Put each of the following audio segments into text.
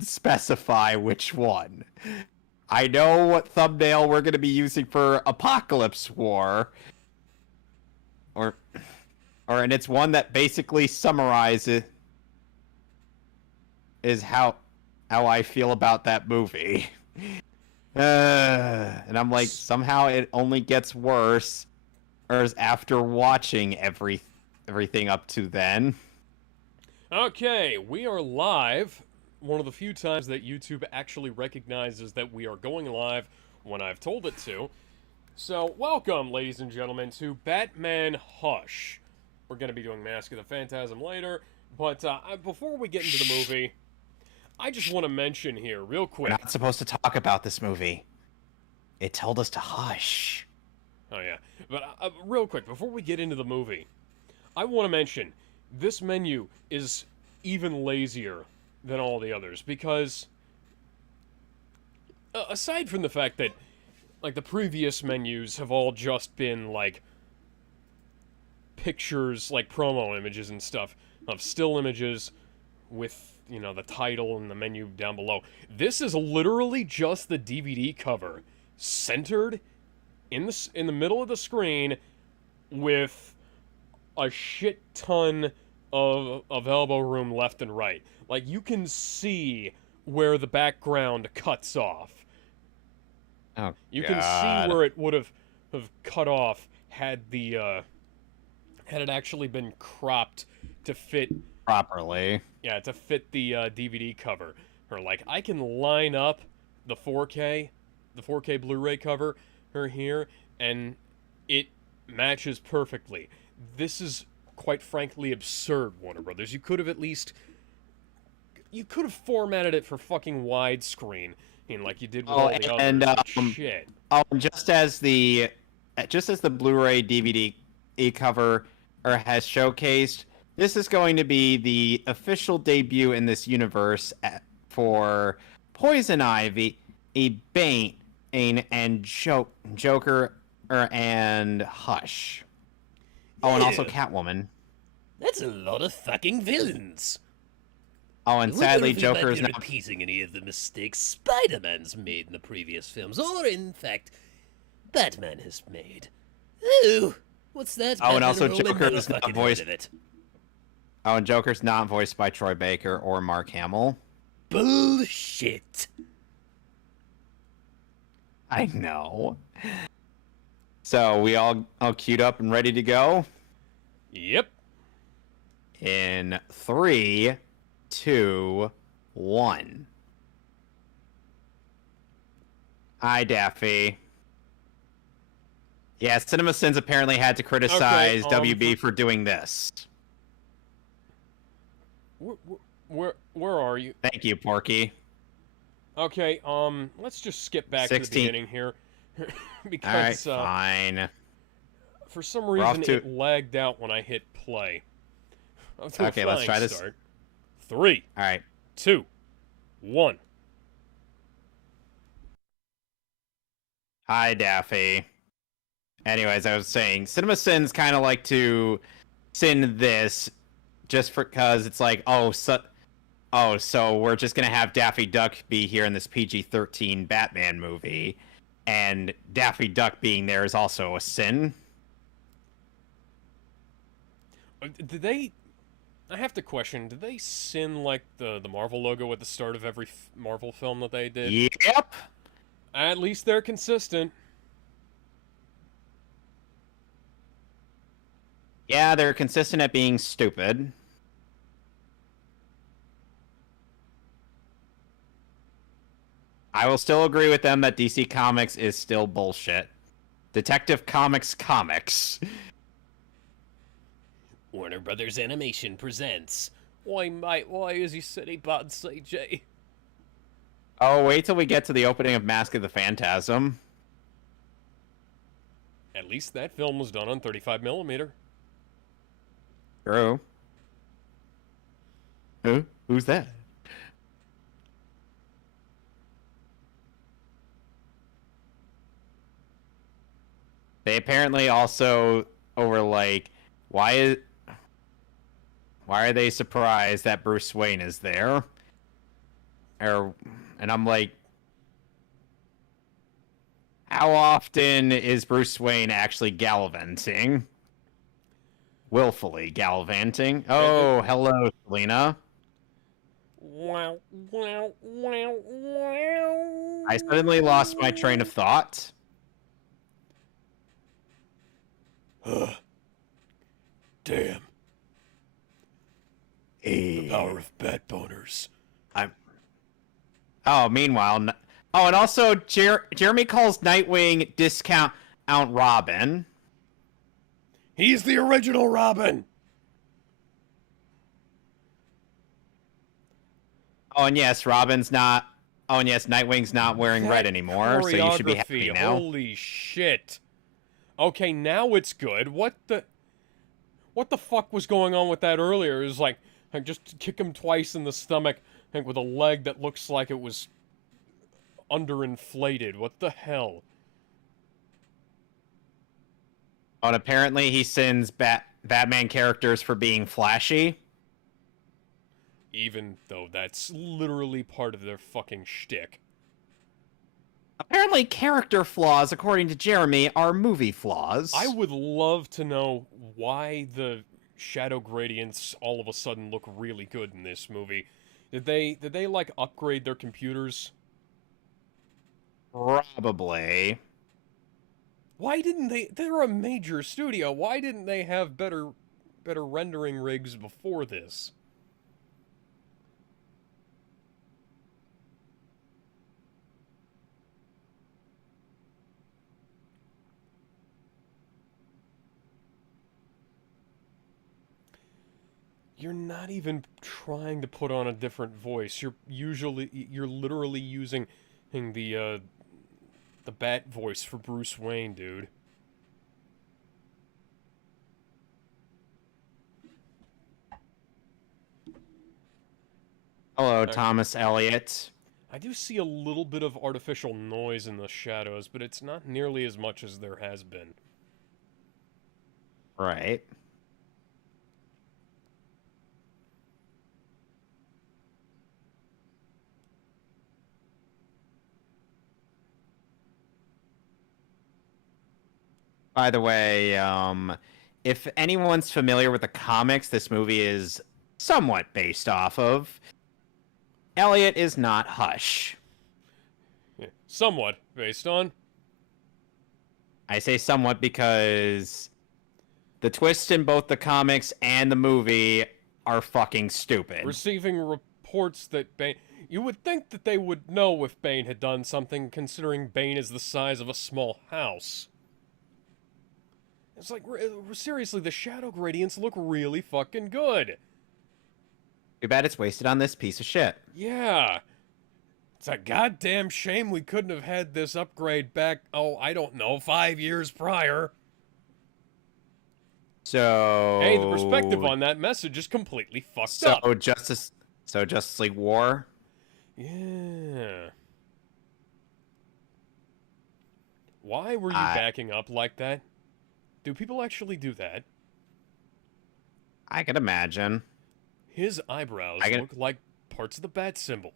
specify which one. I know what thumbnail we're going to be using for Apocalypse War. And it's one that basically summarizes is how I feel about that movie. And I'm like, somehow it only gets worse after watching everything up to then. Okay, we are live. One of the few times that YouTube actually recognizes that we are going live when I've told it to. So, welcome, ladies and gentlemen, to Batman Hush. We're going to be doing Mask of the Phantasm later, but before we get into the movie, I just want to mention here, real quick. We're not supposed to talk about this movie. It told us to hush. Oh, yeah. But real quick, before we get into the movie, I want to mention, this menu is even lazier than all the others, because aside from the fact that, like, the previous menus have all just been, like, pictures, like promo images and stuff, of still images with, you know, the title and the menu down below. This is literally just the DVD cover, centered in the middle of the screen, with a shit ton of elbow room left and right. Like, you can see where the background cuts off. Oh, you can see where it would have cut off had the had it actually been cropped to fit properly. Yeah, to fit the DVD cover. Or, like, I can line up the 4K Blu-ray cover here, and it matches perfectly. This is, quite frankly, absurd, Warner Brothers. You could have formatted it for fucking widescreen, like you did with all the others. Shit. Oh, just as the Blu-ray DVD cover has showcased, this is going to be the official debut in this universe for Poison Ivy, Bane, and Joker, and Hush. Oh, and also Catwoman. That's a lot of fucking villains. Oh, and sadly, Joker is not repeating any of the mistakes Spider-Man's made in the previous films, or in fact, Batman has made. Oh, what's that? Oh, and also Joker is not voiced. Oh, and Joker's not voiced by Troy Baker or Mark Hamill. Bullshit. I know. So, we all queued up and ready to go? Yep. In 3, 2, 1. Hi, Daffy. Yeah, CinemaSins apparently had to criticize WB for doing this. Where are you? Thank you, Porky. Okay, let's just skip back 16. to the beginning here. Because, all right, fine. For some reason, it lagged out when I hit play. Okay, let's try this. 3. All right. 2. 1. Hi, Daffy. Anyways, I was saying, CinemaSins kind of like to sin this just because it's like, so we're just going to have Daffy Duck be here in this PG-13 Batman movie, and Daffy Duck being there is also a sin. Did they... I have to question, did they sin like the Marvel logo at the start of every Marvel film that they did? Yep. At least they're consistent. Yeah, they're consistent at being stupid. I will still agree with them that DC Comics is still bullshit. Detective Comics. Warner Brothers Animation presents. Why, mate, why is he city button CG? Oh, wait till we get to the opening of Mask of the Phantasm. At least that film was done on 35mm. True. Who's that? They apparently also were like, why are they surprised that Bruce Wayne is there? and I'm like, how often is Bruce Wayne actually gallivanting? Willfully gallivanting? Oh, hello, Selena. Wow, wow, wow, wow. I suddenly lost my train of thought. Damn. The power of bat boners. I'm. Oh, meanwhile, oh, and also Jeremy calls Nightwing discount Robin. He's the original Robin. Oh, and yes, Robin's not. Oh, and yes, Nightwing's not wearing That red anymore, so you should be happy choreography, now. Holy shit. Okay, now it's good. What the fuck was going on with that earlier? It was like just kick him twice in the stomach, and with a leg that looks like it was underinflated. What the hell? Oh, and apparently he sends Batman characters for being flashy. Even though that's literally part of their fucking shtick. Apparently, character flaws, according to Jeremy, are movie flaws. I would love to know why the shadow gradients all of a sudden look really good in this movie. Did they like upgrade their computers? Probably. Why didn't they? They're a major studio. Why didn't they have better rendering rigs before this? You're not even trying to put on a different voice. You're literally using the bat voice for Bruce Wayne, dude. Hello, Thomas Elliott. I do see a little bit of artificial noise in the shadows, but it's not nearly as much as there has been. Right. By the way, if anyone's familiar with the comics, this movie is somewhat based off of. Elliot is not Hush. Yeah, somewhat based on. I say somewhat because the twists in both the comics and the movie are fucking stupid. Receiving reports that Bane... You would think that they would know if Bane had done something, considering Bane is the size of a small house. It's like, seriously, the shadow gradients look really fucking good. Too bad it's wasted on this piece of shit. Yeah. It's a goddamn shame we couldn't have had this upgrade back, oh, I don't know, 5 years prior. So... Hey, the perspective on that message is completely fucked up. Justice League War? Yeah. Why were you backing up like that? Do people actually do that? I can imagine. His eyebrows look like parts of the bat symbol.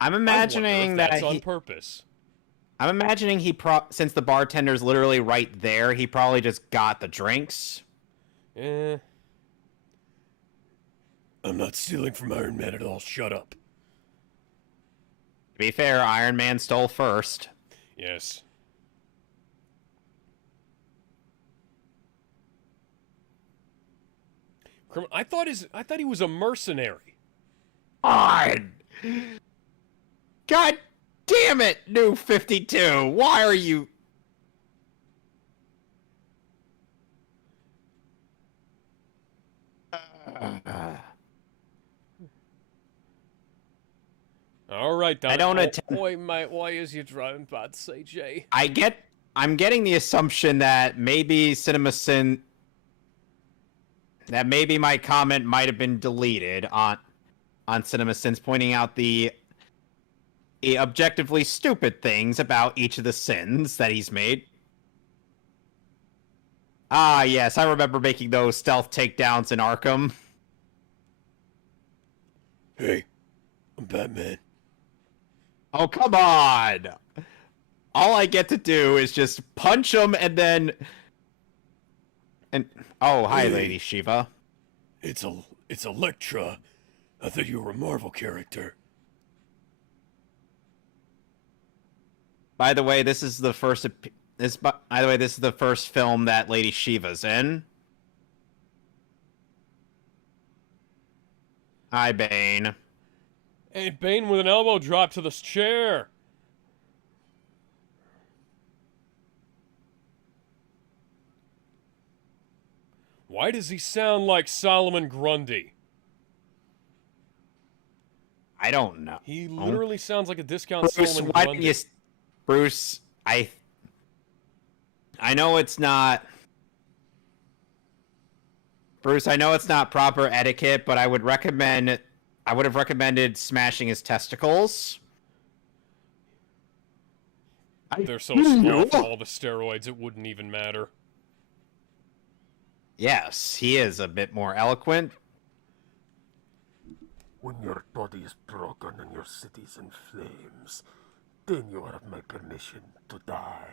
I'm imagining that's on purpose. I'm imagining since the bartender's literally right there, he probably just got the drinks. Eh. I'm not stealing from Iron Man at all. Shut up. To be fair, Iron Man stole first. Yes. I thought he was a mercenary. God damn it, New 52. Why are you... All right, Don. I don't Boy, mate, why is you driving bad, CJ? I'm getting the assumption that maybe that maybe my comment might have been deleted on CinemaSins, pointing out the objectively stupid things about each of the sins that he's made. Ah, yes, I remember making those stealth takedowns in Arkham. Hey, I'm Batman. Oh, come on! All I get to do is just punch him and then... Oh, hi, Hey. Lady Shiva. It's Elektra. I thought you were a Marvel character. By the way, this is the first... By the way, this is the first film that Lady Shiva's in. Hi, Bane. Hey, Bane with an elbow drop to this chair. Why does he sound like Solomon Grundy? I don't know. He literally sounds like a discount Bruce, Solomon why Grundy. didn't you... Bruce, I know it's not... Bruce, I know it's not proper etiquette, but I would have recommended smashing his testicles. They're so small from all the steroids, it wouldn't even matter. Yes, he is a bit more eloquent. When your body is broken and your city's in flames, then you have my permission to die.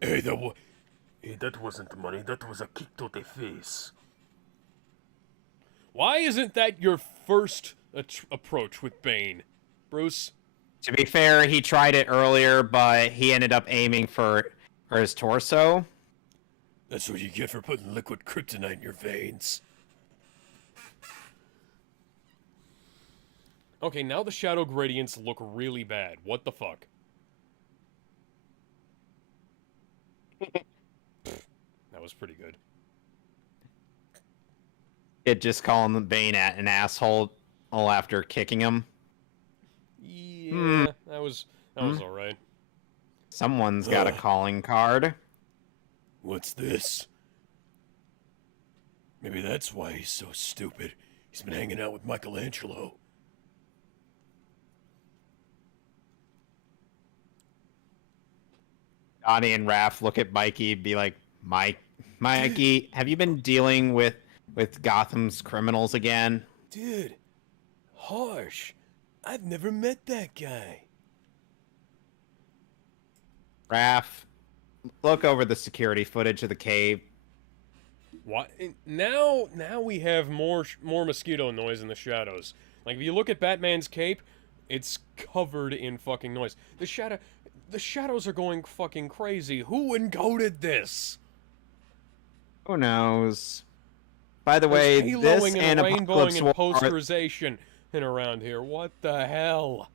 Hey, That wasn't money, that was a kick to the face. Why isn't that your first approach with Bane, Bruce? To be fair, he tried it earlier, but he ended up aiming for his torso. That's what you get for putting liquid kryptonite in your veins. Okay, now the shadow gradients look really bad. What the fuck? That was pretty good. It just calling the Bane an asshole after kicking him. Yeah, that was all right. Someone's got a calling card. What's this? Maybe that's why he's so stupid. He's been hanging out with Michelangelo. Donnie and Raph look at Mikey, be like, Mikey, have you been dealing with Gotham's criminals again? Dude, harsh. I've never met that guy. Raph, look over the security footage of the cave. What? Now we have more mosquito noise in the shadows. Like if you look at Batman's cape, it's covered in fucking noise. The shadows are going fucking crazy. Who encoded this? Who knows? By the There's way, this haloing and and Apocalypse rainbowing War. and posterization in around here. What the hell?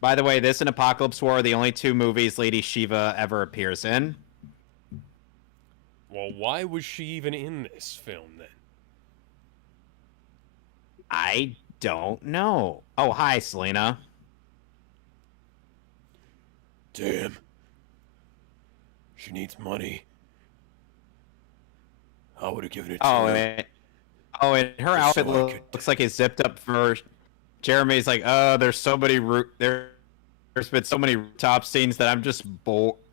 By the way, this and Apocalypse War are the only two movies Lady Shiva ever appears in. Well, why was she even in this film then? I don't know. Oh, hi, Selena. Damn. She needs money. I would have given it to her. And her Just outfit so I could- looks like a zipped up version. Jeremy's like, there's so many there's been so many rooftop scenes that I'm just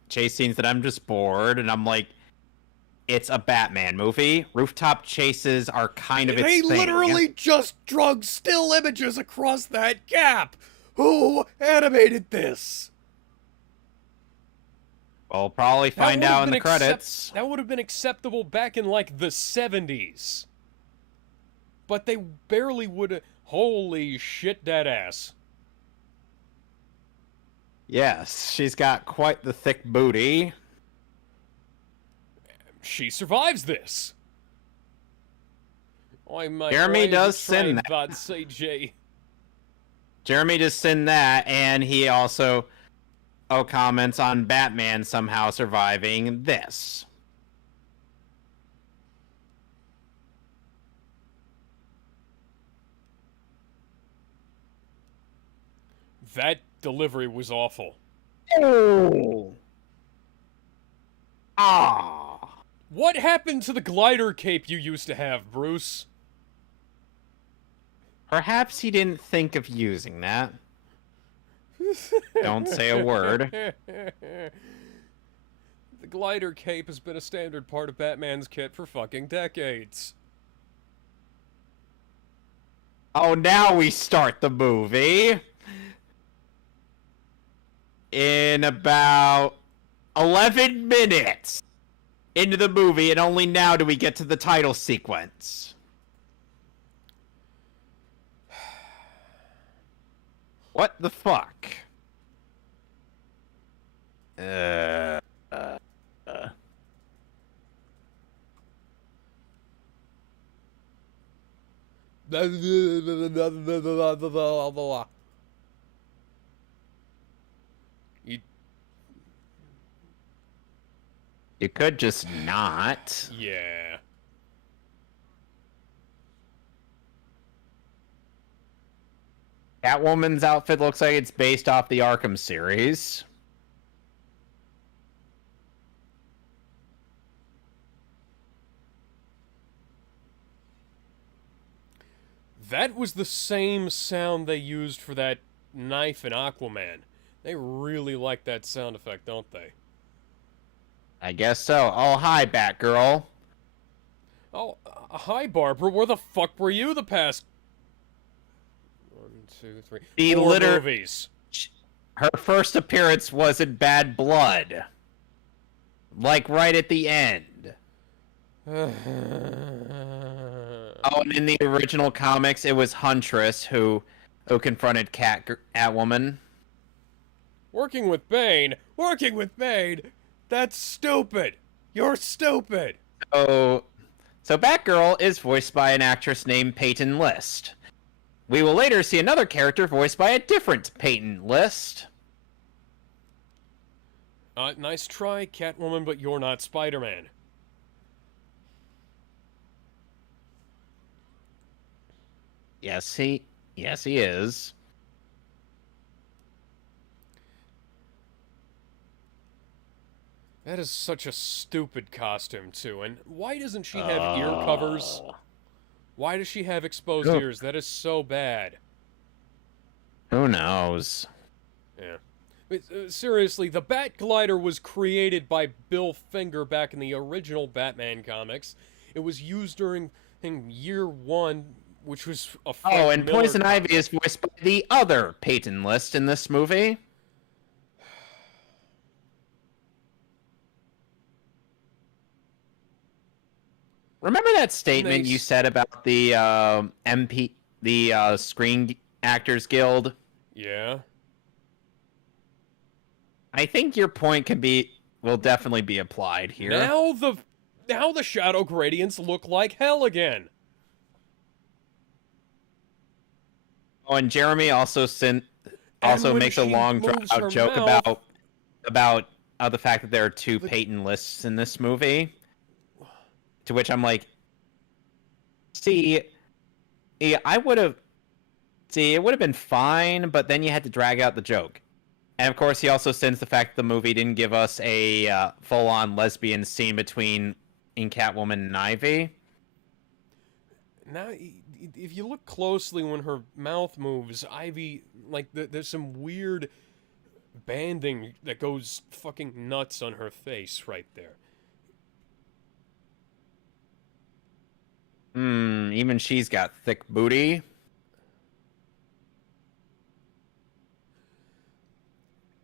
chase scenes that I'm just bored, and I'm like, it's a Batman movie. Rooftop chases are kind of its They thing. literally just drug still images across that gap. Who animated this? We'll probably find out in the credits. That would have been acceptable back in like the 70s. But they barely would have. Holy shit, that ass. Yes, she's got quite the thick booty. She survives this. Oh, my Jeremy does send send that. that. CJ. Jeremy just sent that, and he also comments on Batman somehow surviving this. That delivery was awful. Oh. Ah. What happened to the glider cape you used to have, Bruce? Perhaps he didn't think of using that. Don't say a word. The glider cape has been a standard part of Batman's kit for fucking decades. Oh, now we start the movie. In about 11 minutes into the movie, and only now do we get to the title sequence. What the fuck? You could just not. Yeah. Catwoman's outfit looks like it's based off the Arkham series. That was the same sound they used for that knife in Aquaman. They really like that sound effect, don't they? I guess so. Oh, hi, Batgirl. Oh, hi, Barbara. Where the fuck were you the past 1, 2, 3, The 4 litter- movies? Her first appearance was in Bad Blood. Like, right at the end. Oh, and in the original comics, it was Huntress who confronted Catwoman. Working with Bane? Working with Bane? That's stupid! You're stupid! So Batgirl is voiced by an actress named Peyton List. We will later see another character voiced by a different Peyton List. Nice try, Catwoman, but you're not Spider-Man. Yes, he is. That is such a stupid costume, too. And why doesn't she have ear covers? Why does she have exposed ears? That is so bad. Who knows? Yeah. But, seriously, the Bat Glider was created by Bill Finger back in the original Batman comics. It was used during year 1, which was a Oh, and Miller Poison comic. Ivy is voiced by the other Peyton List in this movie. Remember that statement you said about the Screen Actors Guild? Yeah. I think your point will definitely be applied here. Now the shadow gradients look like hell again. Oh, and Jeremy also when makes a she long moves drawn her out joke mouth- about the fact that there are two Peyton Lists in this movie. To which I'm like, it would have been fine, but then you had to drag out the joke. And of course, he also sins the fact that the movie didn't give us a full-on lesbian scene between Catwoman and Ivy. Now, if you look closely when her mouth moves, Ivy, like, there's some weird banding that goes fucking nuts on her face right there. Even she's got thick booty.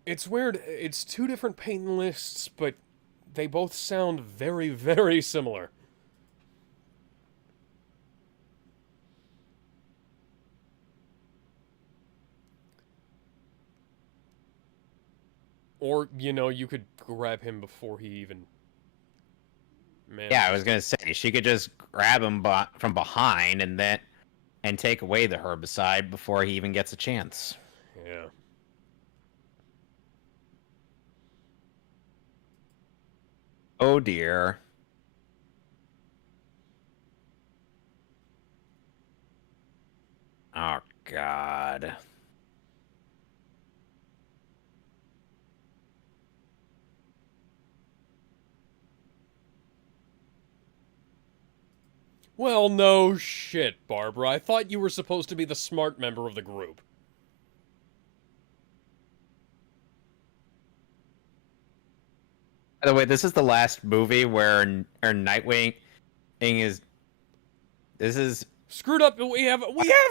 It's weird. It's two different Peyton Lists, but they both sound very, very similar. Or, you could grab him before he even... Yeah, I was gonna say she could just grab him from behind and take away the herbicide before he even gets a chance. Yeah. Oh dear. Oh God. Well, no shit, Barbara. I thought you were supposed to be the smart member of the group. By the way, this is the last movie where Nightwing is. This is Screwed up. We have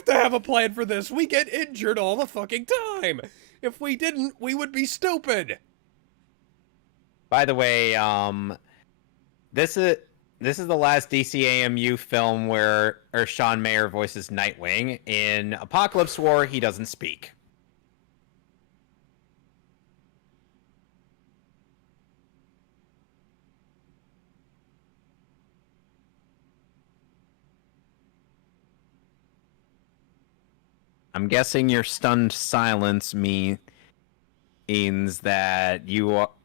to have a plan for this. We get injured all the fucking time. If we didn't, we would be stupid. By the way, this is the last DCAMU film where Sean Mayer voices Nightwing. In Apocalypse War, he doesn't speak. I'm guessing your stunned silence means that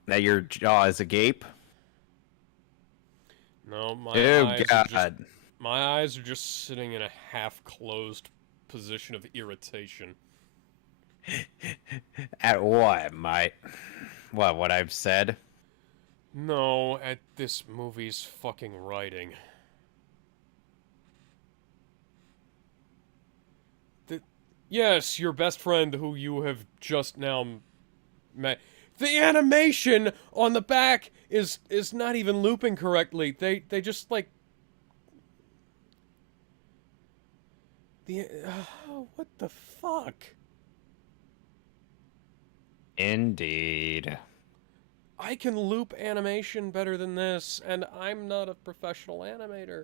that your jaw is agape. No, my Oh eyes God! my eyes are just sitting in a half-closed position of irritation. At what, mate? What I've said? No, at this movie's fucking writing. Yes, your best friend who you have just now met. The animation on the back is not even looping correctly. They just like the what the fuck? Indeed. I can loop animation better than this, and I'm not a professional animator.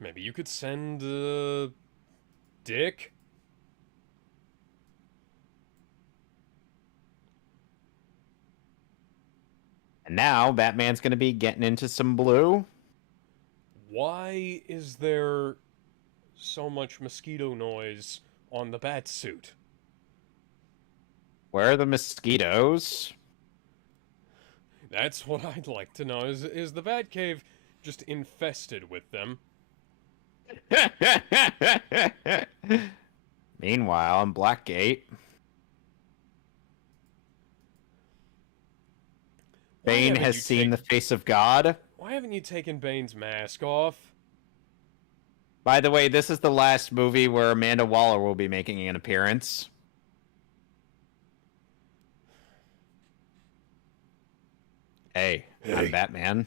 Maybe you could send, Dick? And now Batman's gonna be getting into some blue. Why is there so much mosquito noise on the bat suit? Where are the mosquitoes? That's what I'd like to know. Is the Batcave just infested with them? Meanwhile, on Blackgate, Bane has seen the face of God. Why haven't you taken Bane's mask off? By the way, this is the last movie where Amanda Waller will be making an appearance. Hey, I'm Batman.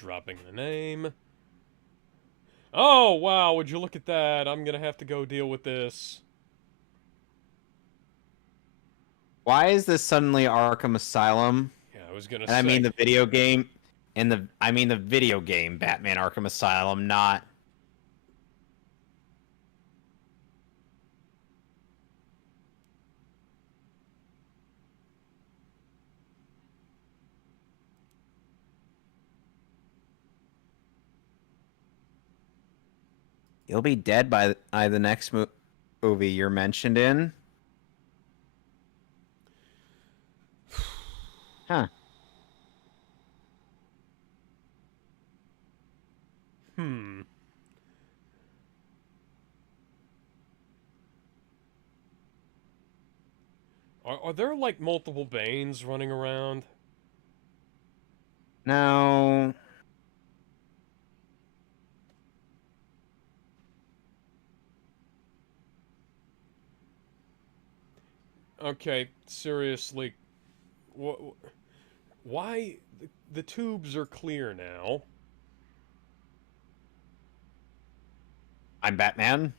Dropping the name. Oh, wow, would you look at that? I'm gonna have to go deal with this. Why is this suddenly Arkham Asylum? Yeah, I was gonna And say. I mean the video game, I mean the video game Batman Arkham Asylum, not. You'll be dead by the next movie you're mentioned in. Huh. Hmm. Are there, like, multiple Banes running around? No. Okay, seriously. Why? The tubes are clear now. I'm Batman.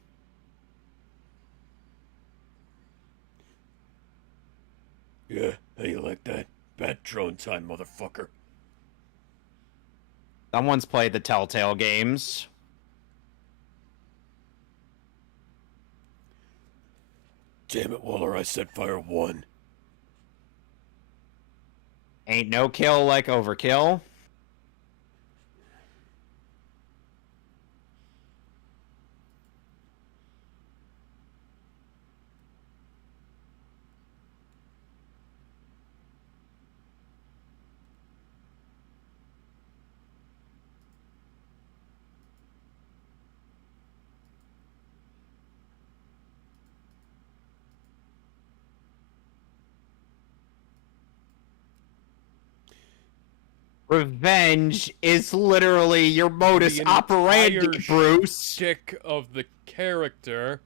Yeah, how you like that? Bat drone time, motherfucker. Someone's played the Telltale games. Damn it, Waller, I set fire one. Ain't no kill like overkill. Revenge is literally your modus The operandi, entire Bruce. Stick of the character.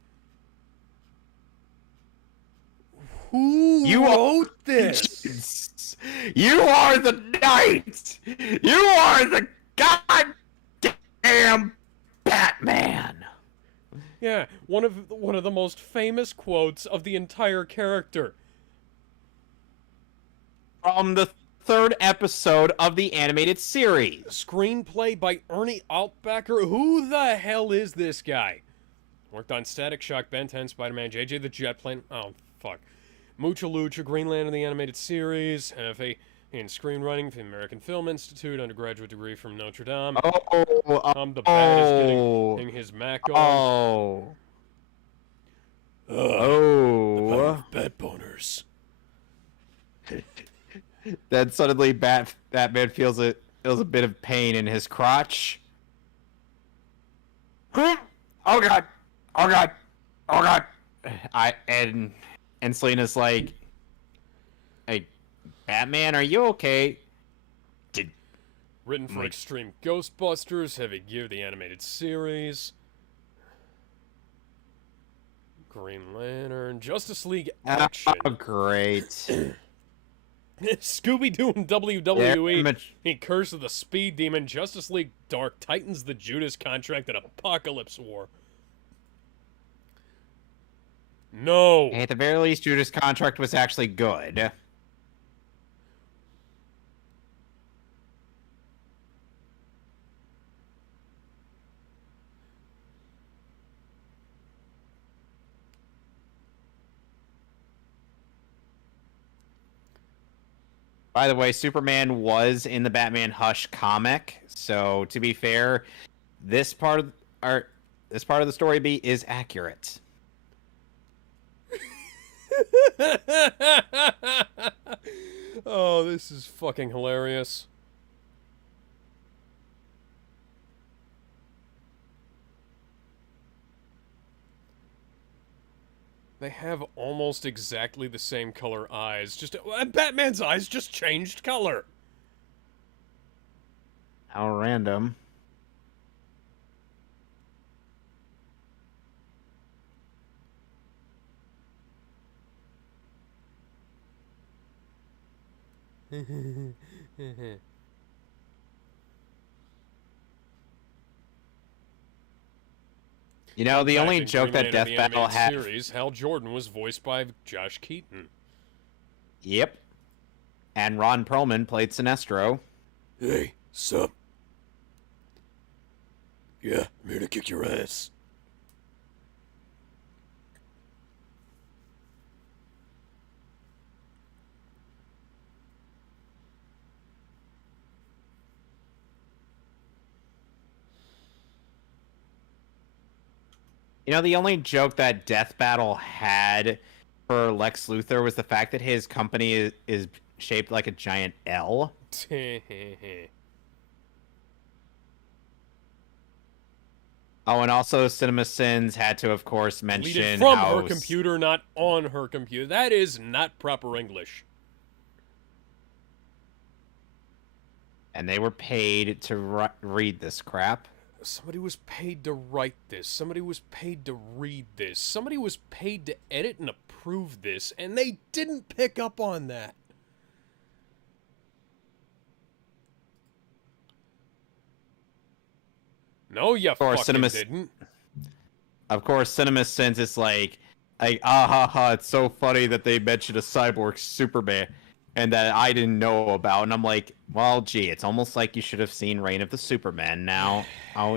Who You wrote this? You are the knight. You are the goddamn Batman. Yeah, one of the most famous quotes of the entire character. From the 3rd episode of the animated series. Screenplay by Ernie Altbacker. Who the hell is this guy? Worked on Static Shock, Ben 10, Spider-Man, JJ the Jet Plane. Oh, fuck. Mucha Lucha, Green Lantern, the animated series, FA in screenwriting from the American Film Institute, undergraduate degree from Notre Dame. The baddest getting his Mac on. Oh. Bat boners. Then suddenly Batman feels a bit of pain in his crotch. Oh god. Oh god. Oh god. And Selina's like, "Hey, Batman, are you okay?" Written for Extreme Ghostbusters, Heavy Gear, the animated series. Green Lantern, Justice League Action. Oh, great. Scooby-Doo and WWE, Yeah, Curse of the Speed Demon, Justice League Dark, Titans the Judas Contract, and Apocalypse War. No! At the very least, Judas Contract was actually good. By the way, Superman was in the Batman Hush comic, so to be fair, this part of the story beat is accurate. Oh, this is fucking hilarious. They have almost exactly the same color eyes. Batman's eyes just changed color. How random. You know, the only joke that Death Battle had. Series, Hal Jordan was voiced by Josh Keaton. Yep. And Ron Perlman played Sinestro. Hey, sup? Yeah, I'm here to kick your ass. You know, the only joke that Death Battle had for Lex Luthor was the fact that his company is shaped like a giant L. Oh, and also CinemaSins had to, of course, mention from how... her computer, not on her computer. That is not proper English. And they were paid to read this crap. Somebody was paid to write this. Somebody was paid to read this. Somebody was paid to edit and approve this, and they didn't pick up on that. No, you fucking didn't. Of course, CinemaSins is like, ah ha ha, it's so funny that they mentioned a cyborg Superman and that I didn't know about. And I'm like, well, gee, it's almost like you should have seen Reign of the Superman now. Oh,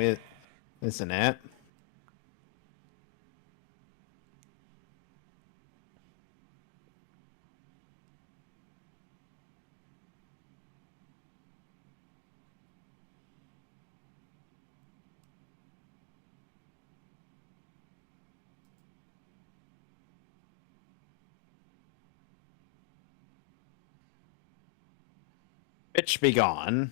isn't it? Bitch be gone.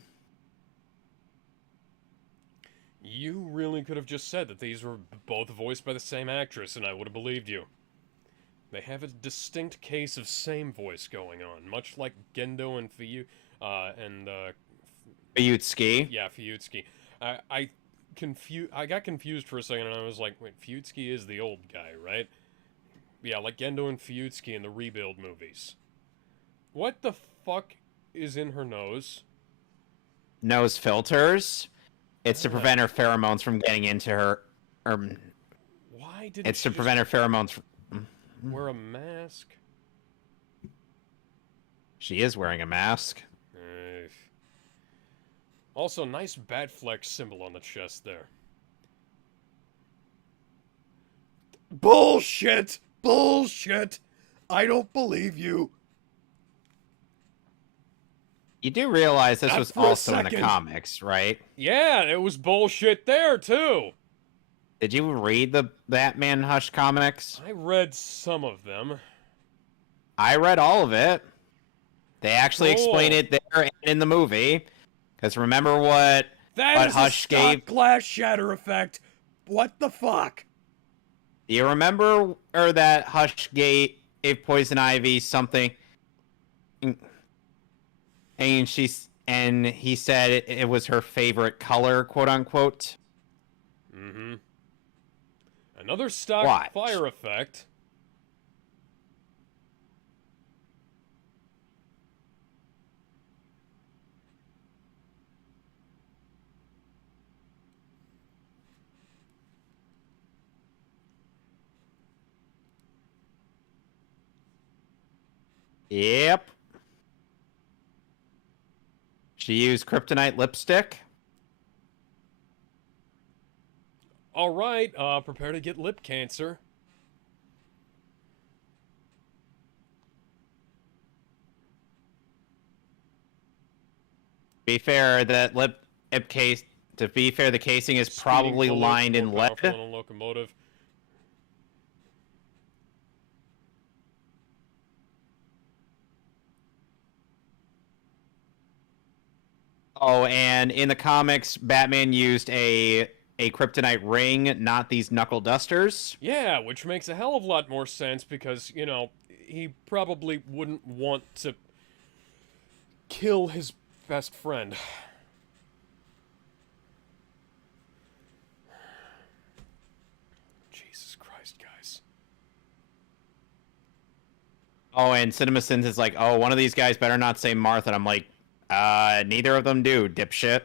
You really could have just said that these were both voiced by the same actress, and I would have believed you. They have a distinct case of same voice going on, much like Gendo and Fuyutsuki. Yeah, Fuyutsuki. I got confused for a second, and I was like, wait, Fuyutsuki is the old guy, right? Yeah, like Gendo and Fuyutsuki in the Rebuild movies. What the fuck is in her nose? Nose filters. It's to Ah. prevent her pheromones from getting into her. Why didn't It's she to prevent her pheromones. wear a mask? She is wearing a mask. Eh. Also, nice Batfleck symbol on the chest there. Bullshit! Bullshit! I don't believe you. You do realize this Not was for a also in the second. comics, right? Yeah, it was bullshit there, too. Did you read the Batman Hush comics? I read some of them. I read all of it. They actually explain Cool. it there and in the movie. Because remember what That is Hush a Scott gave? Glass shatter effect. What the fuck? Do you remember or that Hush gave Poison Ivy something? And he said it was her favorite color, quote unquote. Mm-hmm. Another stock Watch. fire effect. Yep. She used kryptonite lipstick. All right, prepare to get lip cancer. To be fair, that lip case. To be fair, the casing is probably Speeding lined in more lead. powerful than a locomotive. Oh, and in the comics, Batman used a kryptonite ring, not these knuckle dusters. Yeah, which makes a hell of a lot more sense because, you know, he probably wouldn't want to kill his best friend. Jesus Christ, guys. Oh, and CinemaSins is like, oh, one of these guys better not say Martha. And I'm like, neither of them do, dipshit.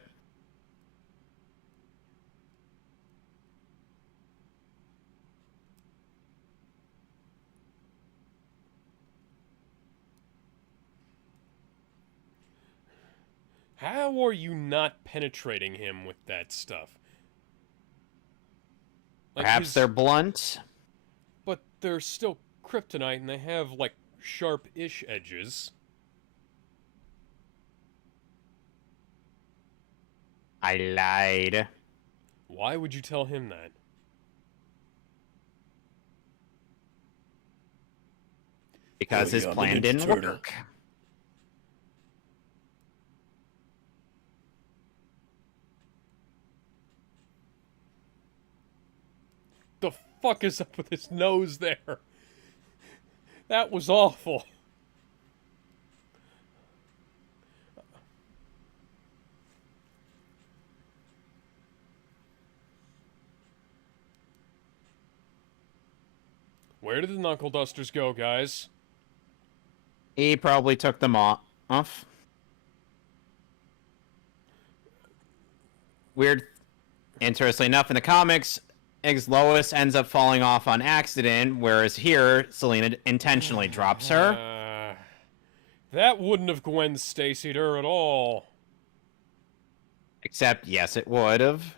How are you not penetrating him with that stuff? Like Perhaps they're blunt. But they're still kryptonite and they have, like, sharp-ish edges. I lied. Why would you tell him that? Because his plan didn't work. The fuck is up with his nose there? That was awful. Where did the knuckle dusters go, guys? He probably took them off. Weird. Interestingly enough, in the comics, Lois ends up falling off on accident, whereas here, Selena intentionally drops her. That wouldn't have Gwen Stacy'd her at all. Except, yes, it would have.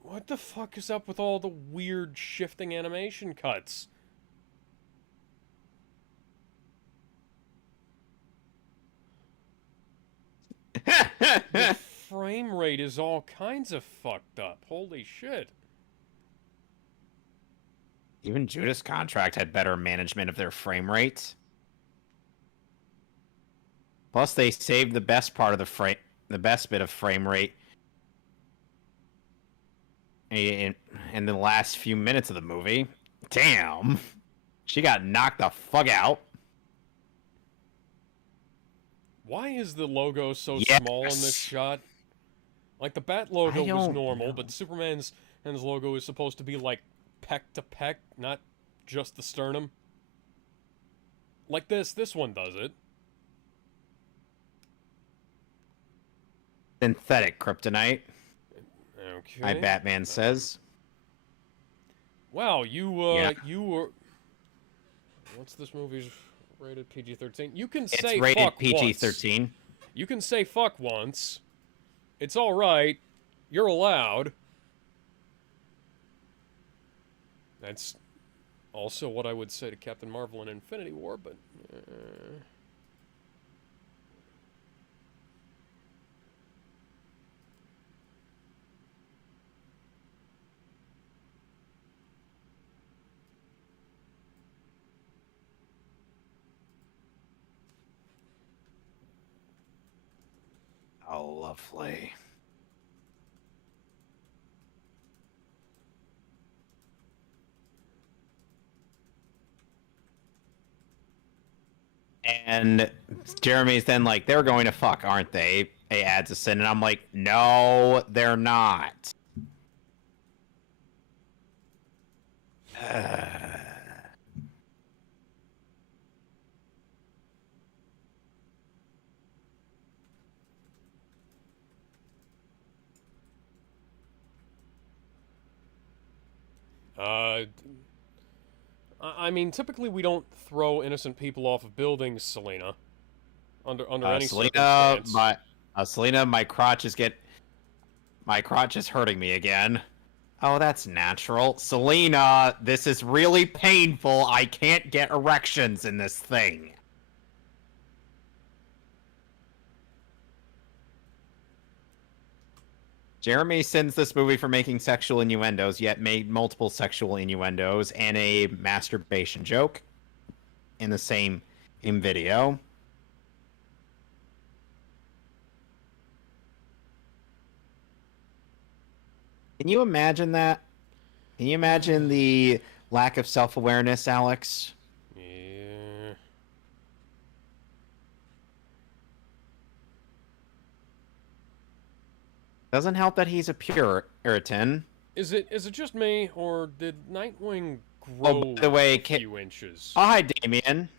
What the fuck is up with all the weird shifting animation cuts? The frame rate is all kinds of fucked up. Holy shit. Even Judas Contract had better management of their frame rate. Plus, they saved the best part of the best bit of frame rate in the last few minutes of the movie. Damn. She got knocked the fuck out. Why is the logo so Yes. small in this shot? Like, the Bat logo I was don't normal, know. but Superman's and his logo is supposed to be, like, peck to peck, not just the sternum. Like this one does it. Synthetic kryptonite, Okay. my Batman says. Wow, you Yeah. you were... What's this movie's rated PG-13? You can It's say rated fuck PG-13. once. You can say fuck once. It's alright. You're allowed. That's also what I would say to Captain Marvel in Infinity War, but... Oh, lovely. And Jeremy's then like, they're going to fuck, aren't they? He adds a sin, and I'm like, no, they're not. I mean, typically we don't throw innocent people off of buildings, Selena. Under any circumstance. Selena, my crotch is hurting me again. Oh, that's natural. Selena, this is really painful. I can't get erections in this thing. Jeremy sends this movie for making sexual innuendos, yet made multiple sexual innuendos and a masturbation joke in the same video. Can you imagine that? Can you imagine the lack of self-awareness, Alex? Yeah. Doesn't help that he's a Puritan. Is it just me, or did Nightwing grow by the way, a few inches? Oh, hi, Damien.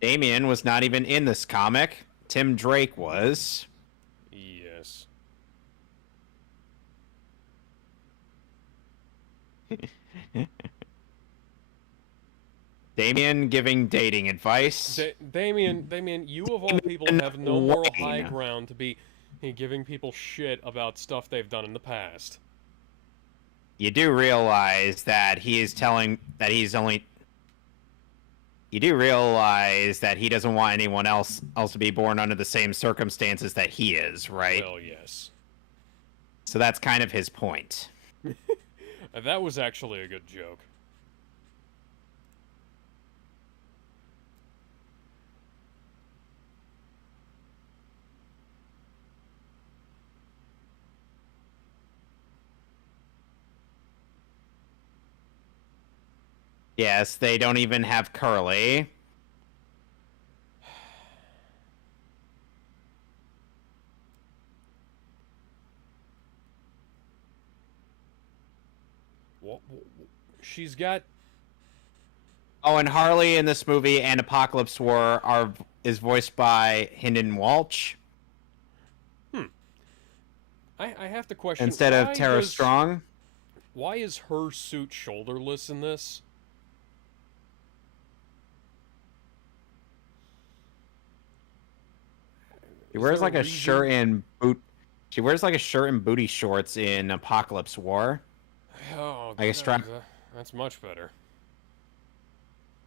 Damien was not even in this comic. Tim Drake was. Yes. Damien giving dating advice. Damien, you of all people have no moral high ground to be giving people shit about stuff they've done in the past. You do realize that he is telling that he's only. You do realize that he doesn't want anyone else to be born under the same circumstances that he is, right? Well, yes. So that's kind of his point. That was actually a good joke. Yes, they don't even have Curly. She's got... Oh, and Harley in this movie and Apocalypse War is voiced by Hynden Walsh. I have to question... Instead of Tara Strong. Why is her suit shoulderless in this? She wears like a shirt and boot. She wears like a shirt and booty shorts in Apocalypse War. Oh, like a strap. That's much better.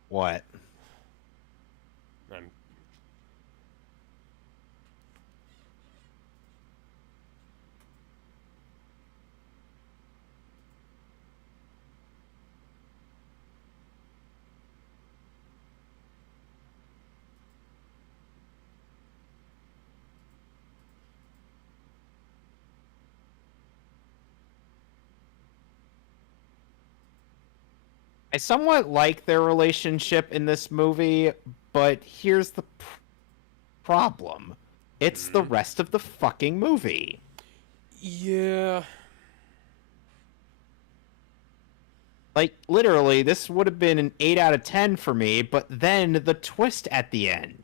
What? I somewhat like their relationship in this movie, but here's the problem. It's the rest of the fucking movie. Yeah. Like, literally, this would have been an 8 out of 10 for me, but then the twist at the end.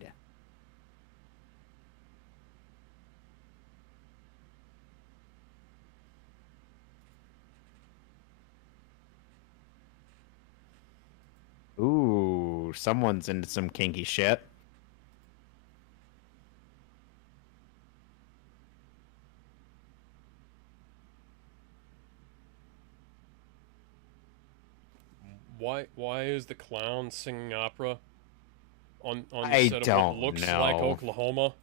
Ooh, someone's into some kinky shit. Why is the clown singing opera on the I set of don't what looks know. like Oklahoma?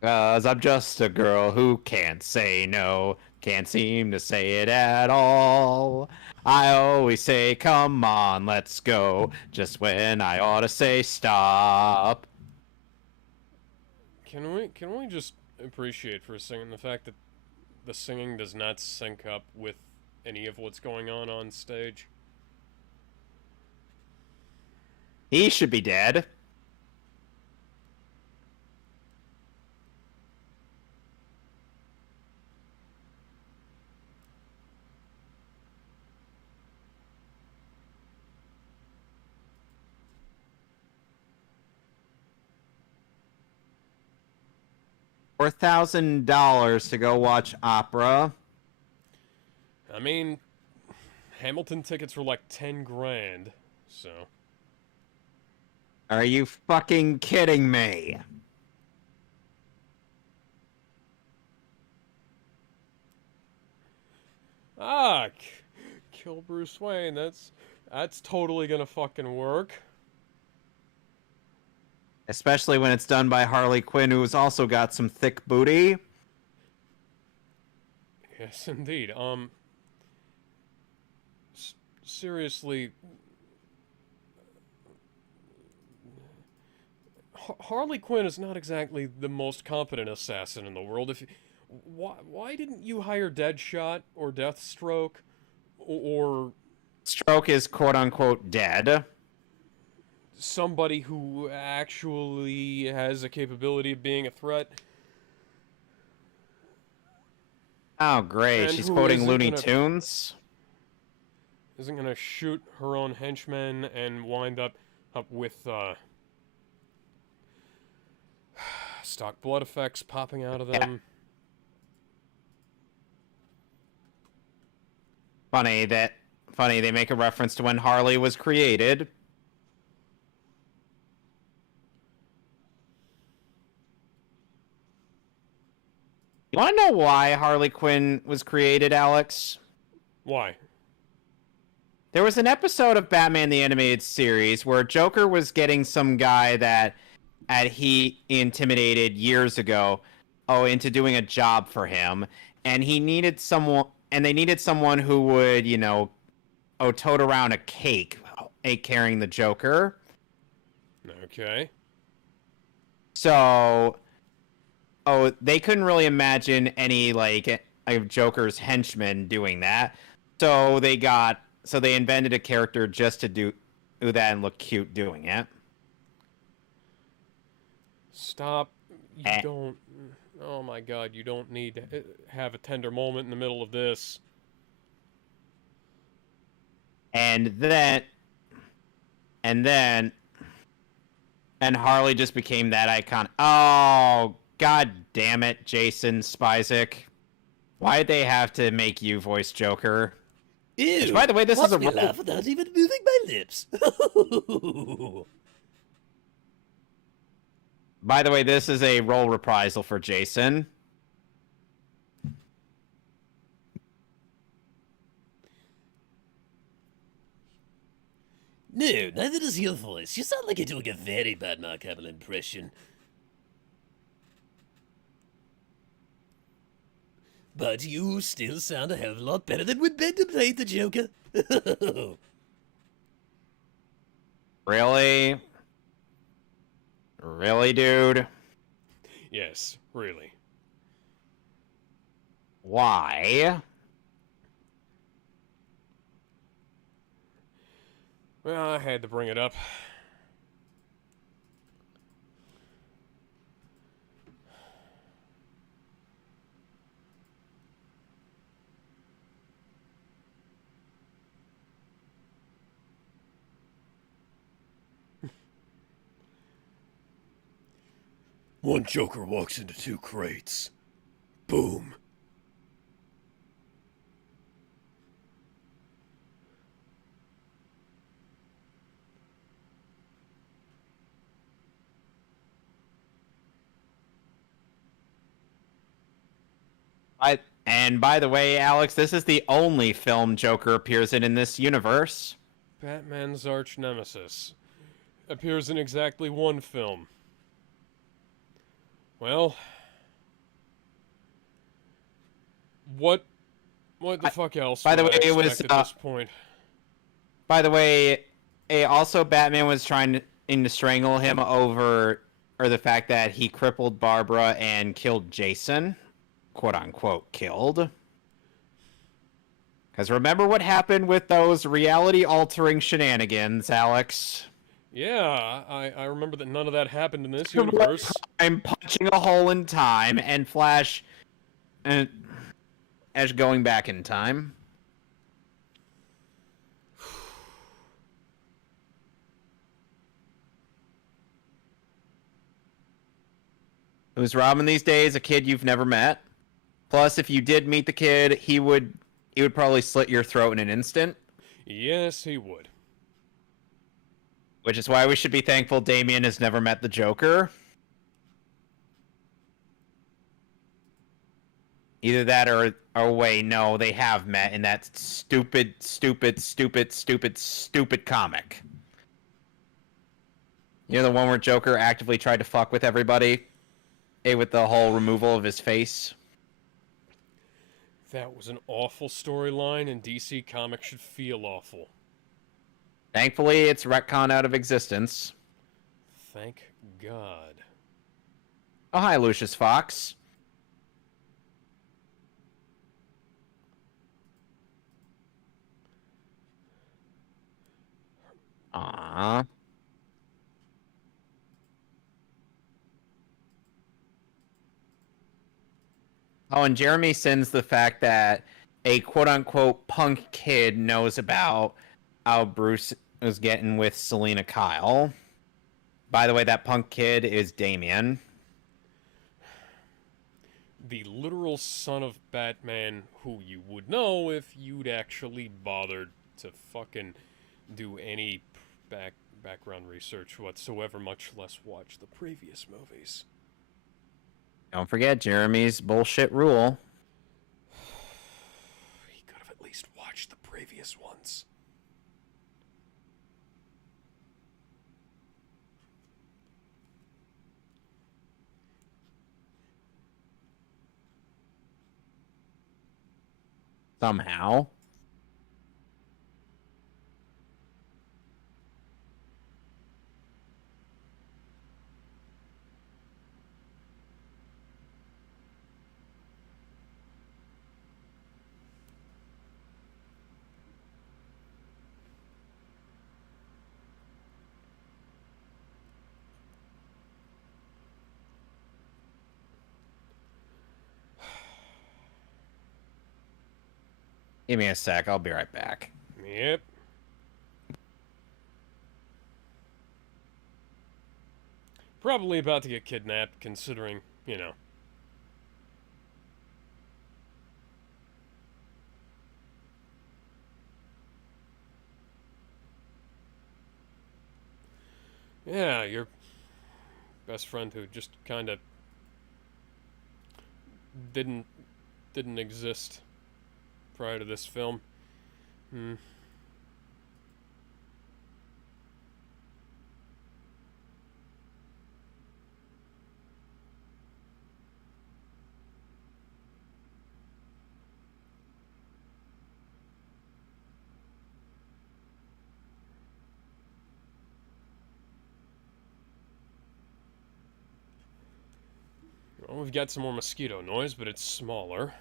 'Cause I'm just a girl who can't say no, can't seem to say it at all. I always say, come on, let's go, just when I ought to say stop. Can we just appreciate for a second the fact that the singing does not sync up with any of what's going on stage? He should be dead. $4,000 to go watch opera. I mean, Hamilton tickets were like 10 grand, so. Are you fucking kidding me? Ah, kill Bruce Wayne. That's totally gonna fucking work. Especially when it's done by Harley Quinn, who's also got some thick booty. Yes, indeed. Seriously, Harley Quinn is not exactly the most competent assassin in the world. Why didn't you hire Deadshot or Deathstroke or Stroke is quote unquote dead. somebody who actually has a capability of being a threat? Oh, great. And She's who quoting isn't Looney gonna- Tunes. Isn't gonna shoot her own henchmen and wind up with stock blood effects popping out of them. Funny they make a reference to when Harley was created. You want to know why Harley Quinn was created, Alex? Why? There was an episode of Batman the Animated Series where Joker was getting some guy that he intimidated years ago, into doing a job for him, and he needed someone, and they needed someone who would, tote around a cake, carrying the Joker. Okay. So, they couldn't really imagine any of Joker's henchmen doing that. So they invented a character just to do that and look cute doing it. Stop. You don't. Oh my god, you don't need to have a tender moment in the middle of this. And Harley just became that icon. Oh, god damn it, Jason Spizek. Why'd they have to make you voice Joker? Ew, Which, by the way, this watch is a me laugh without even moving my lips. By the way, this is a role reprisal for Jason. No, neither does your voice. You sound like you're doing a very bad Mark Hamill impression. But you still sound a hell of a lot better than when Bender played the Joker. Really? Really, dude? Yes, really. Why? Well, I had to bring it up. One Joker walks into two crates. Boom. And by the way, Alex, this is the only film Joker appears in this universe. Batman's arch nemesis appears in exactly one film. Well, what the fuck else? By the would way, I it was, expect at this point? By the way, also Batman was trying to strangle him over the fact that he crippled Barbara and killed Jason, quote unquote killed. Because remember what happened with those reality-altering shenanigans, Alex? Yeah, I remember that none of that happened in this universe. I'm punching a hole in time and Flash, and as going back in time. Who's Robin these days? A kid you've never met. Plus, if you did meet the kid, he would probably slit your throat in an instant. Yes, he would. Which is why we should be thankful Damian has never met the Joker. Either that or wait, no, they have met in that stupid comic. You know, the one where Joker actively tried to fuck with everybody? With the whole removal of his face? That was an awful storyline, and DC Comics should feel awful. Thankfully, it's retconned out of existence. Thank God. Oh, hi, Lucius Fox. Aww. Oh, and Jeremy sends the fact that a quote-unquote punk kid knows about how Bruce is getting with Selena Kyle. By the way, that punk kid is Damian. The literal son of Batman, who you would know if you'd actually bothered to fucking do any background research whatsoever, much less watch the previous movies. Don't forget Jeremy's bullshit rule. He could have at least watched the previous ones. Somehow. Give me a sec, I'll be right back. Yep. Probably about to get kidnapped, considering, you know. Yeah, your best friend who just kind of didn't exist prior to this film. Well, we've got some more mosquito noise, but it's smaller.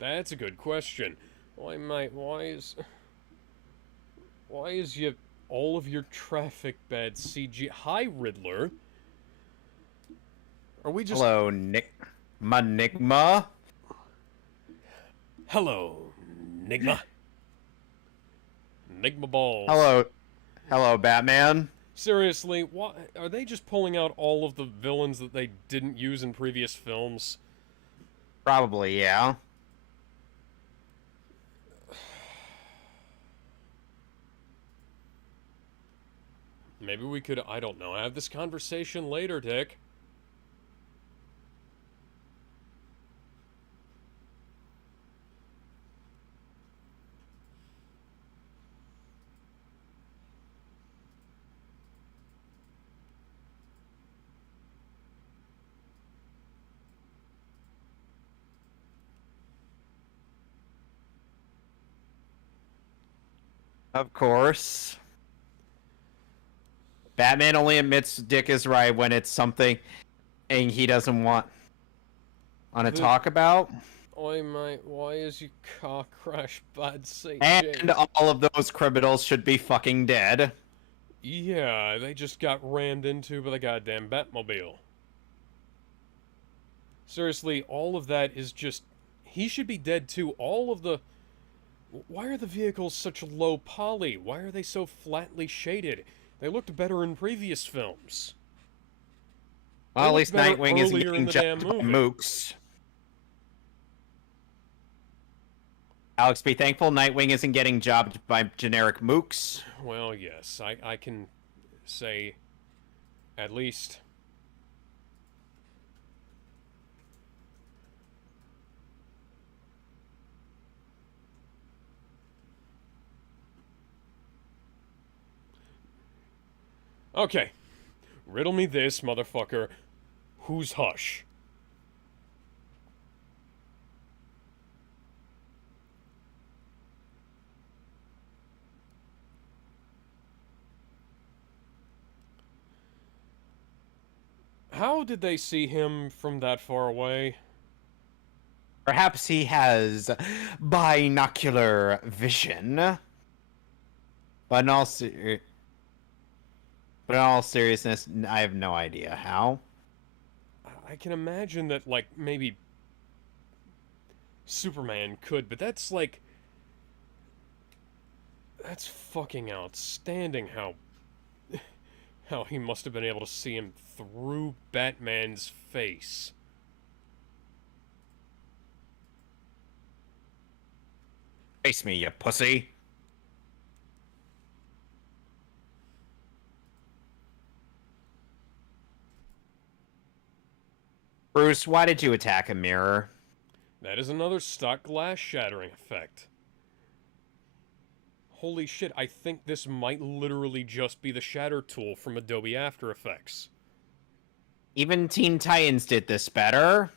That's a good question. Why is all of your traffic bad CG? Hi, Riddler. Are we just... Hello, Manigma. Hello, Nigma. Nigma balls. Hello, Batman. Seriously, why are they just pulling out all of the villains that they didn't use in previous films? Probably, yeah. Maybe we could, I don't know, have this conversation later, Dick. Of course. Batman only admits Dick is right when it's something he doesn't want to talk about. Oi, mate, why is your car crash bad, St. And James? all of those criminals should be fucking dead. Yeah, they just got rammed into by the goddamn Batmobile. Seriously, all of that is just... He should be dead too. All of the... Why are the vehicles such low poly? Why are they so flatly shaded? They looked better in previous films. Well, at least better Nightwing isn't earlier in getting the jumped damn by movie. mooks. Alex, be thankful Nightwing isn't getting jobbed by generic mooks. Well, yes, I can say at least... Okay. Riddle me this, motherfucker. Who's Hush? How did they see him from that far away? Perhaps he has binocular vision. But in all seriousness, I have no idea how. I can imagine that, like, maybe Superman could, but that's, like... That's fucking outstanding how he must have been able to see him through Batman's face. Face me, you pussy. Bruce, why did you attack a mirror? That is another stock glass shattering effect. Holy shit, I think this might literally just be the shatter tool from Adobe After Effects. Even Teen Titans did this better.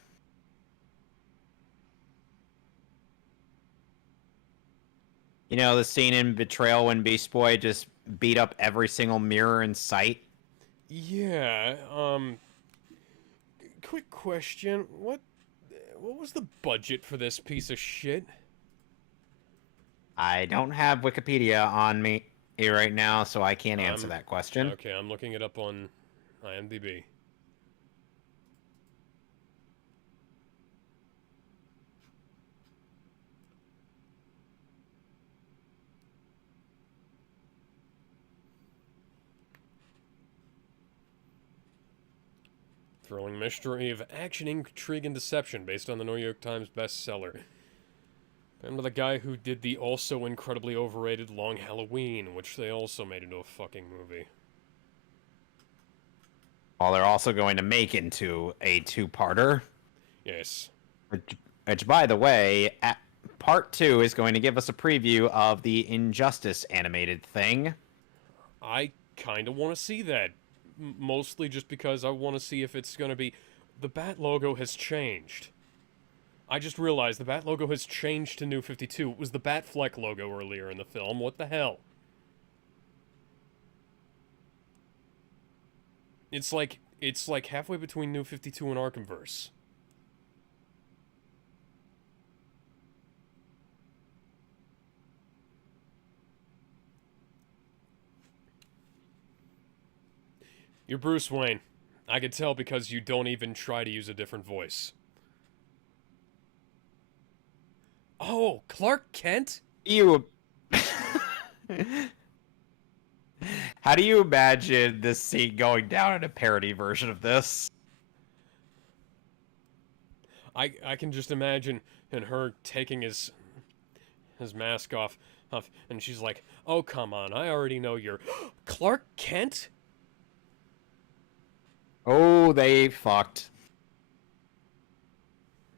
You know, the scene in Betrayal when Beast Boy just beat up every single mirror in sight? Yeah, quick question. What was the budget for this piece of shit? I don't have Wikipedia on me here right now, so I can't answer that question. Okay, I'm looking it up on IMDb. Thrilling mystery of action, intrigue, and deception based on the New York Times bestseller. And the guy who did the also incredibly overrated Long Halloween, which they also made into a fucking movie. Well, they're also going to make into a two-parter. Yes. Which, by the way, part 2 is going to give us a preview of the Injustice animated thing. I kind of want to see that. Mostly just because I want to see if it's going to be... The Bat logo has changed. I just realized the Bat logo has changed to New 52. It was the Batfleck logo earlier in the film. What the hell? It's like halfway between New 52 and Arkhamverse. You're Bruce Wayne. I could tell because you don't even try to use a different voice. Oh, Clark Kent? You. How do you imagine this scene going down in a parody version of this? I can just imagine and her taking his mask off, and she's like, "Oh, come on, I already know you're Clark Kent." Oh, they fucked.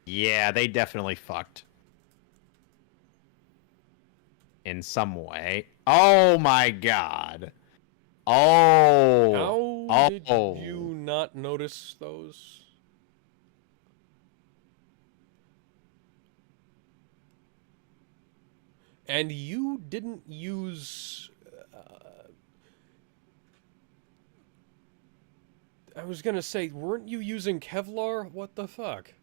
Yeah, they definitely fucked. In some way. Oh my god. Oh. How did Oh. you not notice those? And you didn't use... I was gonna say, weren't you using Kevlar? What the fuck?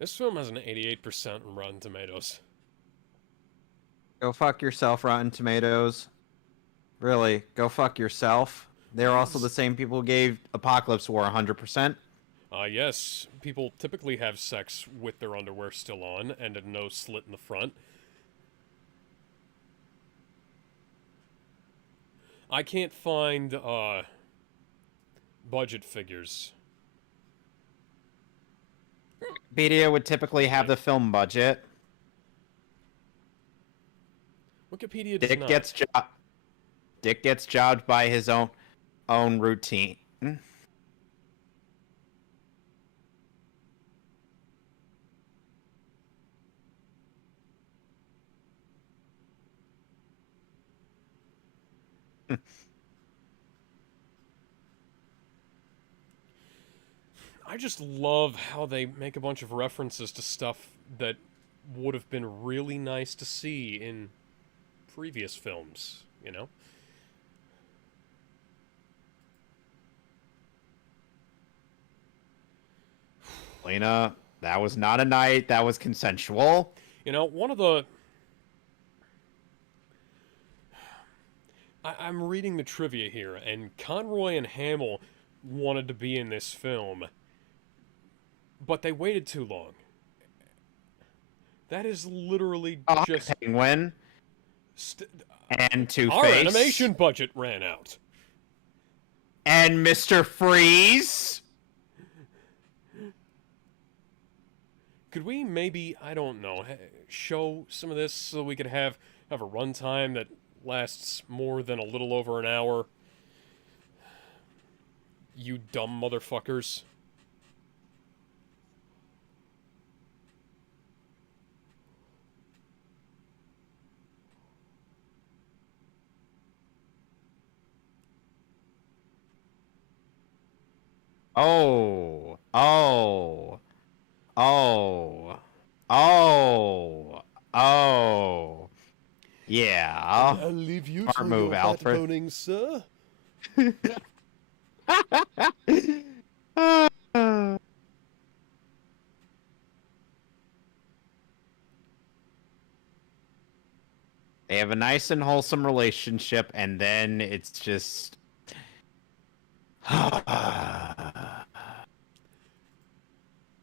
This film has an 88% on Rotten Tomatoes. Go fuck yourself, Rotten Tomatoes. Really, go fuck yourself. They're also the same people who gave Apocalypse War 100%. Yes, people typically have sex with their underwear still on and a no slit in the front. I can't find, budget figures. Wikipedia would typically have the film budget. Wikipedia does not. Dick gets jobbed by his own routine. I just love how they make a bunch of references to stuff that would have been really nice to see in previous films, you know? Lena, that was not a night. That was consensual. You know, one of the... I'm reading the trivia here, and Conroy and Hamill wanted to be in this film, but they waited too long. That is literally just... Penguin and Two-Face. Our animation budget ran out. And Mr. Freeze. Could we maybe, I don't know, show some of this so we could have a runtime that lasts more than a little over an hour? You dumb motherfuckers. Oh. Oh. Oh. Oh. Oh. Yeah. I'll leave you Smart move, Alfred. boning, sir. They have a nice and wholesome relationship, and then it's just...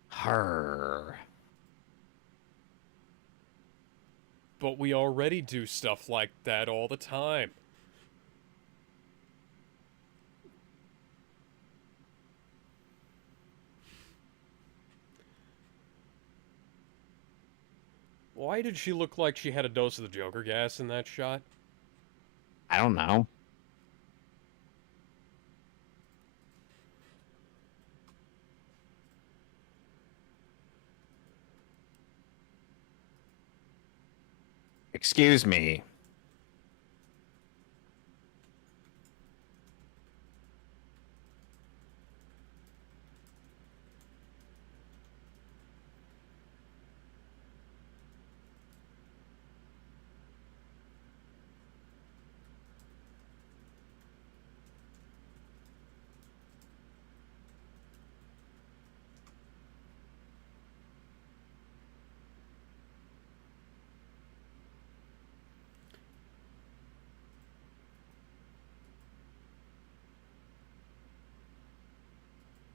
her. But we already do stuff like that all the time. Why did she look like she had a dose of the Joker gas in that shot? I don't know. Excuse me.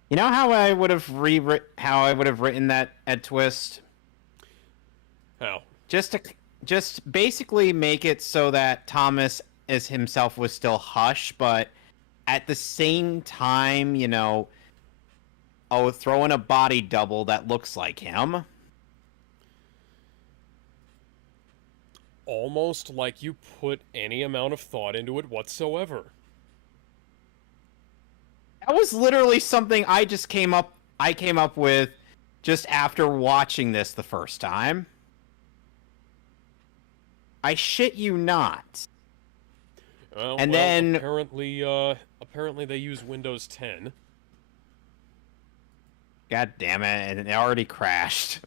You know how I would have written that at twist? How? Just basically make it so that Thomas as himself was still Hush, but at the same time, throw in a body double that looks like him. Almost like you put any amount of thought into it whatsoever. That was literally something I came up with just after watching this the first time. I shit you not. And then apparently they use Windows 10. God damn it, and it already crashed.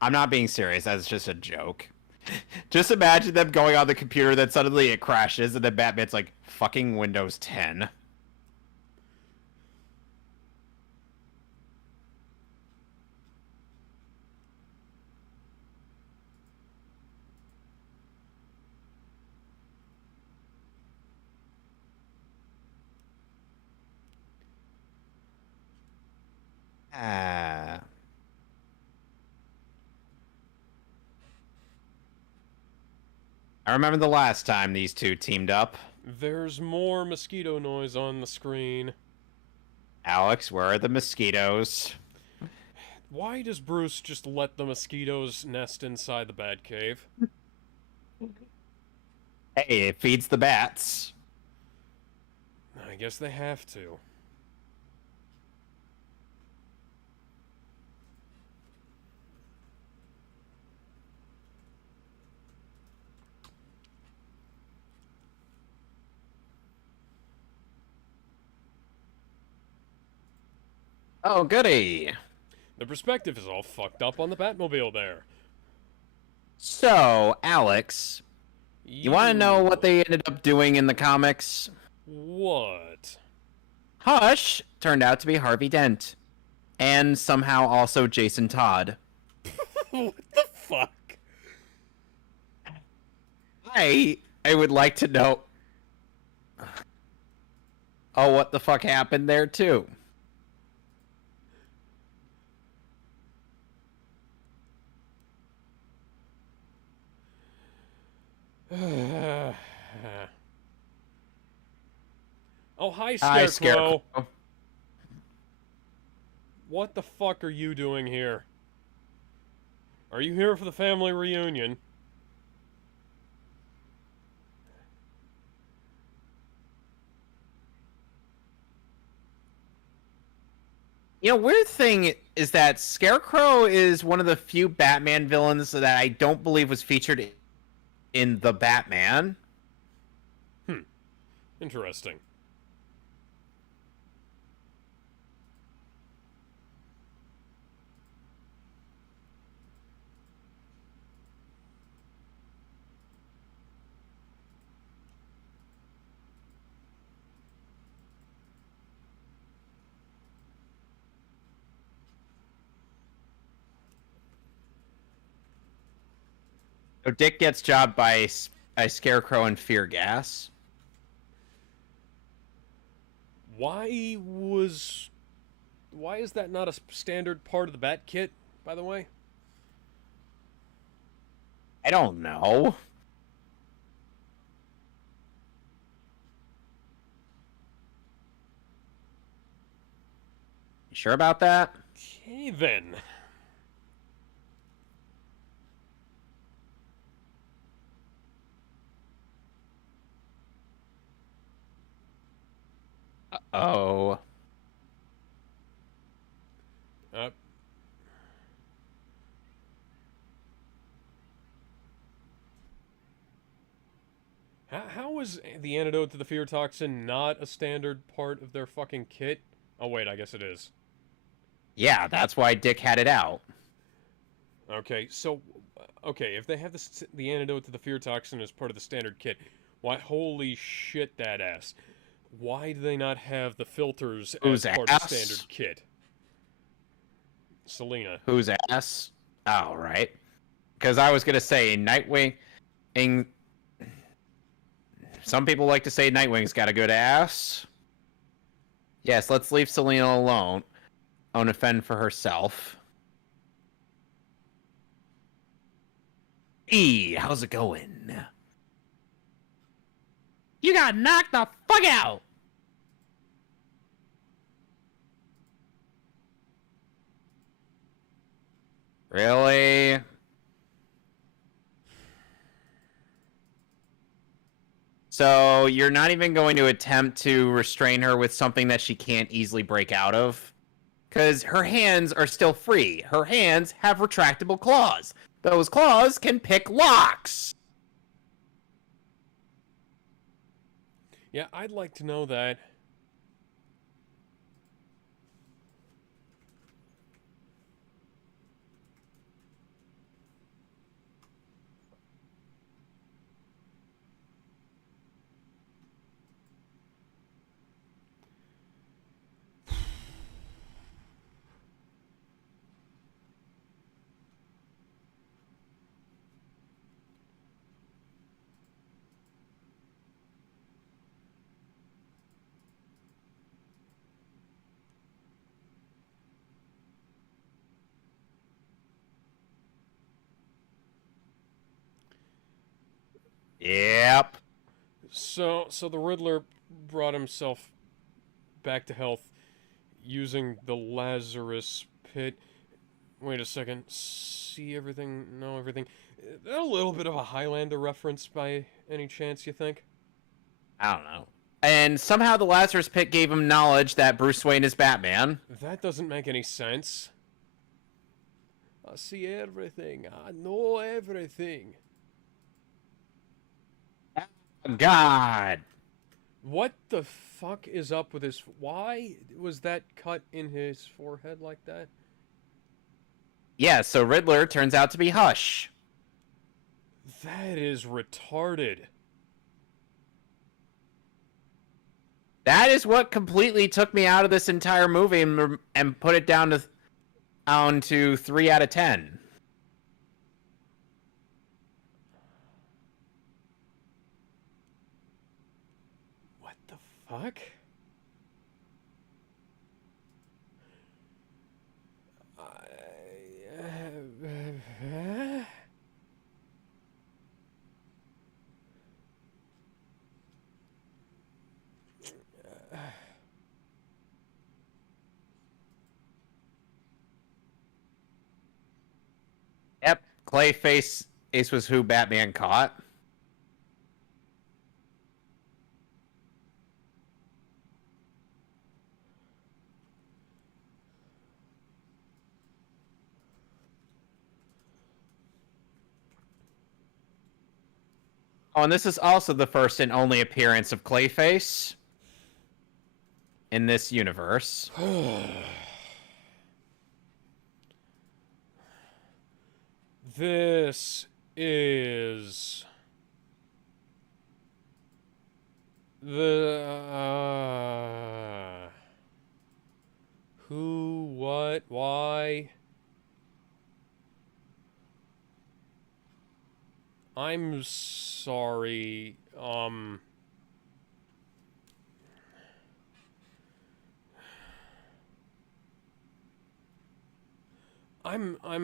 I'm not being serious, that's just a joke. Just imagine them going on the computer, then suddenly it crashes, and then Batman's like, fucking Windows 10. I remember the last time these two teamed up. There's more mosquito noise on the screen. Alex, where are the mosquitoes? Why does Bruce just let the mosquitoes nest inside the Batcave? Hey, it feeds the bats. I guess they have to. Oh, goody. The perspective is all fucked up on the Batmobile there. So, Alex, you want to know what they ended up doing in the comics? What? Hush turned out to be Harvey Dent. And somehow also Jason Todd. What the fuck? I would like to know... Oh, what the fuck happened there, too? Oh, hi, Scarecrow. Hi, Scarecrow. What the fuck are you doing here? Are you here for the family reunion? Weird thing is that Scarecrow is one of the few Batman villains that I don't believe was featured in The Batman. Interesting. So Dick gets jobbed by Scarecrow and Fear Gas. Why is that not a standard part of the Bat kit, by the way? I don't know. You sure about that? Okay, then. Oh. How is the antidote to the fear toxin not a standard part of their fucking kit? Oh, wait, I guess it is. Yeah, that's why Dick had it out. Okay, so... Okay, if they have the antidote to the fear toxin as part of the standard kit, why... Holy shit, that ass. Why do they not have the filters as part of the standard kit? Selena. Whose ass? Oh, right. Because I was going to say Nightwing... Some people like to say Nightwing's got a good ass. Yes, let's leave Selena alone. Own fend for herself. E, how's it going? You got knocked the fuck out! Really? So you're not even going to attempt to restrain her with something that she can't easily break out of? Because her hands are still free. Her hands have retractable claws. Those claws can pick locks. Yeah, I'd like to know that. Yep. So the Riddler brought himself back to health using the Lazarus pit. Wait a second. See everything, know everything. Is that a little bit of a Highlander reference by any chance, you think? I don't know. And somehow the Lazarus Pit gave him knowledge that Bruce Wayne is Batman. That doesn't make any sense. I see everything. I know everything. God. What the fuck is up with his... Why was that cut in his forehead like that? Yeah, so Riddler turns out to be Hush. That is retarded. That is what completely took me out of this entire movie and put it down to 3 out of 10. What the fuck? Yep, Clayface Ace was who Batman caught. Oh, and this is also the first and only appearance of Clayface in this universe. This is the who, what, why? I'm sorry. I'm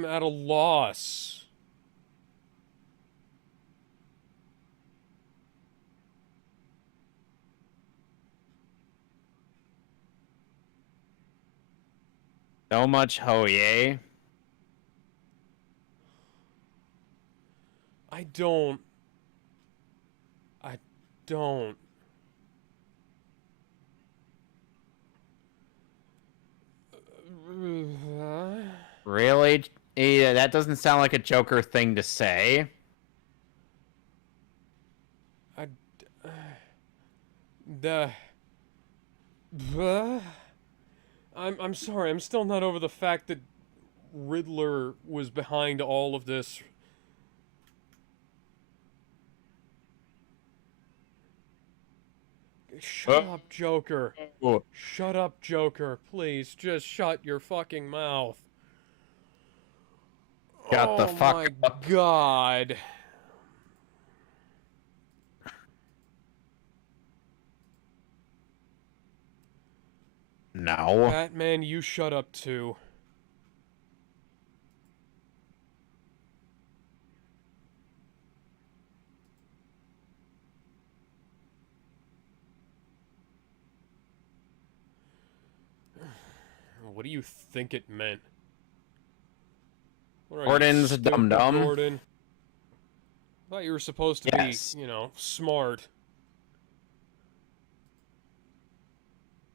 at a loss. So much Hoye. I don't. I don't. Really? Yeah, that doesn't sound like a Joker thing to say. I. The. I'm sorry. I'm still not over the fact that Riddler was behind all of this. Shut up, Joker. Oh. Shut up, Joker. Please, just shut your fucking mouth. Shut the fuck my up. God. No. Batman, you shut up too. What do you think it meant? What are you, Gordon's a stupid, dum-dum. Gordon? I thought you were supposed to Yes. be, smart.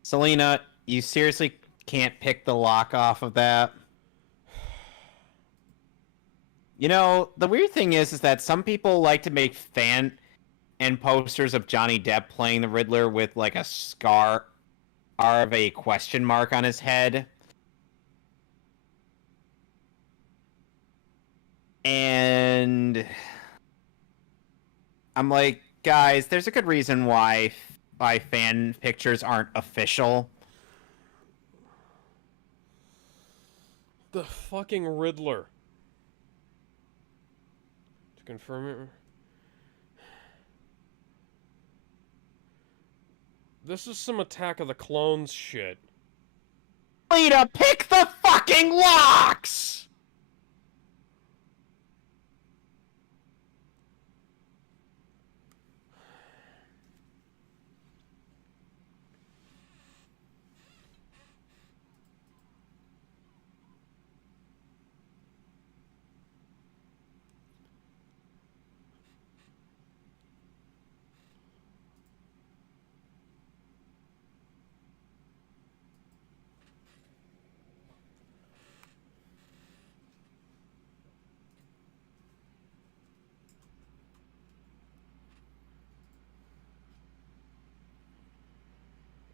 Selena, you seriously can't pick the lock off of that? You know, the weird thing is that some people like to make fan and posters of Johnny Depp playing the Riddler with like a scar of a question mark on his head. And I'm like, guys, there's a good reason why fan pictures aren't official. The fucking Riddler. To confirm it. This is some Attack of the Clones shit. Lita, pick the fucking locks!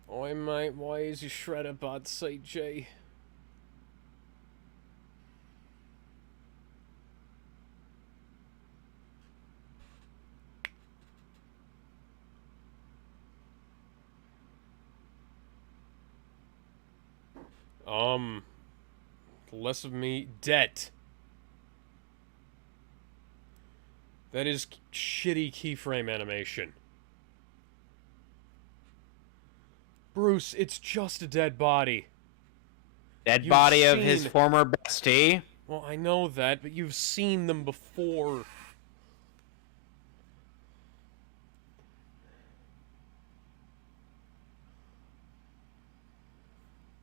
Oi, mate, why is your shredder bud, CG? Less of me. Debt. That is shitty keyframe animation. Bruce, it's just a dead body. Dead You've body of his seen- former bestie. Well, I know that, but you've seen them before.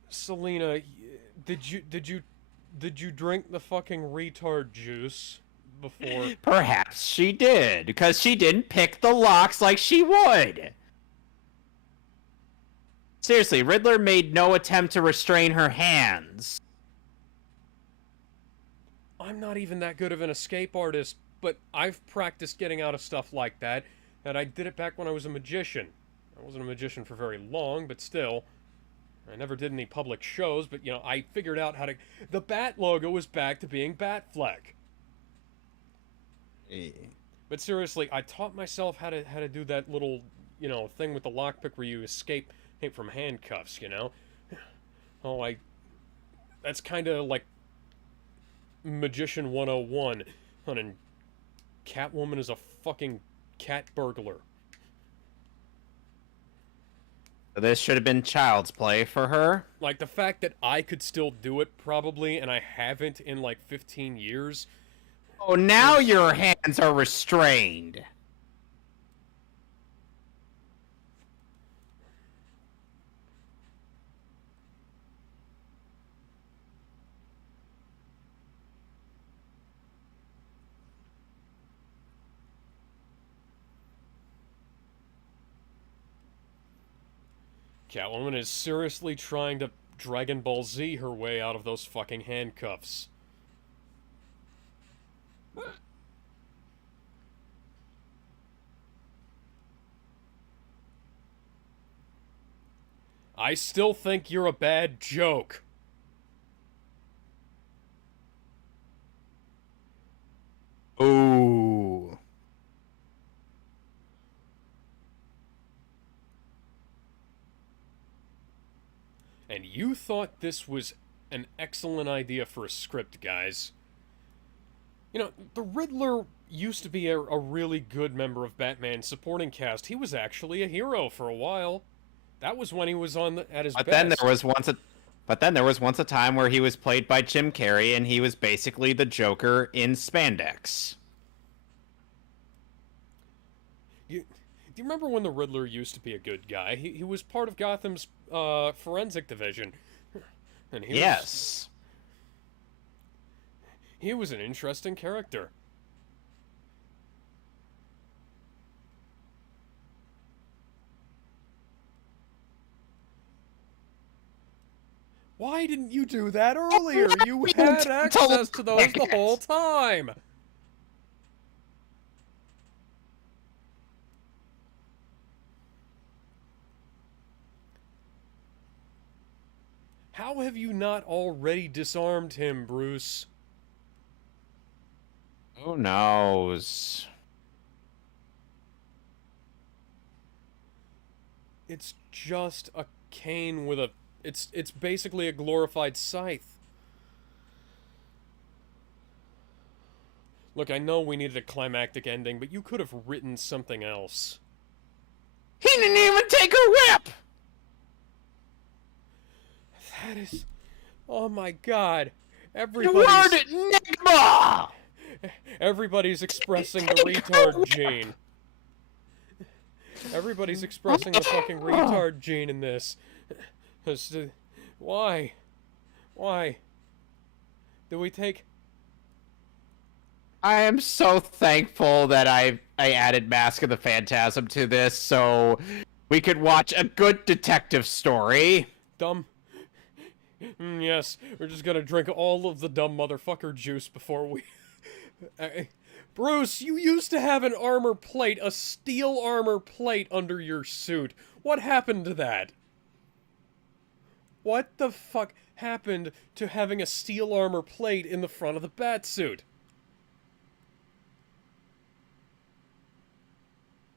Selena, did you drink the fucking retard juice before? Perhaps she did, because she didn't pick the locks like she would. Seriously, Riddler made no attempt to restrain her hands. I'm not even that good of an escape artist, but I've practiced getting out of stuff like that, and I did it back when I was a magician. I wasn't a magician for very long, but still. I never did any public shows, but, I figured out how to... The Bat logo was back to being Batfleck. But seriously, I taught myself how to do that little, thing with the lockpick where you escape from handcuffs, Oh, that's kind of like Magician 101. And Catwoman is a fucking cat burglar. This should have been child's play for her. Like, the fact that I could still do it, probably, and I haven't in, 15 years. Oh, now your hands are restrained. Catwoman is seriously trying to Dragon Ball Z her way out of those fucking handcuffs. I still think you're a bad joke. Ooh. And you thought this was an excellent idea for a script, guys. The Riddler used to be a really good member of Batman's supporting cast. He was actually a hero for a while. That was when he was at his But best. then there was once a time where he was played by Jim Carrey, and he was basically the Joker in spandex. Do you remember when the Riddler used to be a good guy? He was part of Gotham's forensic division. And Yes. He was an interesting character. Why didn't you do that earlier? You had access to those the whole time! How have you not already disarmed him, Bruce? Who knows? It's just a cane with a... It's basically a glorified scythe. Look, I know we needed a climactic ending, but you could have written something else. He didn't even take a whip! That is... Oh my god. The word enigma! Everybody's expressing the retard gene. Everybody's expressing the fucking retard gene in this. Why? Why? Do we take... I am so thankful that I added Mask of the Phantasm to this so we could watch a good detective story. Dumb? Yes, we're just gonna drink all of the dumb motherfucker juice before we... Bruce, you used to have an armor plate, a steel armor plate under your suit. What happened to that? What the fuck happened to having a steel armor plate in the front of the Batsuit?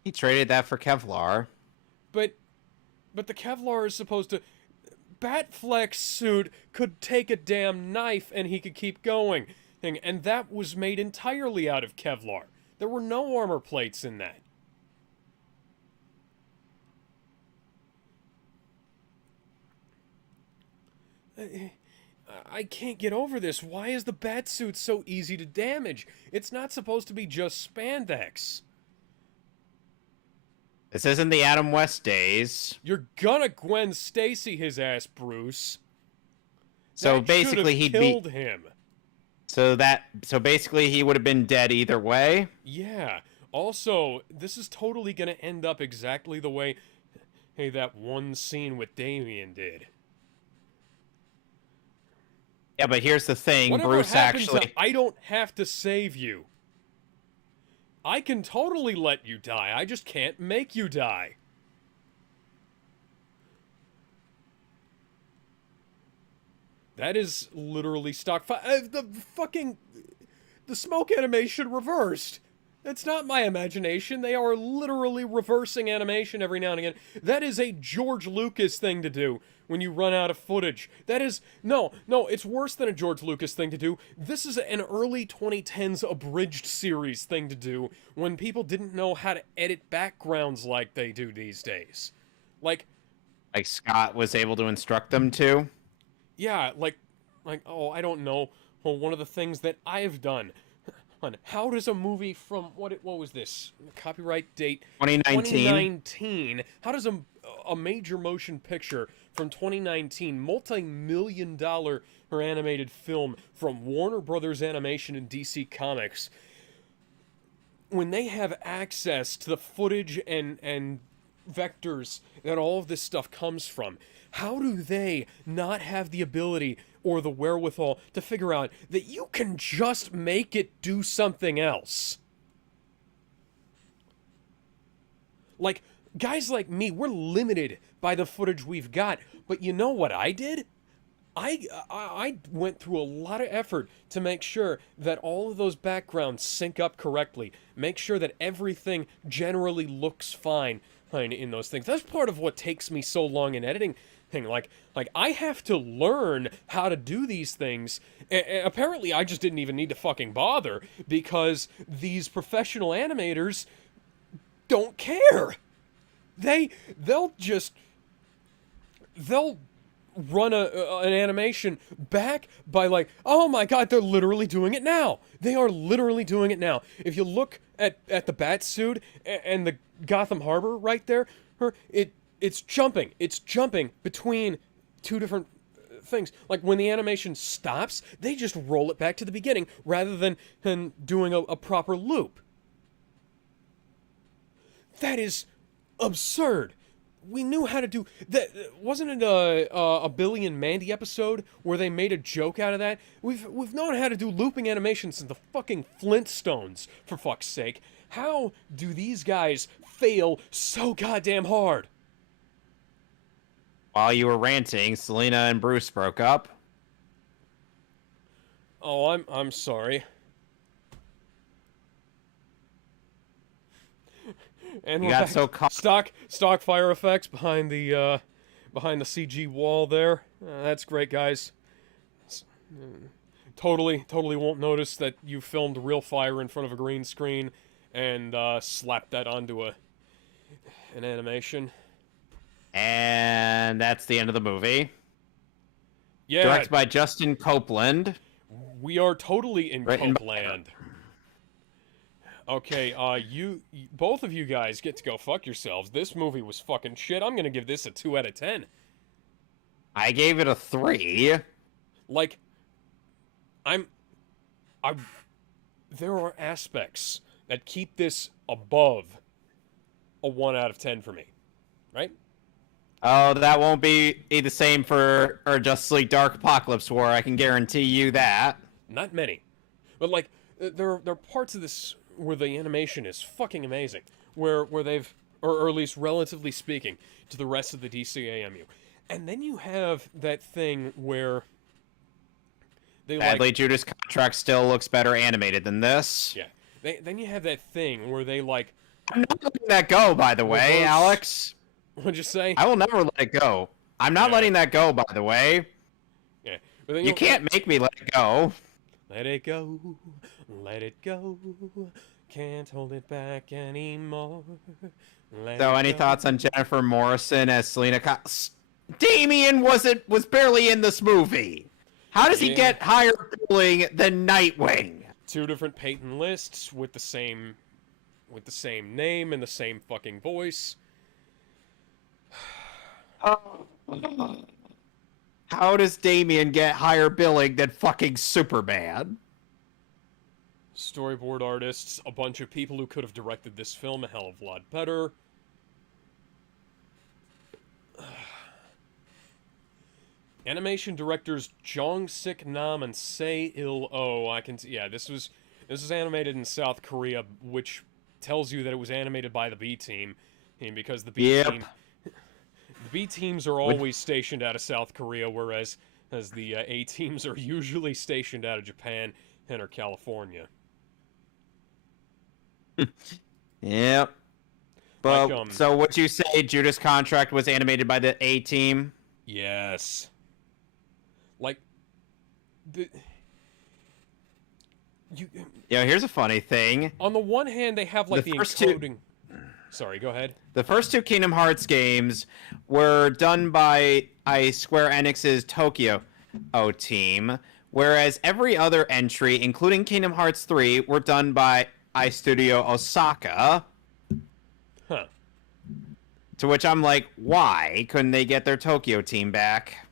He traded that for Kevlar. But the Kevlar is supposed to... Batfleck's suit could take a damn knife and he could keep going. And that was made entirely out of Kevlar. There were no armor plates in that. I can't get over this. Why is the Batsuit so easy to damage? It's not supposed to be just spandex. This isn't the Adam West days. You're gonna Gwen Stacy his ass, Bruce. So That basically should've he'd killed be... him. So basically he would have been dead either way? Yeah. Also, this is totally gonna end up exactly the way, hey, that one scene with Damien did. Yeah, but here's the thing, Whatever Bruce happened actually... to, I don't have to save you. I can totally let you die. I just can't make you die. That is literally stock the smoke animation reversed. It's not my imagination. They are literally reversing animation every now and again. That is a George Lucas thing to do when you run out of footage. That is... No, it's worse than a George Lucas thing to do. This is an early 2010s abridged series thing to do when people didn't know how to edit backgrounds like they do these days. Like Scott was able to instruct them to? Yeah, like, oh, I don't know. Well, one of the things that I've done... How does a movie from what was this? Copyright date 2019. How does a major motion picture from 2019, multi-million-dollar animated film from Warner Brothers Animation and DC Comics, when they have access to the footage and vectors that all of this stuff comes from, how do they not have the ability or the wherewithal to figure out that you can just make it do something else? Like, guys like me, we're limited by the footage we've got, but you know what I did? I went through a lot of effort to make sure that all of those backgrounds sync up correctly, make sure that everything generally looks fine in those things. That's part of what takes me so long in editing. Like I have to learn how to do these things. Apparently, I just didn't even need to fucking bother because these professional animators don't care. They'll just they'll run an animation back by like, oh my god, they're literally doing it now. They are literally doing it now. If you look at the bat suit and the Gotham Harbor right there, it's jumping. It's jumping between two different things. Like when the animation stops, they just roll it back to the beginning rather than doing a proper loop. That is absurd. We knew how to do that. Wasn't it a Billy and Mandy episode where they made a joke out of that? We've known how to do looping animation since the fucking Flintstones, for fuck's sake. How do these guys fail so goddamn hard? While you were ranting, Selena and Bruce broke up. Oh, I'm sorry. And You we're got back. so caught. Stock fire effects behind the CG wall there. That's great, guys. Totally won't notice that you filmed real fire in front of a green screen and slapped that onto an animation. And that's the end of the movie. Yeah, Directed by Justin Copeland. we are totally in Written by- Copeland. Okay, you both of you guys get to go fuck yourselves. This movie was fucking shit. I'm gonna give this a 2 out of 10. I gave it a 3. Like, there are aspects that keep this above a 1 out of 10 for me, right? Oh, that won't be the same for Justice League Dark Apocalypse War. I can guarantee you that. Not many, but like there are parts of this where the animation is fucking amazing, where they've, or at least relatively speaking, to the rest of the DCAMU, and then you have that thing where they Sadly, Judas Contract still looks better animated than this. yeah, then you have that thing where they like, I'm not letting that go, by the way, Reverse- Alex. what'd you say? I will never let it go. I'm not Yeah. letting that go, by the way. Yeah, but then You can't make me let it go. Let it go, let it go, can't hold it back anymore. Let So, it any go. thoughts on Jennifer Morrison as Selena Damian was barely in this movie. How does he Yeah. get higher billing than Nightwing? Two different patent lists with the same name and the same fucking voice. How does Damian get higher billing than fucking Superman? Storyboard artists, a bunch of people who could have directed this film a hell of a lot better. Animation directors Jong Sik Nam and Sei Il Oh. This was animated in South Korea, which tells you that it was animated by the B team, and because the Yep. B teams are always stationed out of South Korea, whereas the A teams are usually stationed out of Japan and or California. Yep. But Like, so would you say Judas Contract was animated by the A team? Yes. Like Yeah, here's a funny thing. on the one hand they have like The the first two- encoding. Sorry, go ahead. The first 2 Kingdom Hearts games were done by Square Enix's Tokyo team, whereas every other entry, including Kingdom Hearts 3, were done by iStudio Osaka. Huh. To which I'm like, why couldn't they get their Tokyo team back?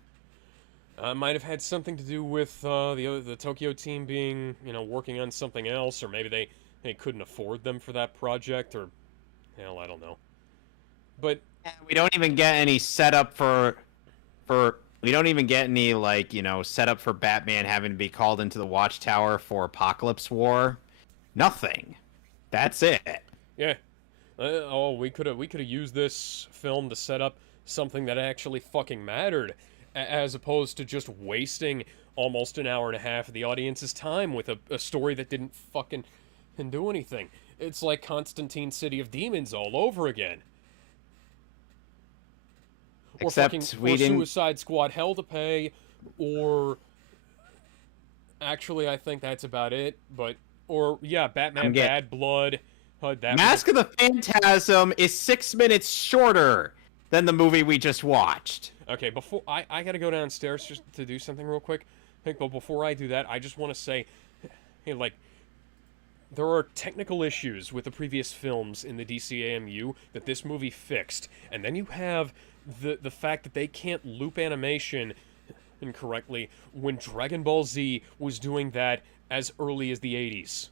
Might have had something to do with the Tokyo team being, working on something else, or maybe they couldn't afford them for that project, or hell, I don't know. But We don't even get any setup for we don't even get any setup for Batman having to be called into the Watchtower for Apocalypse War. Nothing. That's it. yeah, we could have used this film to set up something that actually fucking mattered, as opposed to just wasting almost an hour and a half of the audience's time with a story that didn't fucking do anything. It's like Constantine City of Demons all over again. Or Except fucking we or didn't. Suicide Squad Hell to Pay, or actually I think that's about it. But Batman Bad Blood. That Mask of the Phantasm is 6 minutes shorter than the movie we just watched. Okay, before I gotta go downstairs just to do something real quick. But before I do that, I just want to say, hey, like, there are technical issues with the previous films in the DCAMU that this movie fixed, and then you have the fact that they can't loop animation incorrectly when Dragon Ball Z was doing that as early as the 80s.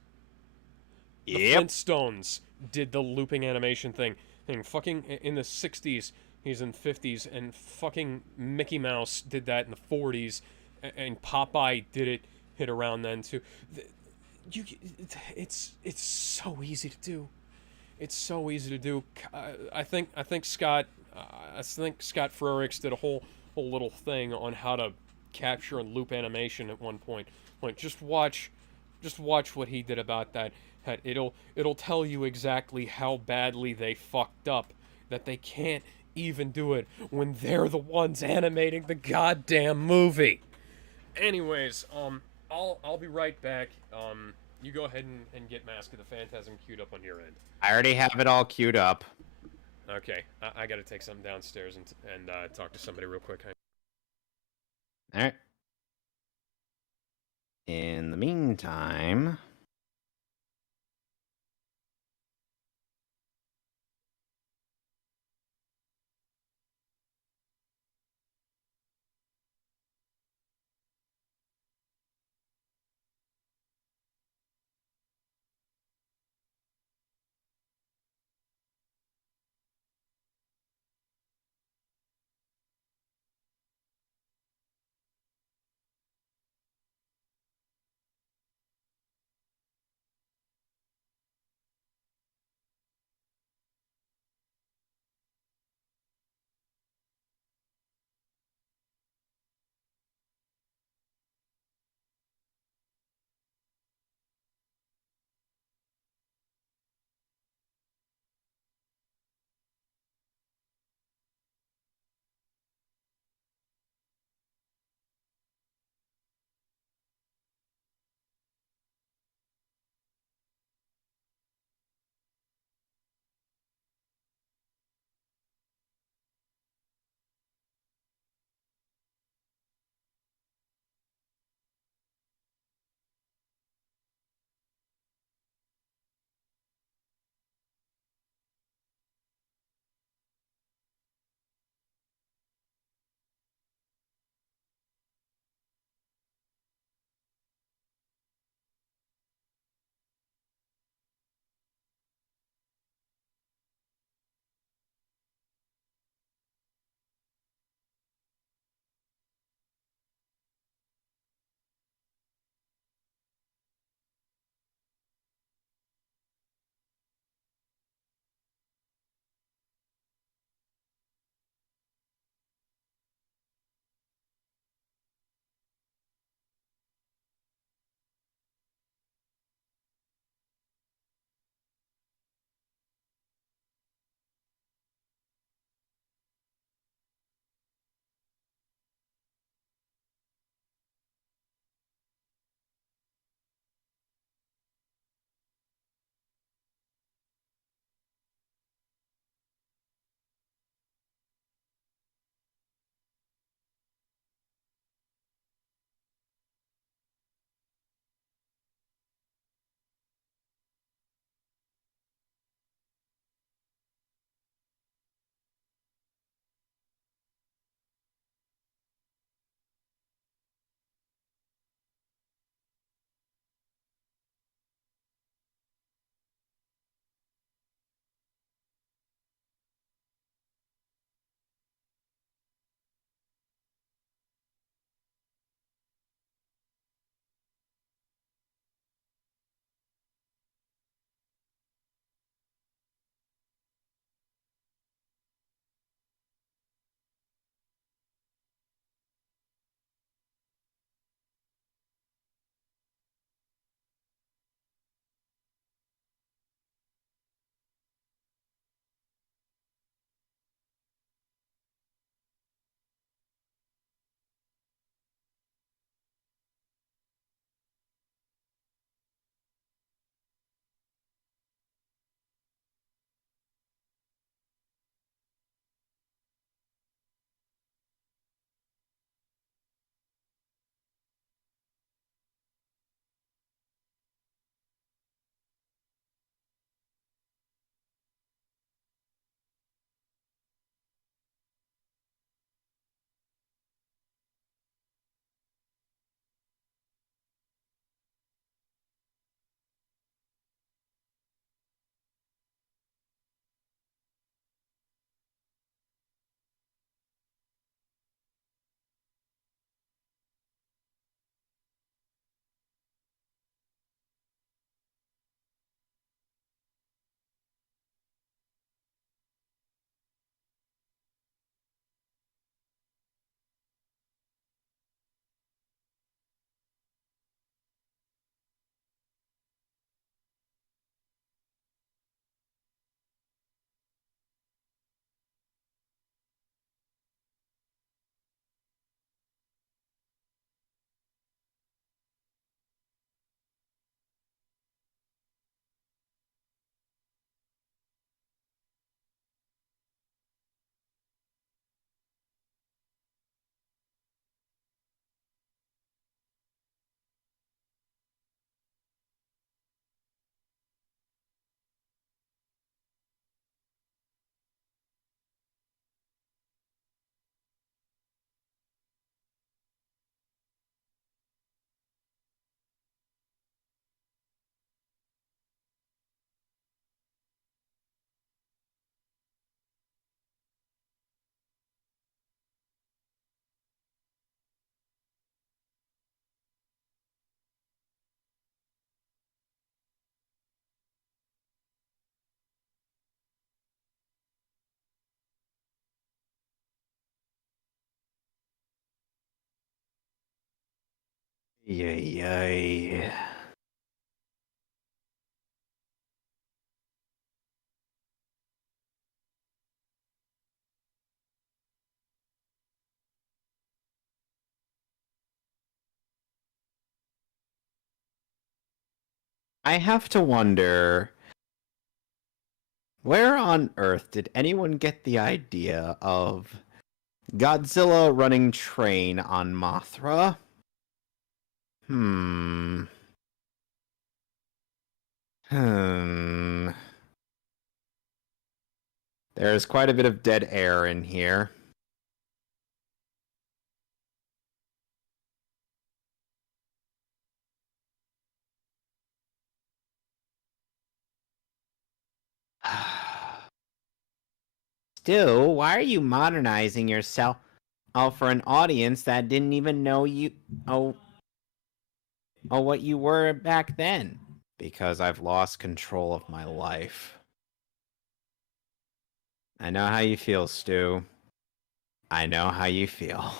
The Yep. Flintstones did the looping animation thing. Fucking in the 60s, he's in 50s, and fucking Mickey Mouse did that in the 40s, and Popeye did it hit around then too. It's so easy to do. It's so easy to do. I think Scott Frericks did a whole little thing on how to capture and loop animation at one point. Like just watch what he did about that. It'll tell you exactly how badly they fucked up, that they can't even do it when they're the ones animating the goddamn movie. Anyways, I'll be right back. You go ahead and get Mask of the Phantasm queued up on your end. I already have it all queued up. Okay, I gotta take something downstairs and talk to somebody real quick. All right. In the meantime, Yay, yay. I have to wonder, where on earth did anyone get the idea of Godzilla running train on Mothra? Hmm. Hmm. There's quite a bit of dead air in here. Still, why are you modernizing yourself for an audience that didn't even know you what you were back then? Because I've lost control of my life. I know how you feel, Stu. I know how you feel.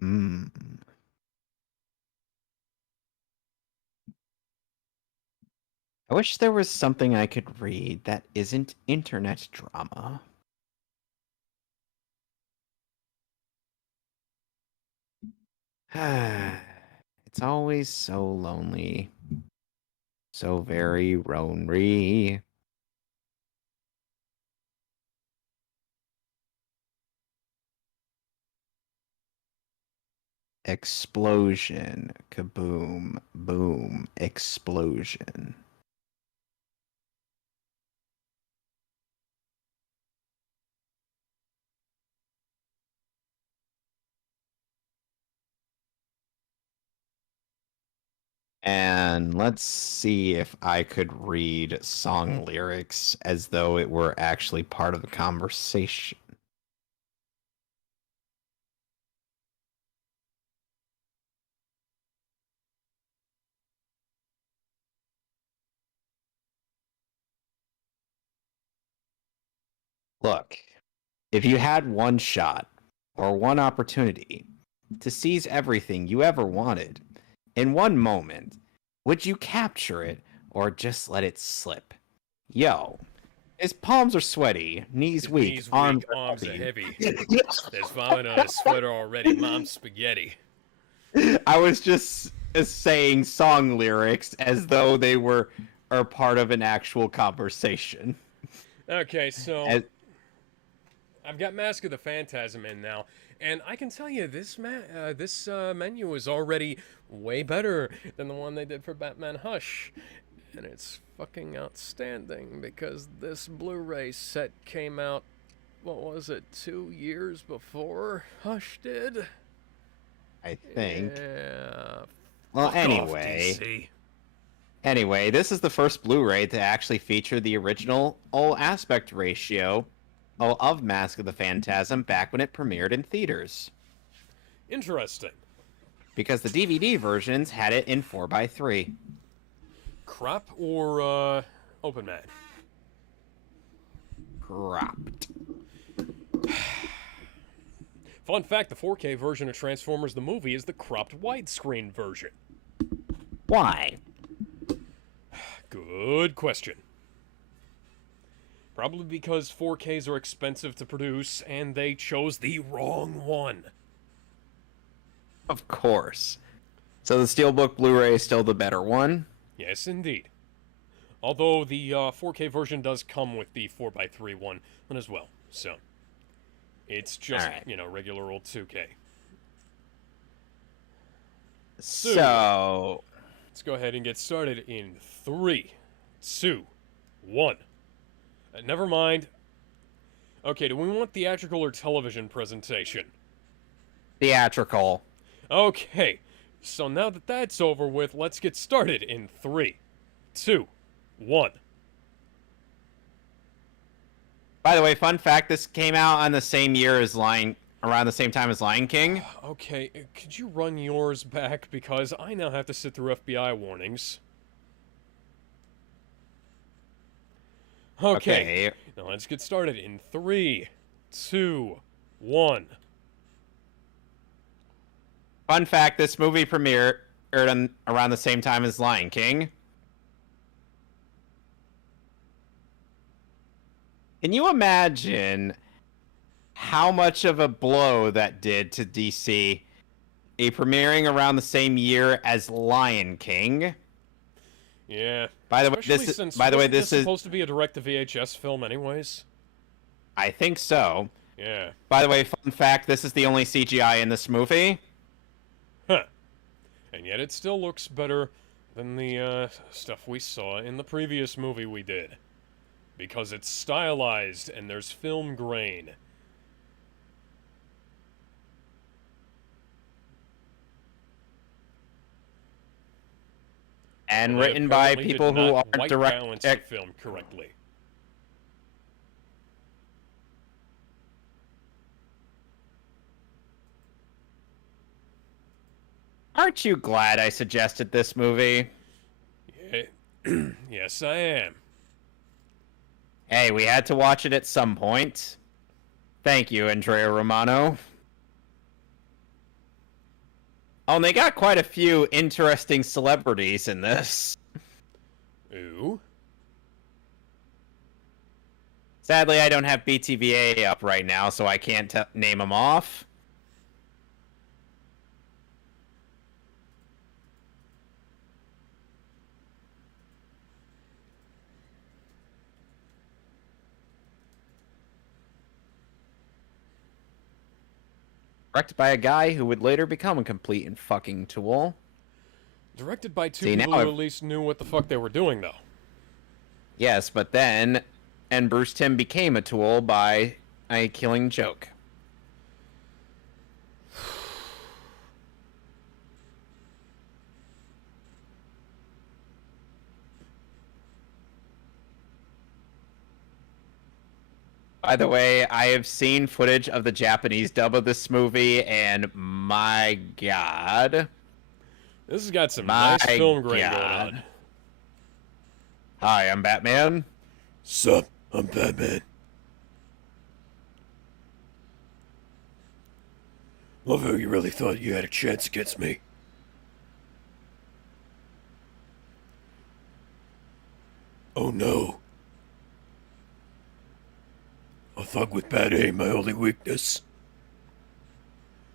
Hmm. I wish there was something I could read that isn't internet drama. It's always so lonely. So very lonely. Explosion. Kaboom. Boom. Explosion. And let's see if I could read song lyrics as though it were actually part of the conversation. Look, if you had one shot or one opportunity to seize everything you ever wanted in one moment, would you capture it or just let it slip? Yo, his palms are sweaty, knees weak, Knees arms weak, arms are heavy. heavy. There's vomit on his sweater already. Mom's spaghetti. I was just saying song lyrics as though they are part of an actual conversation. Okay, so As, I've got Mask of the Phantasm in now, and I can tell you this menu is already way better than the one they did for Batman Hush, and it's fucking outstanding because this Blu-ray set came out. What was it? 2 years before Hush did. I think. Yeah. Well, Fuck anyway. off, DC. Anyway, this is the first Blu-ray to actually feature the original aspect ratio of Mask of the Phantasm back when it premiered in theaters. Interesting. Because the DVD versions had it in 4:3. Crop or open man? Cropped. Fun fact, the 4K version of Transformers the movie is the cropped widescreen version. Why? Good question. Probably because 4Ks are expensive to produce and they chose the wrong one. Of course. So the Steelbook Blu-ray is still the better one? Yes, indeed. Although the 4K version does come with the 4x3 one as well. So, it's just, Alright. regular old 2K. So, Let's go ahead and get started in 3, 2, 1. Never mind. Okay, do we want theatrical or television presentation? theatrical. Okay, so now that that's over with, let's get started in 3, 2, 1. By the way, fun fact: this came out on the same year as around the same time as Lion King. Okay, could you run yours back? Because I now have to sit through FBI warnings. Okay, now let's get started in 3, 2, 1. Fun fact: this movie premiered around the same time as Lion King. Can you imagine how much of a blow that did to DC? Premiering around the same year as Lion King. Yeah. By the way, this is supposed to be a direct-to-VHS film, anyways. I think so. Yeah. By the way, fun fact: this is the only CGI in this movie. Huh. And yet it still looks better than the stuff we saw in the previous movie we did. Because it's stylized and there's film grain. And They written by apparently people did who not aren't white balance the film correctly. Aren't you glad I suggested this movie? Yeah. Yes, I am. Hey, we had to watch it at some point. Thank you, Andrea Romano. Oh, and they got quite a few interesting celebrities in this. Ooh. Sadly, I don't have BTVA up right now, so I can't name them off. Directed by a guy who would later become a complete and fucking tool. Directed by two See, people now who I've- at least knew what the fuck they were doing, though. Yes, but then, and Bruce Timm became a tool by a Killing Joke. By the way, I have seen footage of the Japanese dub of this movie, and my god. This has got some My nice film grain going God. on. Hi, I'm Batman. Sup, I'm Batman. Love how you really thought you had a chance against me. Oh no. A thug with bad aim, my only weakness.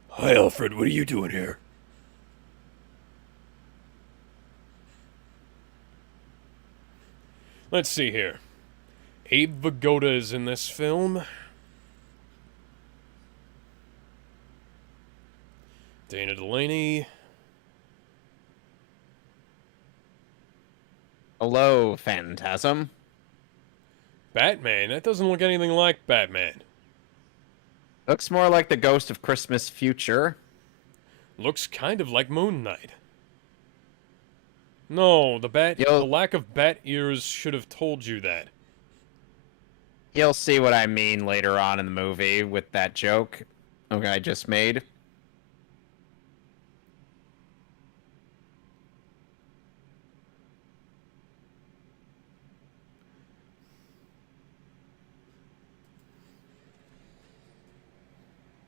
Hi, Alfred, what are you doing here? Let's see here. Abe Vigoda is in this film. Dana Delaney. Hello, Phantasm. Batman. That doesn't look anything like Batman. Looks more like the ghost of Christmas future. Looks kind of like Moon Knight. No, the lack of bat ears should have told you that. You'll see what I mean later on in the movie with that joke I just made.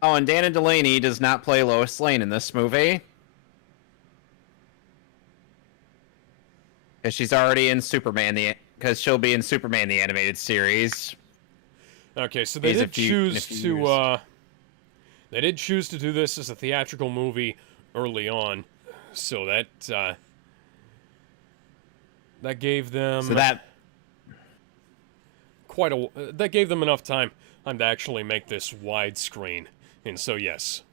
Oh, and Dana Delaney does not play Lois Lane in this movie. Because she's already in Superman, because she'll be in Superman the Animated Series. Okay, so they did choose to do this as a theatrical movie early on, so that gave them that gave them enough time to actually make this widescreen. And so yes.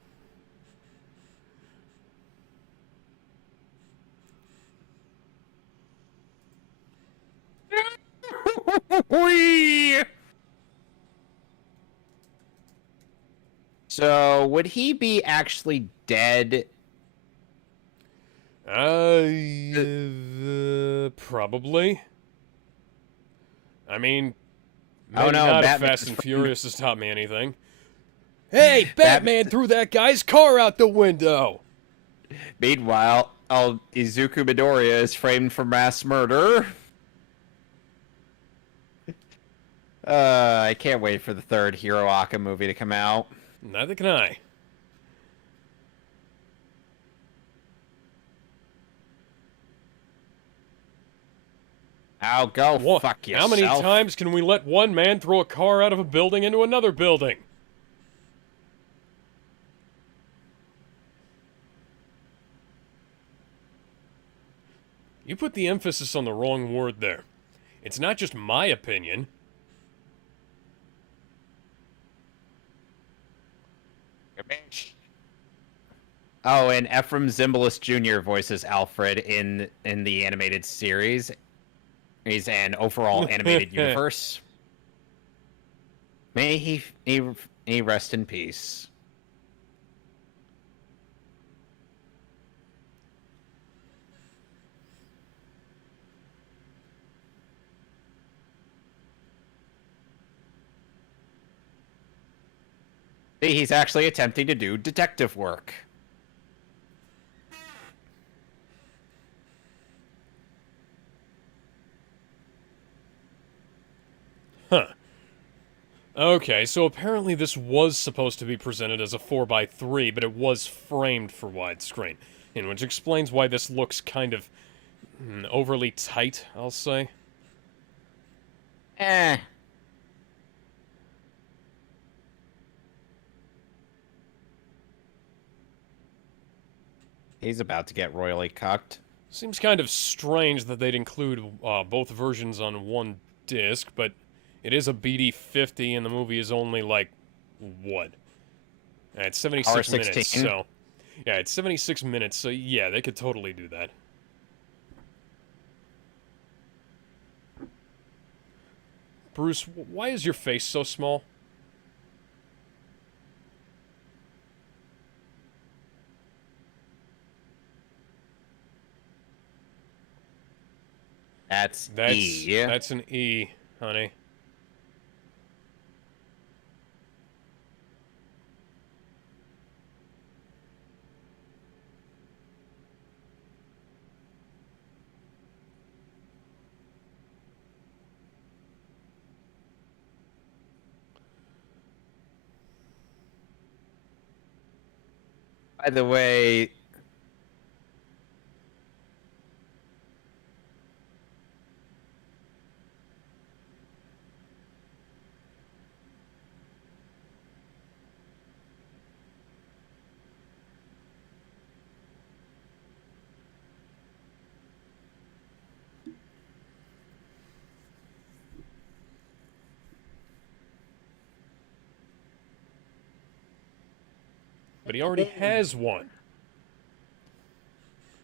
Whee! So, would he be actually dead? Probably. I mean, Oh, maybe no, not if Batman's Fast and from- Furious has taught me anything. Hey, Batman threw that guy's car out the window! Meanwhile, Izuku Midoriya is framed for mass murder. I can't wait for the third Hiroaka movie to come out. Neither can I. I'll go Wha- fuck yourself. How many times can we let one man throw a car out of a building into another building? You put the emphasis on the wrong word there. It's not just my opinion. Oh, and Ephraim Zimbalist Jr. voices Alfred in the animated series. He's an overall animated universe. May he rest in peace. See, he's actually attempting to do detective work. Huh. Okay, so apparently this was supposed to be presented as a 4x3, but it was framed for widescreen, which explains why this looks kind of overly tight, I'll say. Eh. He's about to get royally cucked. Seems kind of strange that they'd include both versions on one disc, but it is a BD50 and the movie is only like, what? It's 76 minutes, 16. so... Yeah, it's 76 minutes, so yeah, they could totally do that. Bruce, why is your face so small? That's E. That's an E, honey. By the way, But he already has one.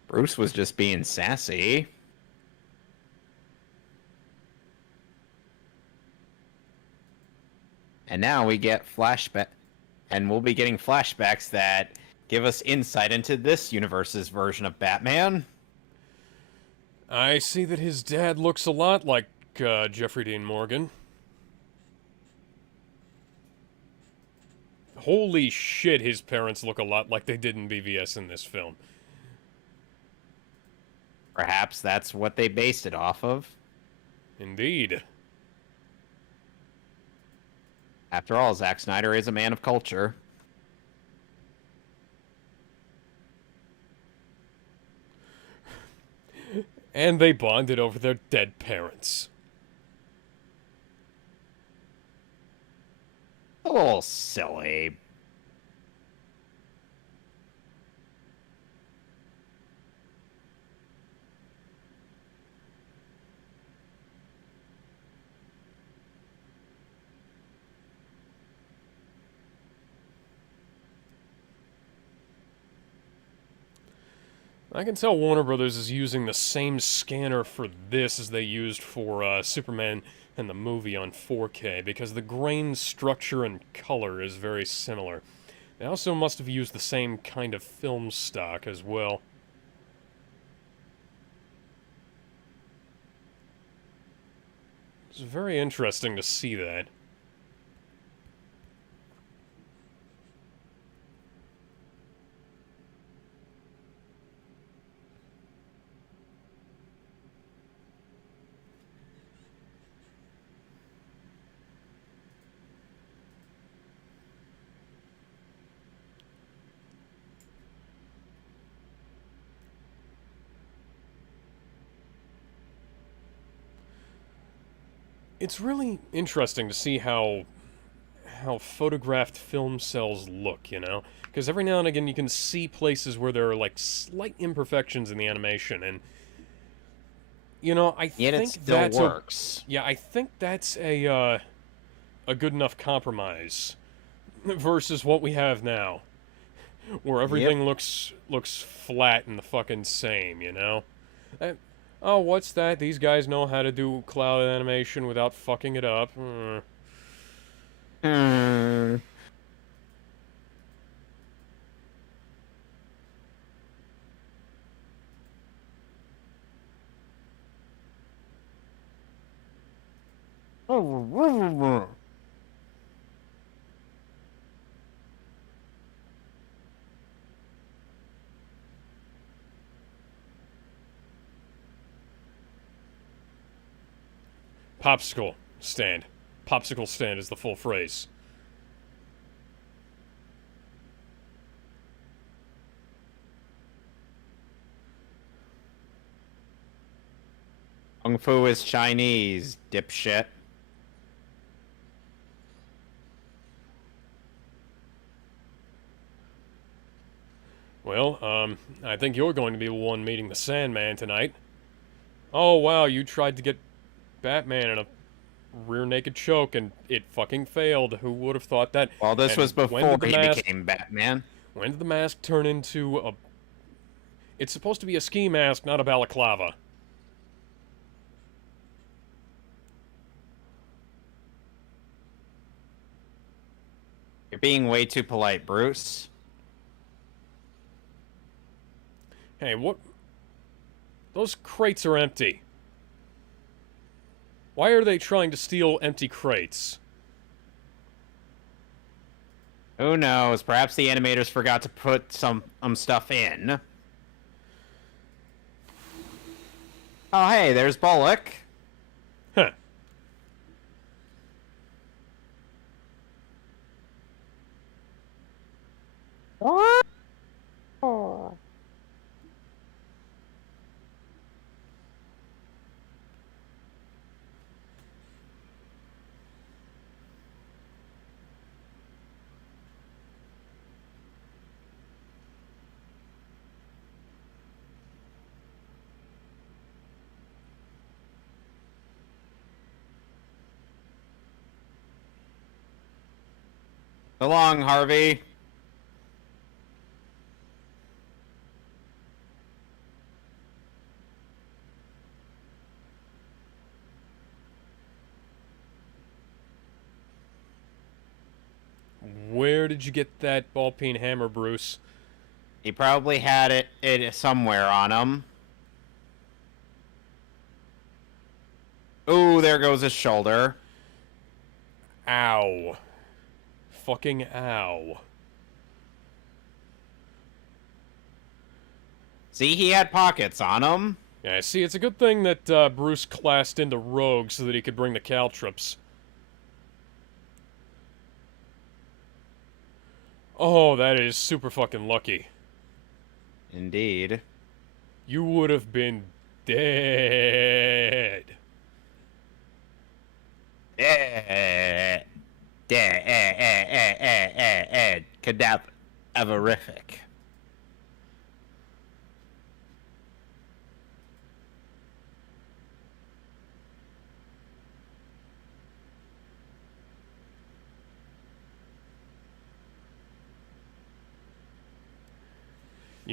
Bruce was just being sassy. And now we get flashback, and we'll be getting flashbacks that give us insight into this universe's version of Batman. I see that his dad looks a lot like Jeffrey Dean Morgan. Holy shit, his parents look a lot like they did in BVS in this film. Perhaps that's what they based it off of. Indeed. After all, Zack Snyder is a man of culture. And they bonded over their dead parents. Oh, silly. I can tell Warner Brothers is using the same scanner for this as they used for Superman and the movie on 4K, because the grain structure and color is very similar. They also must have used the same kind of film stock as well. It's very interesting to see that. It's really interesting to see how photographed film cells look, you know? Because every now and again you can see places where there are, like, slight imperfections in the animation, and, you know, I Yet it think still that's works. yeah, I think that's a good enough compromise versus what we have now, where everything looks flat and the fucking same, you know? Oh, what's that? These guys know how to do cloud animation without fucking it up. Hmm. Popsicle stand. Popsicle stand is the full phrase. Kung Fu is Chinese, dipshit. Well, I think you're going to be the one meeting the Sandman tonight. Oh, wow, you tried to get Batman in a rear naked choke and it fucking failed. Who would have thought that? Well, this And was when before did the he mask, became Batman. when did the mask turn into a... It's supposed to be a ski mask, not a balaclava. You're being way too polite, Bruce. Hey, what... Those crates are empty. Why are they trying to steal empty crates? Who knows? Perhaps the animators forgot to put some stuff in. Oh, hey, there's Bullock. Huh. So long, Harvey. Where did you get that ball-peen hammer, Bruce? He probably had it somewhere on him. Ooh, there goes his shoulder. Ow. Fucking ow. See, he had pockets on him. Yeah, see, it's a good thing that Bruce classed into Rogue so that he could bring the caltrops. Oh, that is super fucking lucky. Indeed. You would have been dead. Cadaverific.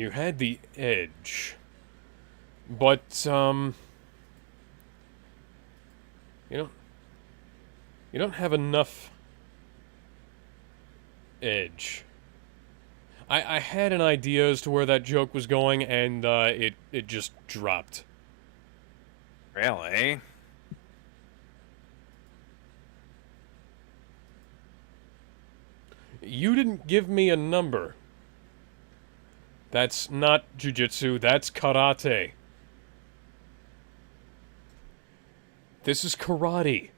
You had the edge. But, you don't have enough edge. I had an idea as to where that joke was going, and, it just dropped. Really? You didn't give me a number. That's not jujitsu, that's karate. This is karate.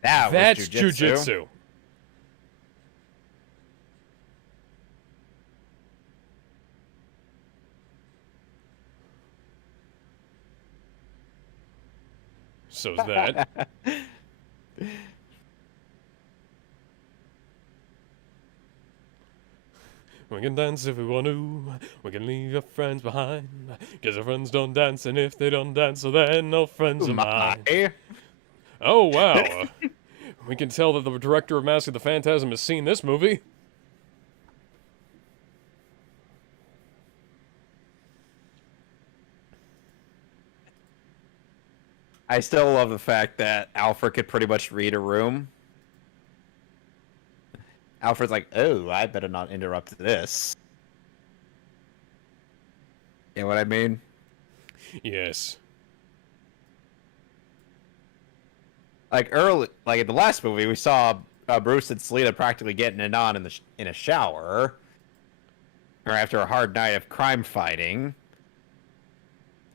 That's That's jujitsu. So's that. We can dance if we want to. We can leave our friends behind. 'Cause our friends don't dance, and if they don't dance, so they're no friends of mine. Oh, wow. We can tell that the director of Mask of the Phantasm has seen this movie. I still love the fact that Alfred could pretty much read a room. Alfred's like, oh, I better not interrupt this. You know what I mean? Yes. Like in the last movie, we saw Bruce and Selena practically getting it on in a shower, or after a hard night of crime fighting.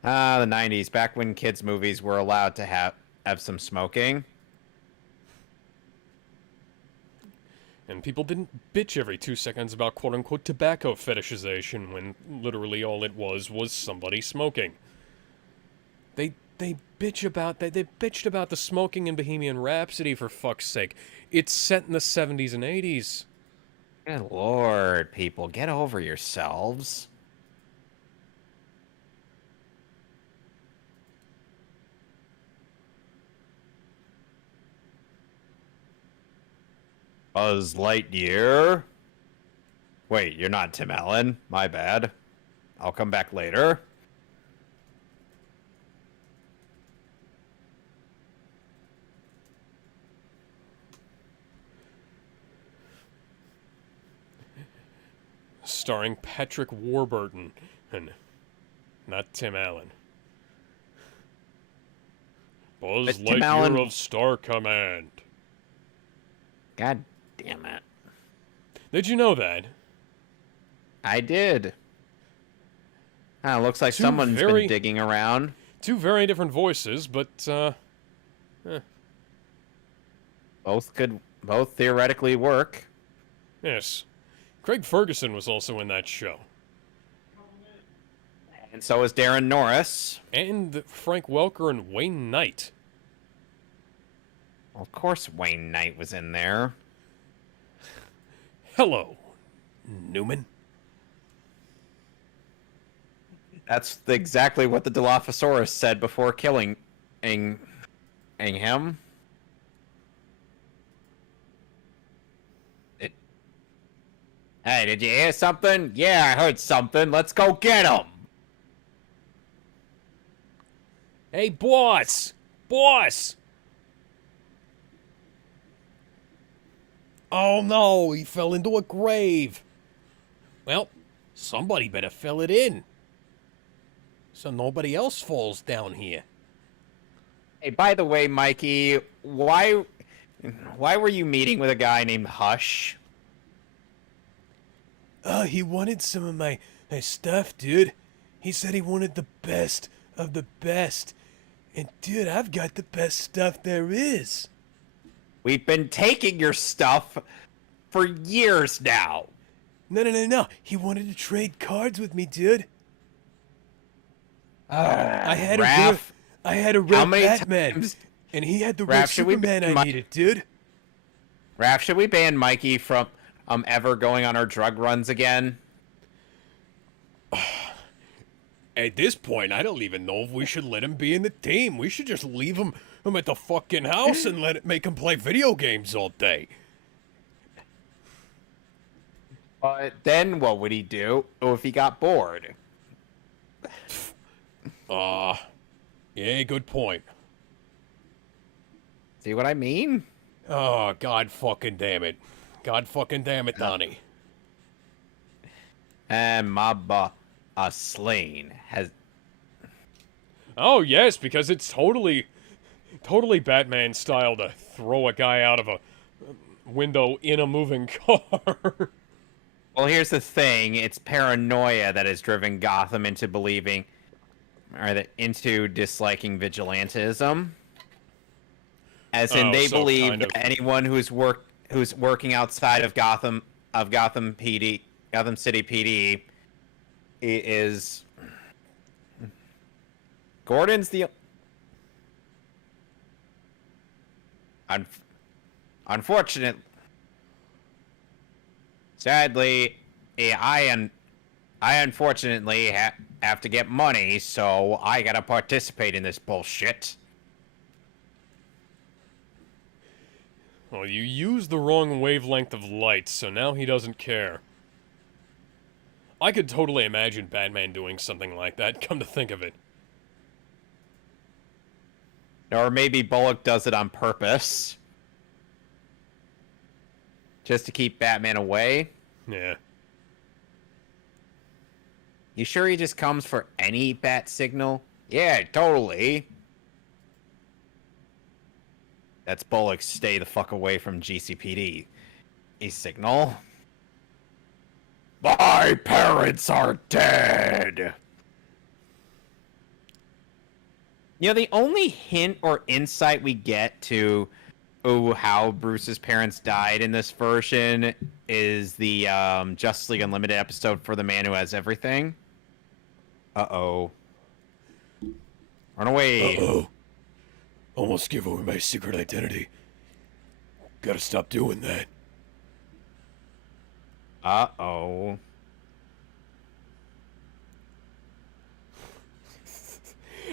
The 90s, back when kids' movies were allowed to have some smoking. And people didn't bitch every 2 seconds about quote-unquote tobacco fetishization when literally all it was somebody smoking. They bitched about the smoking in Bohemian Rhapsody, for fuck's sake. It's set in the 70s and 80s. Good lord, people, get over yourselves. Buzz Lightyear? Wait, you're not Tim Allen? My bad. I'll come back later. Starring Patrick Warburton, and not Tim Allen. Buzz Tim Lightyear Allen... of Star Command. God damn it. Did you know that? I did. Looks like someone's been digging around. Two very different voices, but, Both theoretically work. yes. Craig Ferguson was also in that show. And so is Darren Norris. And Frank Welker and Wayne Knight. Well, of course Wayne Knight was in there. Hello, Newman. That's exactly what the Dilophosaurus said before killing him. Hey, did you hear something? Yeah, I heard something. Let's go get him. Hey, boss! Boss! Oh no, he fell into a grave. Well, somebody better fill it in. So nobody else falls down here. Hey, by the way, Mikey, why were you meeting with a guy named Hush? He wanted some of my stuff, dude. He said he wanted the best of the best. And, dude, I've got the best stuff there is. We've been taking your stuff for years now. No. He wanted to trade cards with me, dude. I had a red Batman, and he had the red Superman I needed, dude. Raph, should we ban Mikey from ever going on our drug runs again? At this point, I don't even know if we should let him be in the team. We should just leave him at the fucking house and make him play video games all day. But then what would he do if he got bored? Yeah, good point. See what I mean? Oh, God fucking damn it. God fucking damn it, Donnie. And Mabba slain has. Oh, yes, because it's totally Batman style to throw a guy out of a window in a moving car. Well, here's the thing: it's paranoia that has driven Gotham into believing, into disliking vigilantism. As in, Oh, they so believe kind that of. anyone who's working outside of Gotham PD, Gotham City PD, is Gordon's the. Unfortunate. Sadly, I unfortunately have to get money, so I gotta participate in this bullshit. Well, you used the wrong wavelength of light, so now he doesn't care. I could totally imagine Batman doing something like that, come to think of it. Or maybe Bullock does it on purpose. Just to keep Batman away. Yeah. You sure he just comes for any bat signal? Yeah, totally. That's Bullock's stay the fuck away from GCPD. A signal. My parents are dead! You know, the only hint or insight we get to how Bruce's parents died in this version is the Justice League Unlimited episode for the man who has everything. Uh-oh. Run away. Uh-oh. Almost give away my secret identity. Gotta stop doing that. Uh-oh.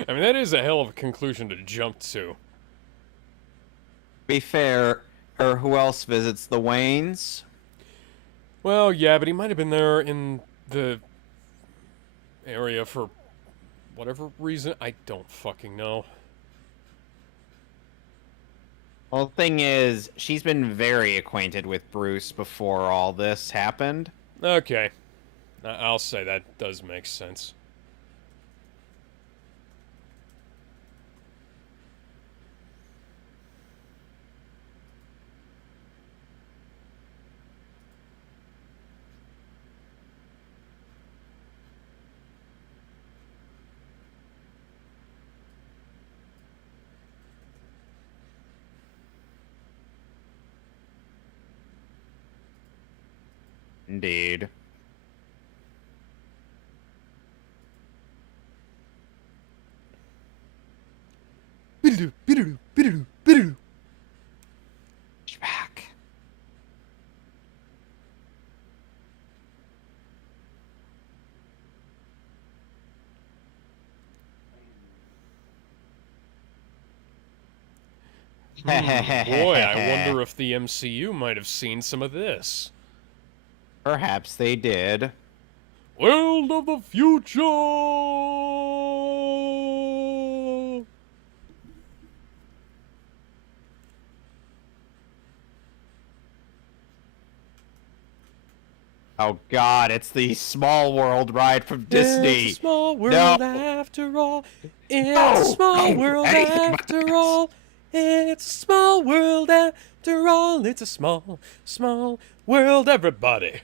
I mean, that is a hell of a conclusion to jump to. Be fair, or who else visits the Waynes? Well, yeah, but he might have been there in the area for whatever reason. I don't fucking know. Well, the thing is, she's been very acquainted with Bruce before all this happened. Okay. I'll say that does make sense. Indeed. She's back. Boy, I wonder if the MCU might have seen some of this. Perhaps they did. World of the future! Oh god, it's the Small World ride from Disney. It's a small world after all. It's No, a small no, world anything but after this. all. It's a small world after all. It's a small, small world, everybody.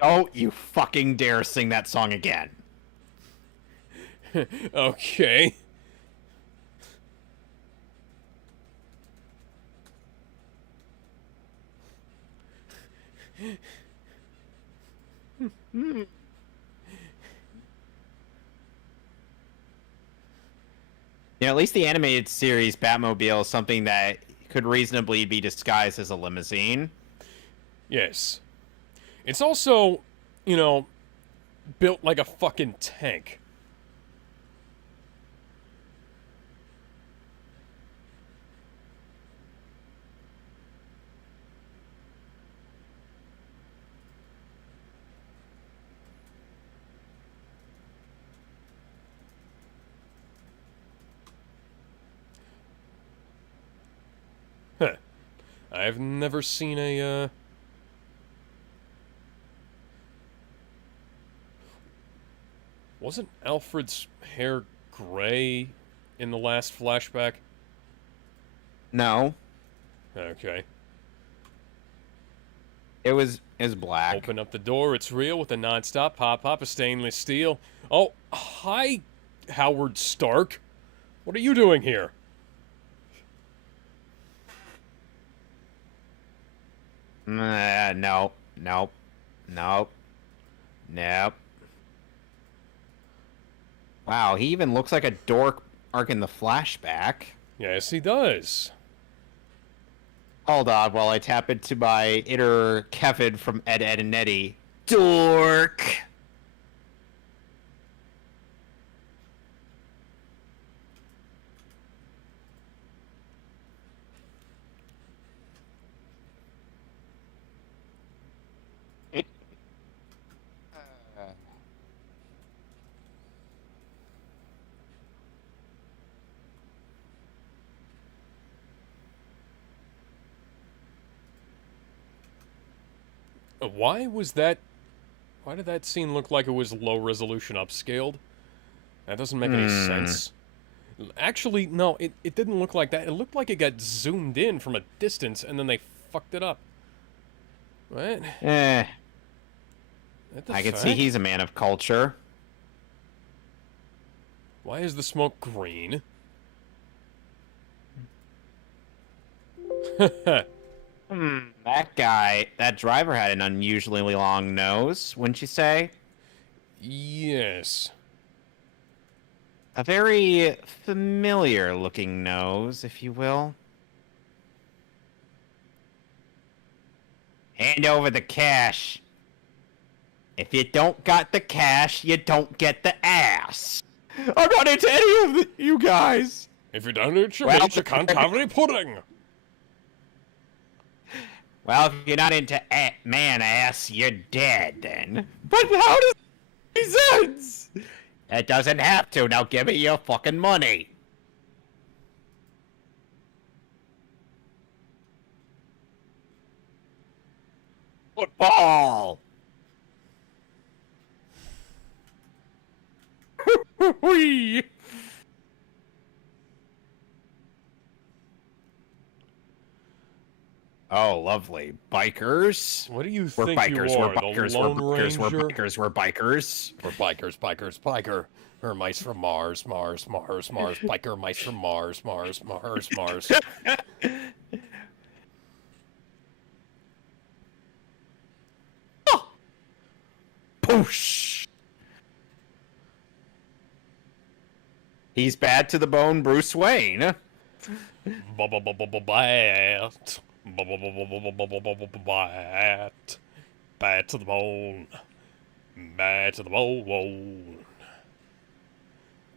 Don't you fucking dare sing that song again. Okay. You know, at least the animated series Batmobile is something that could reasonably be disguised as a limousine. Yes. It's also, you know, built like a fucking tank. I've never seen a, Wasn't Alfred's hair gray in the last flashback? No, Okay. it was black. Open up the door, it's real with a non-stop pop-pop of stainless steel. Oh, hi, Howard Stark. What are you doing here? No, nope, nope, nope. Wow, he even looks like a dork arc in the flashback. Yes, he does. Hold on while I tap into my inner Kevin from Ed, Ed, and Eddie. Dork! Why did that scene look like it was low resolution upscaled? That doesn't make any sense. Actually, no, it didn't look like that. It looked like it got zoomed in from a distance and then they fucked it up. What? Eh, What the I can fuck? see he's a man of culture. Why is the smoke green? That driver had an unusually long nose, wouldn't you say? Yes. A very familiar looking nose, if you will. Hand over the cash. If you don't got the cash, you don't get the ass. I'm not into any of you guys. If you don't eat your Well, meat, you can't have any pudding. Well, if you're not into man ass, you're dead then. But how does it make sense? It doesn't have to. Now give me your fucking money. Football. Whee! Oh, lovely. Bikers? What do you We're think bikers, you we're are, bikers, the we're Lone bikers, we're Ranger? bikers, we're bikers. We're bikers, bikers, biker. Her mice from Mars, Mars, Mars, Mars. Biker mice from Mars, Mars, Mars, Mars. Poosh! He's bad to the bone, Bruce Wayne. Bat. Bat. Bat to the bone. Bat to the bone.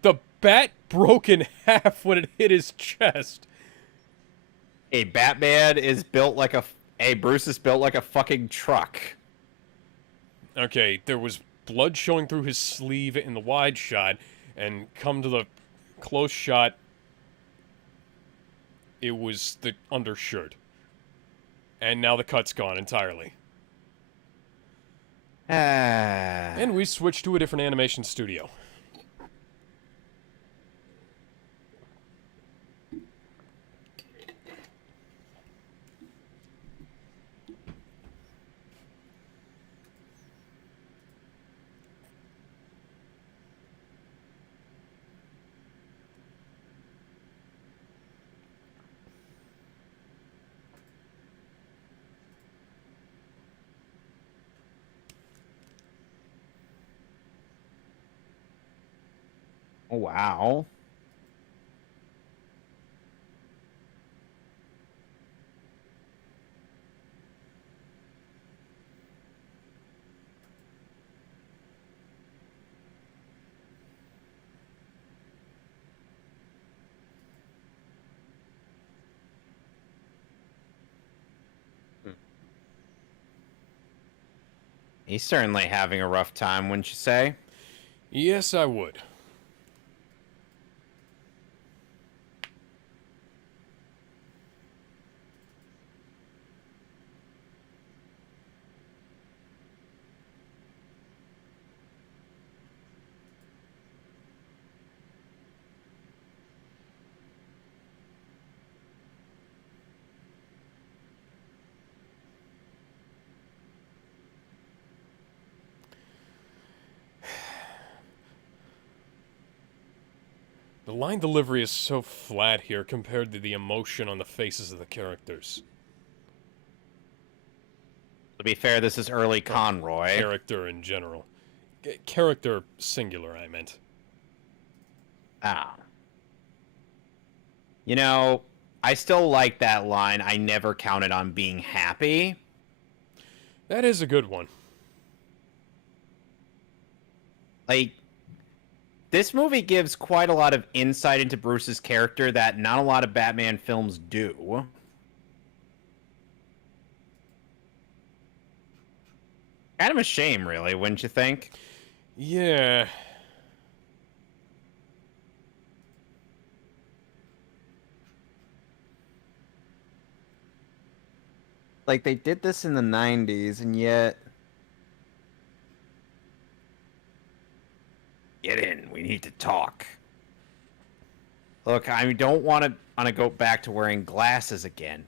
The bat broke in half when it hit his chest. Hey, Batman is built like a... Hey, Bruce is built like a fucking truck. Okay, there was blood showing through his sleeve in the wide shot, and come to the close shot, it was the undershirt. And now the cut's gone entirely. And we switched to a different animation studio. Oh, wow. He's certainly having a rough time, wouldn't you say? Yes, I would. The line delivery is so flat here compared to the emotion on the faces of the characters. To be fair, this is early Conroy. Character in general. Character singular, I meant. Ah. You know, I still like that line, I never counted on being happy. That is a good one. Like, this movie gives quite a lot of insight into Bruce's character that not a lot of Batman films do. Kind of a shame, really, wouldn't you think? Yeah. Like, they did this in the 90s, and yet... Get in, we need to talk. Look, I don't want to go back to wearing glasses again.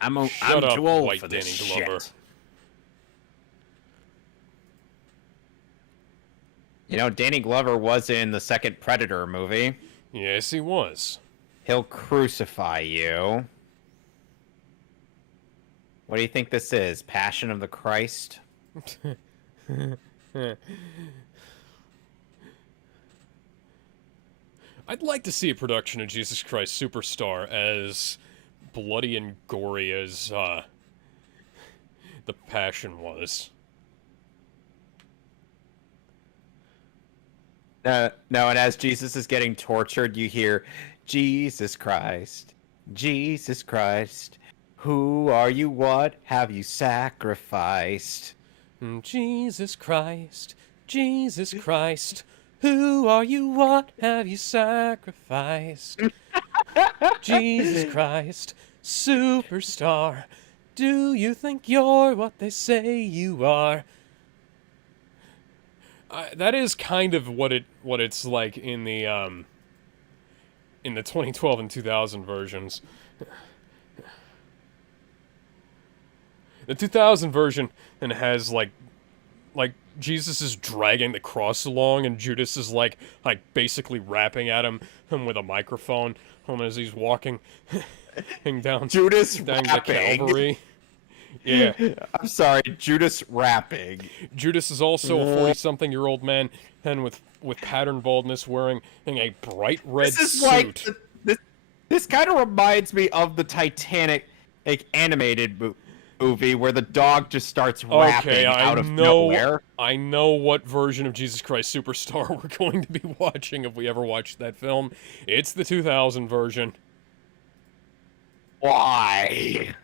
I'm too old White for this Danny Glover. shit. You know, Danny Glover was in the second Predator movie. Yes, he was. He'll crucify you. What do you think this is? Passion of the Christ? I'd like to see a production of Jesus Christ Superstar as bloody and gory as, The Passion was. No, and as Jesus is getting tortured, you hear, Jesus Christ, who are you, what have you sacrificed? Jesus Christ, who are you, what have you sacrificed? Jesus Christ, superstar, do you think you're what they say you are? That is kind of what it's like in the 2012 and 2000 versions. The 2000 version and has like Jesus is dragging the cross along and Judas is like basically rapping at him with a microphone as he's walking down Judas down the rapping. Calvary. Yeah. I'm sorry, Judas rapping. Judas is also a 40-something-year-old man and with pattern baldness wearing a bright red This is suit. like this kind of reminds me of the Titanic animated movie where the dog just starts rapping out of nowhere. I know what version of Jesus Christ Superstar we're going to be watching if we ever watch that film. It's the 2000 version. Why?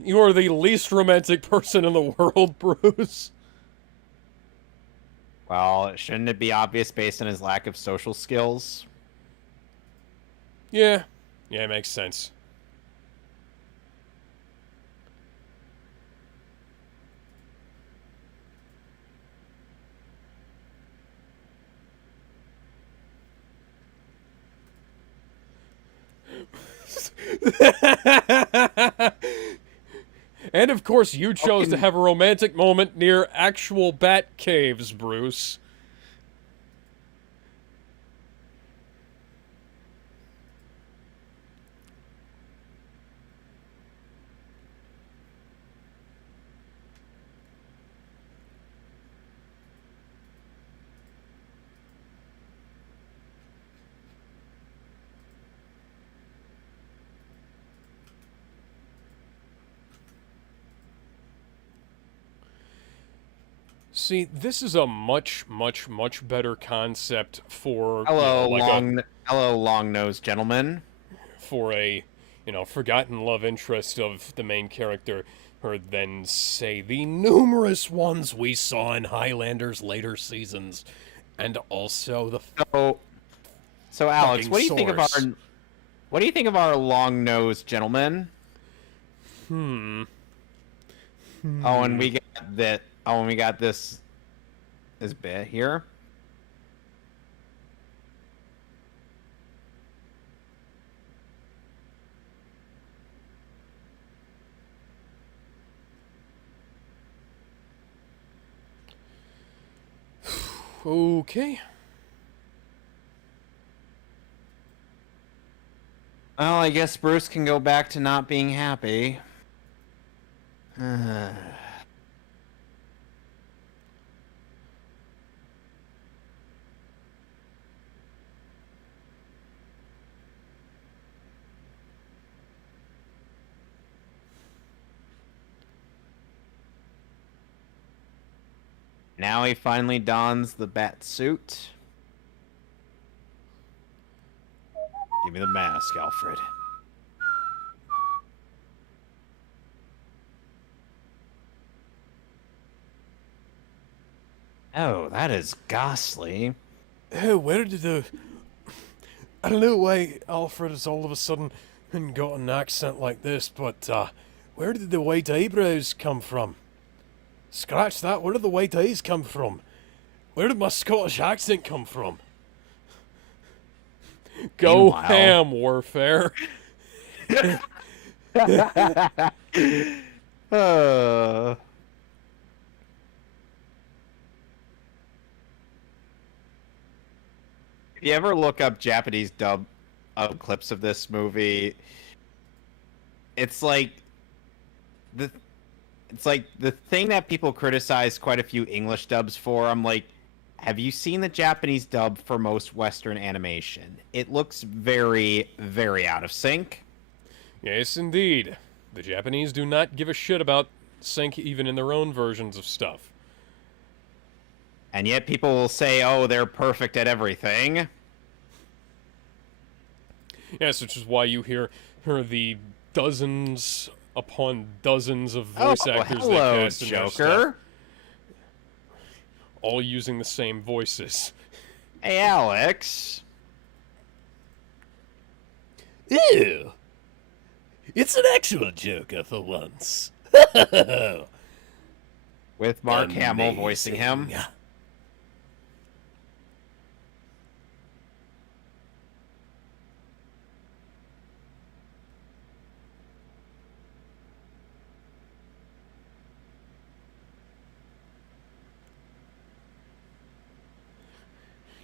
You are the least romantic person in the world, Bruce. Well, shouldn't it be obvious based on his lack of social skills? Yeah, it makes sense. And of course, you chose to have a romantic moment near actual bat caves, Bruce. See, this is a much, much, much better concept for Hello, a long-nosed gentleman. for a forgotten love interest of the main character, or than, say, the numerous ones we saw in Highlander's later seasons, and also the So Alex, fucking what do you think of source. our long-nosed gentleman? Oh, and we got that. Oh, and we got this bit here. Okay. Well, I guess Bruce can go back to not being happy. Now he finally dons the bat suit. Give me the mask, Alfred. Oh, that is ghastly. Oh, where did the... I don't know why Alfred has all of a sudden got an accent like this, but, where did the white eyebrows come from? Scratch that, where did the white eyes come from? Where did my Scottish accent come from? Go Meanwhile- ham, Warfare. Uh, if you ever look up Japanese dub clips of this movie, it's like the thing that people criticize quite a few English dubs for. I'm like, have you seen the Japanese dub for most Western animation? It looks very, very out of sync. Yes, indeed. The Japanese do not give a shit about sync even in their own versions of stuff. And yet people will say, oh, they're perfect at everything. Yes, which is why you hear the dozens upon dozens of voice actors they hello, cast in their stuff, Joker. all using the same voices. Hey, Alex. Ew. It's an actual Joker for once. With Mark Hamill voicing him. Amazing.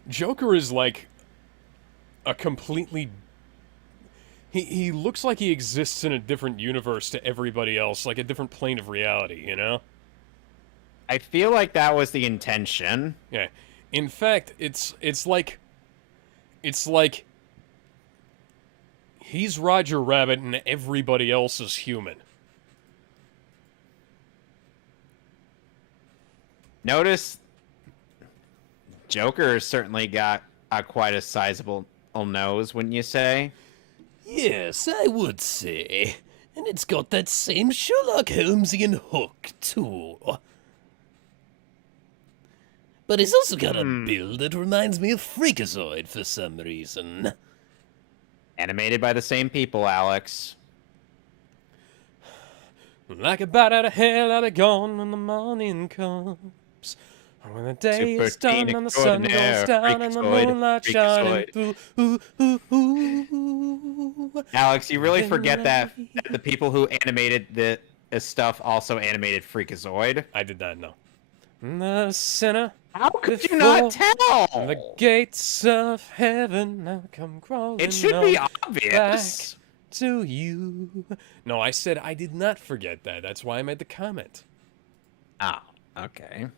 Joker is like a completely... He looks like he exists in a different universe to everybody else, like a different plane of reality, you know? I feel like that was the intention. Yeah. In fact, it's like he's Roger Rabbit and everybody else is human. Notice Joker has certainly got quite a sizable nose, wouldn't you say? Yes, I would say. And it's got that same Sherlock Holmesian hook, too. But he's also got a build that reminds me of Freakazoid for some reason. Animated by the same people, Alex. Like a bat out of hell, I'll be gone when the morning comes. Or when the day Super is done teen and the sun extraordinaire, goes down and the freakazoid, moonlight shining freakazoid. through. Ooh, ooh, ooh. Alex, you really forget that the people who animated this stuff also animated Freakazoid. I did not know. The sinner. How could you Before not tell? The gates of heaven now come crawling. It should be on obvious. back to you. No, I said I did not forget that. That's why I made the comment. Oh, okay.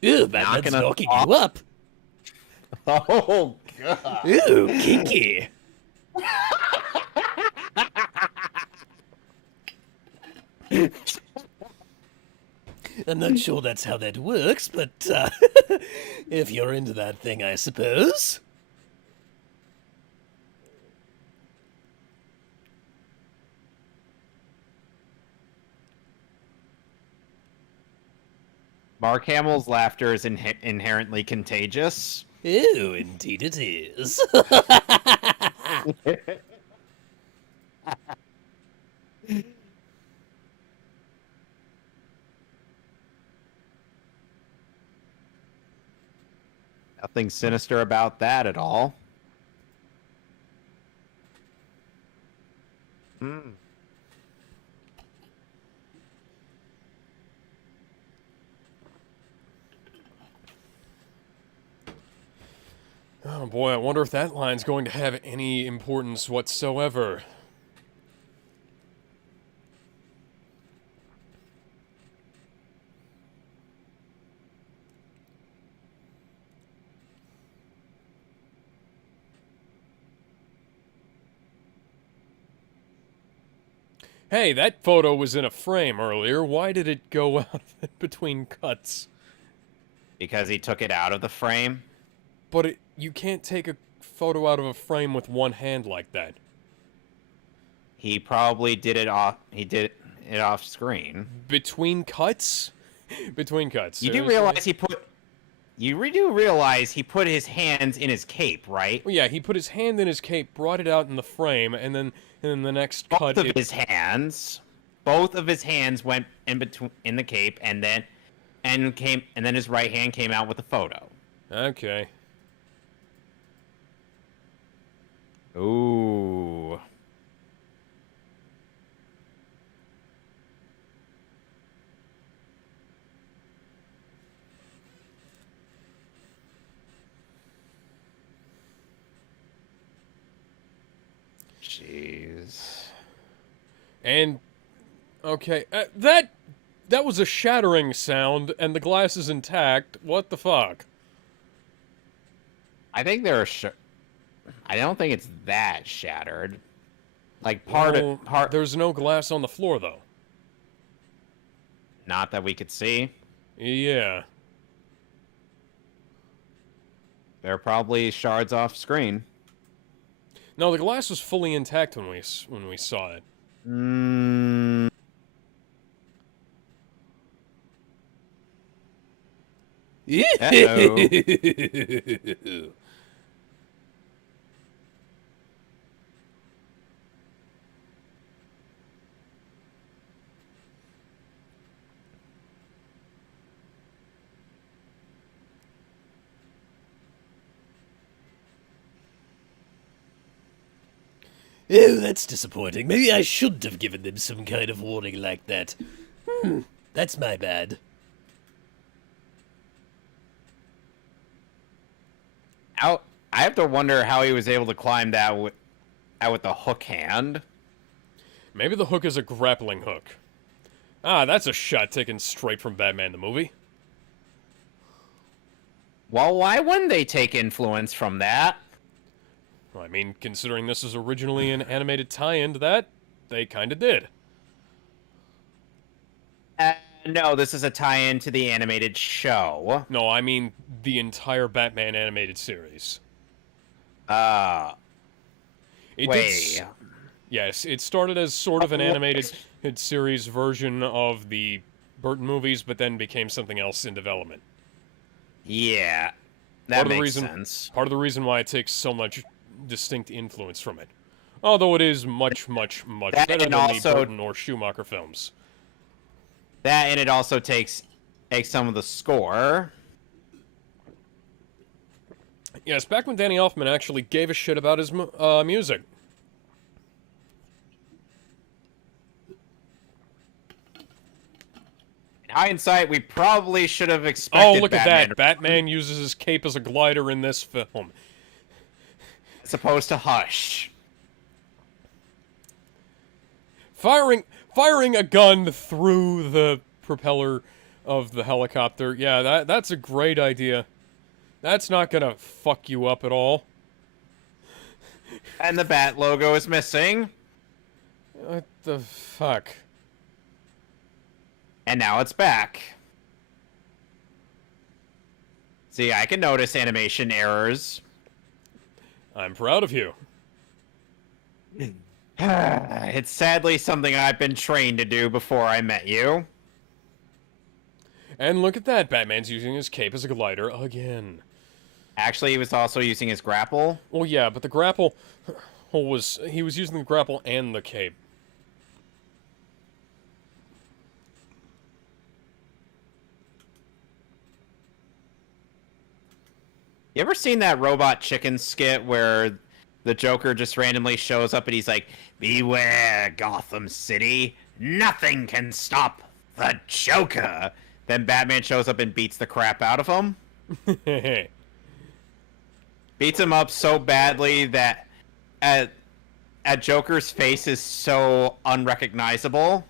Ew, Batman's Knocking us knocking off. you up. Oh, God. Ew, kinky. I'm not sure that's how that works, but if you're into that thing, I suppose. Mark Hamill's laughter is inherently contagious. Oh, indeed it is. Nothing sinister about that at all. Hmm. Oh boy, I wonder if that line's going to have any importance whatsoever. Hey, that photo was in a frame earlier. Why did it go out between cuts? Because he took it out of the frame. But you can't take a photo out of a frame with one hand like that. He probably did it off. He did it off screen. Between cuts? Between cuts. You do seriously? realize he put. You do realize he put his hands in his cape, right? Well, yeah, he put his hand in his cape, brought it out in the frame, and then the next Both cut. of his hands. Both of his hands went in between in the cape, and then his right hand came out with the photo. Okay. Ooh. Jeez. And okay, that was a shattering sound, and the glass is intact. What the fuck? I think I don't think it's that shattered. Like Well, part. There's no glass on the floor though. Not that we could see. Yeah. There are probably shards off screen. No, the glass was fully intact when we saw it. Mm. Uh-oh. Oh, that's disappointing. Maybe I shouldn't have given them some kind of warning like that. That's my bad. I have to wonder how he was able to climb that with the hook hand. Maybe the hook is a grappling hook. Ah, that's a shot taken straight from Batman the movie. Well, why wouldn't they take influence from that? I mean, considering this is originally an animated tie-in to that, they kinda did. No, this is a tie-in to the animated show. No, I mean the entire Batman animated series. Uh, It wait. Yes, it started as sort of an animated series version of the Burton movies, but then became something else in development. Yeah, that makes sense. Part of the reason why it takes so much distinct influence from it. Although it is much, much, much That better than and the also- Burton or Schumacher films. That, and it also takes some of the score. Yes, back when Danny Elfman actually gave a shit about his music. In hindsight, we probably should have expected. Oh, look Batman at that. Batman uses his cape as a glider in this film. as opposed to Hush. Firing a gun through the propeller of the helicopter. Yeah, that's a great idea. That's not gonna fuck you up at all. And the Bat logo is missing. What the fuck? And now it's back. See, I can notice animation errors. I'm proud of you. It's sadly something I've been trained to do before I met you. And look at that, Batman's using his cape as a glider again. Actually, he was also using his grapple. Well, yeah, but the grapple he was using the grapple and the cape. You ever seen that Robot Chicken skit where the Joker just randomly shows up and he's like, "Beware, Gotham City. Nothing can stop the Joker." Then Batman shows up and beats the crap out of him. Beats him up so badly that at Joker's face is so unrecognizable.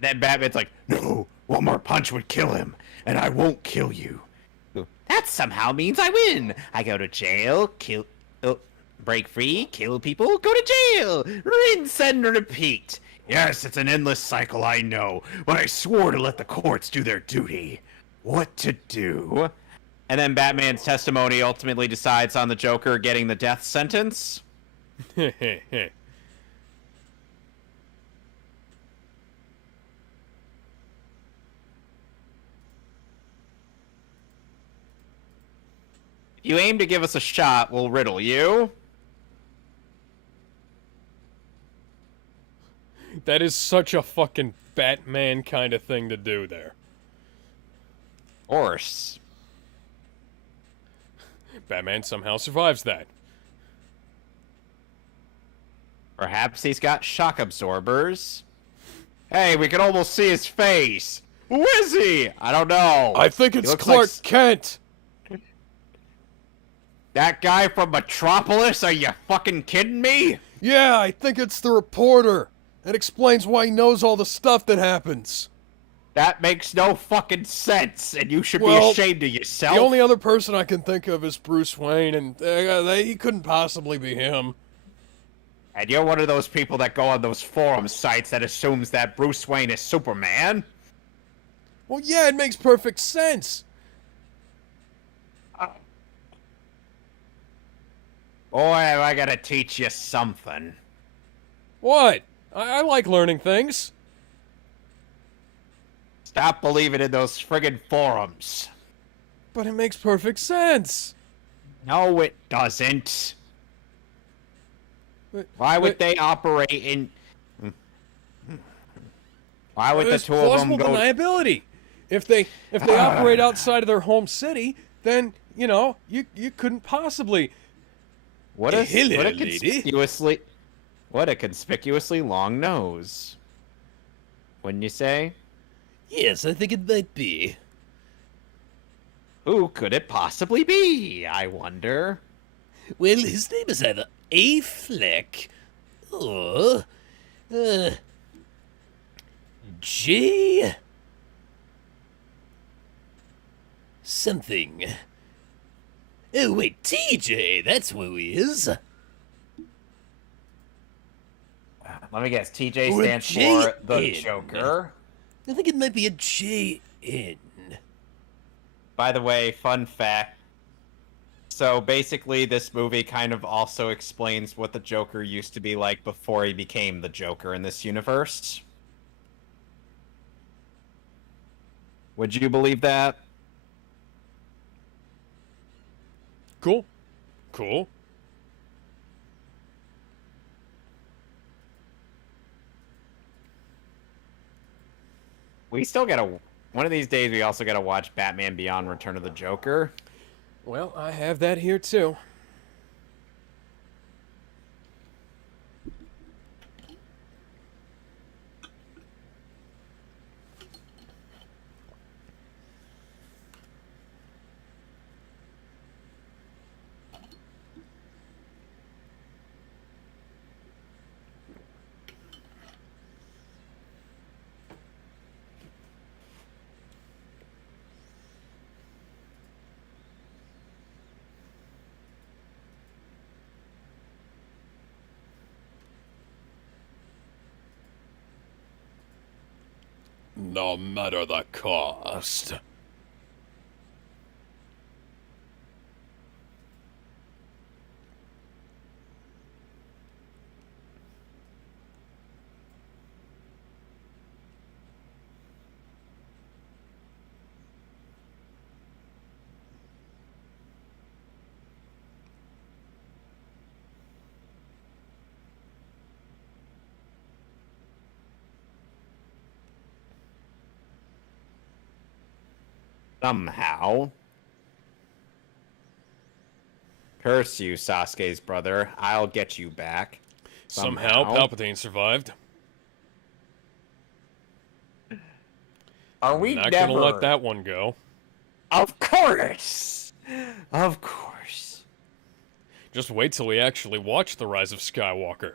Then Batman's like, "No, one more punch would kill him, and I won't kill you. That somehow means I win. I go to jail, break free, kill people, go to jail, rinse and repeat. Yes, it's an endless cycle, I know, but I swore to let the courts do their duty. What to do?" And then Batman's testimony ultimately decides on the Joker getting the death sentence. You aim to give us a shot, we'll riddle you. That is such a fucking Batman kind of thing to do there. Horse. Batman somehow survives that. Perhaps he's got shock absorbers. Hey, we can almost see his face. Who is he? I don't know. I think He it's looks Clark like Kent. that guy from Metropolis? Are you fucking kidding me? Yeah, I think it's the reporter. That explains why he knows all the stuff that happens. That makes no fucking sense, and you should be Well, ashamed of yourself. The only other person I can think of is Bruce Wayne, and he couldn't possibly be him. And you're one of those people that go on those forum sites that assumes that Bruce Wayne is Superman. Well, yeah, it makes perfect sense. Boy, I gotta teach you something. What? I like learning things. Stop believing in those friggin' forums. But it makes perfect sense. No, it doesn't. Why would they operate in... Why would the There's two of them plausible go... deniability. If they operate outside of their home city, then, you know, you couldn't possibly... What a lady. conspicuously long nose. Wouldn't you say? Yes, I think it might be. Who could it possibly be, I wonder? Well, his name is either Affleck or J something. Oh wait, TJ, that's who he is. Let me guess. TJ Or a stands for the J-N. Joker. I think it might be a JN. By the way, fun fact. So basically, this movie kind of also explains what the Joker used to be like before he became the Joker in this universe. Would you believe that? Cool. Cool. We still gotta... One of these days, we also gotta watch Batman Beyond Return of the Joker. Well, I have that here too. No matter the cost. Somehow. Curse you, Sasuke's brother. I'll get you back. Somehow Palpatine survived. Are we Not never... gonna let that one go. Of course! Of course. Just wait till we actually watch The Rise of Skywalker.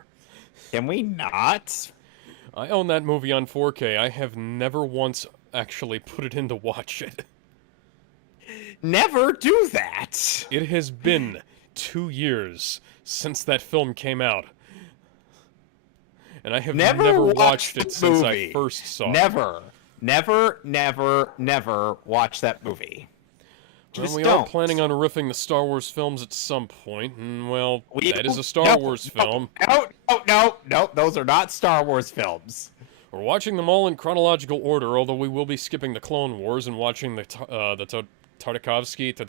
Can we not? I own that movie on 4K. I have never once actually put it in to watch it. Never do that! It has been 2 years since that film came out. And I have never watched it since I first saw it. Never watch that movie. Well, we are planning on riffing the Star Wars films at some point, and, well, that is a Star Wars film. No, those are not Star Wars films. We're watching them all in chronological order, although we will be skipping the Clone Wars and watching the Tartakovsky, the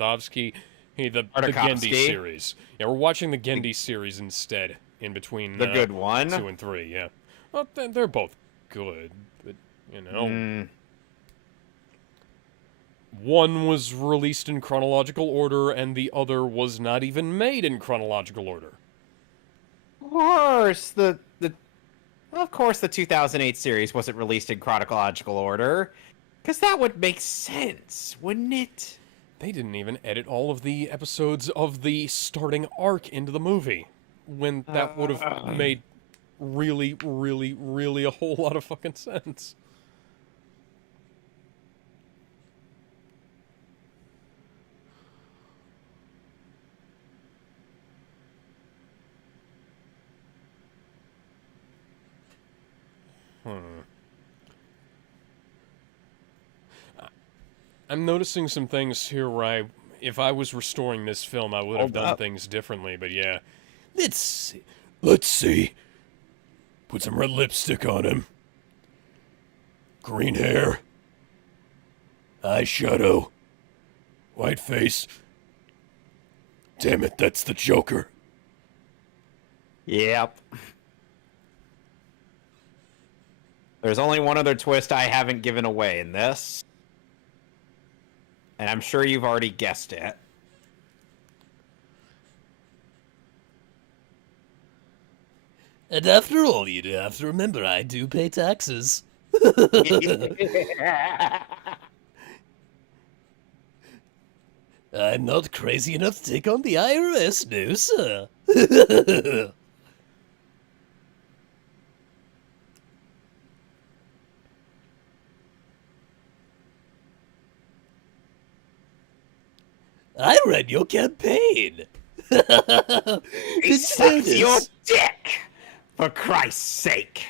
Gendy series. Yeah, we're watching the Gendy series instead, in between the good one? 2 and 3, yeah. Well, they're both good, but, you know... One was released in chronological order, and the other was not even made in chronological order. Of course, the 2008 series wasn't released in chronological order, because that would make sense, wouldn't it? They didn't even edit all of the episodes of the starting arc into the movie, when that would have made really a whole lot of fucking sense. I'm noticing some things here where if I was restoring this film, I would have done things differently, but yeah. Let's see. Put some red lipstick on him. Green hair. Eyeshadow. White face. Damn it, that's the Joker. Yep. There's only one other twist I haven't given away in this. And I'm sure you've already guessed it. And after all, you'd have to remember I do pay taxes. I'm not crazy enough to take on the IRS, no, sir. I ran your campaign. He sucks your dick! For Christ's sake!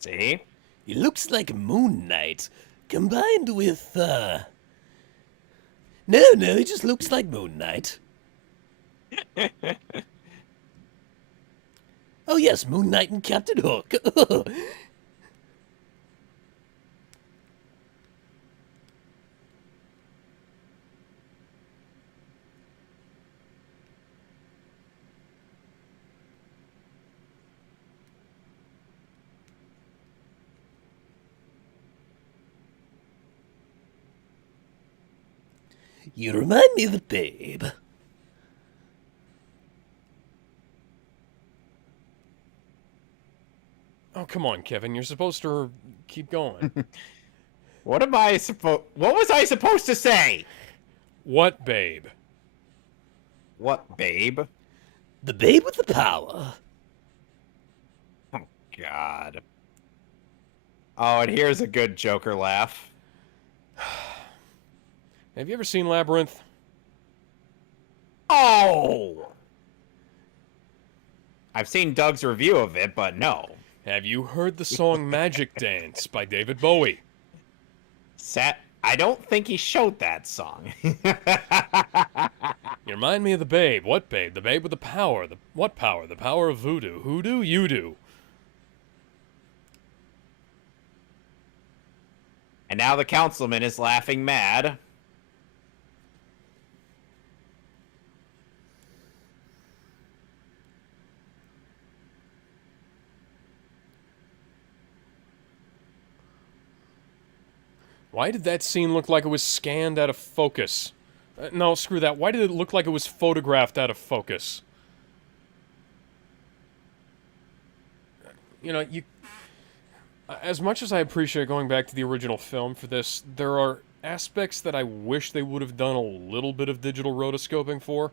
See? He looks like Moon Knight, combined with, No, he just looks like Moon Knight. Oh yes, Moon Knight and Captain Hook. You remind me of the Babe. Oh, come on, Kevin. You're supposed to keep going. What was I supposed to say? What babe? What babe? The Babe with the power. Oh, God. Oh, and here's a good Joker laugh. Have you ever seen Labyrinth? Oh! I've seen Doug's review of it, but no. I don't think he showed that song. You remind me of the babe. What babe? The babe with the power. What power? The power of voodoo. Hoodoo? You do. And now the councilman is laughing mad. Why did that scene look like it was scanned out of focus? No, screw that. Why did it look like it was photographed out of focus? You know, as much as I appreciate going back to the original film for this, there are aspects that I wish they would have done a little bit of digital rotoscoping for.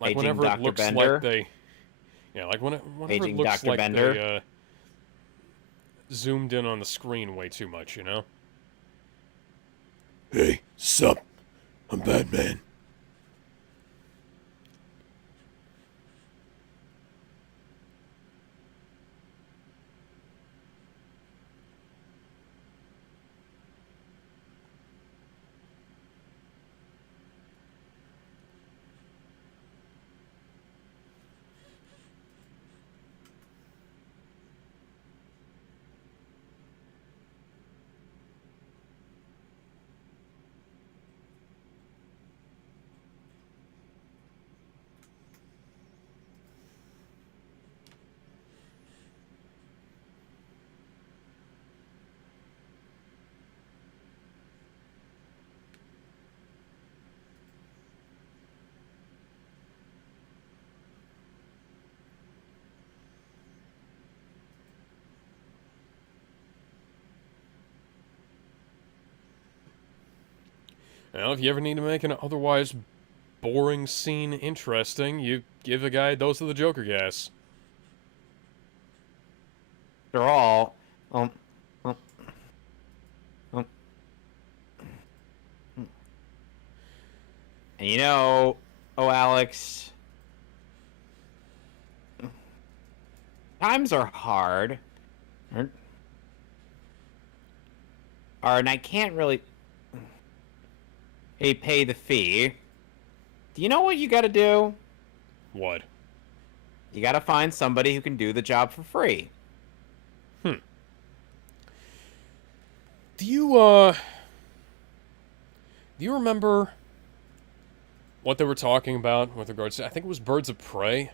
Like Aging whenever Dr. it looks Bender. like they... Yeah, like whenever Aging it looks Dr. like Bender. they zoomed in on the screen way too much, you know? Hey, sup? I'm Batman. Well, if you ever need to make an otherwise boring scene interesting, you give a guy a dose of the Joker gas. After all, um, and you know, oh Alex, times are hard, and I can't really pay the fee. Do you know what you got to do? What? You got to find somebody who can do the job for free. Do you remember what they were talking about with regards to, I think it was Birds of Prey?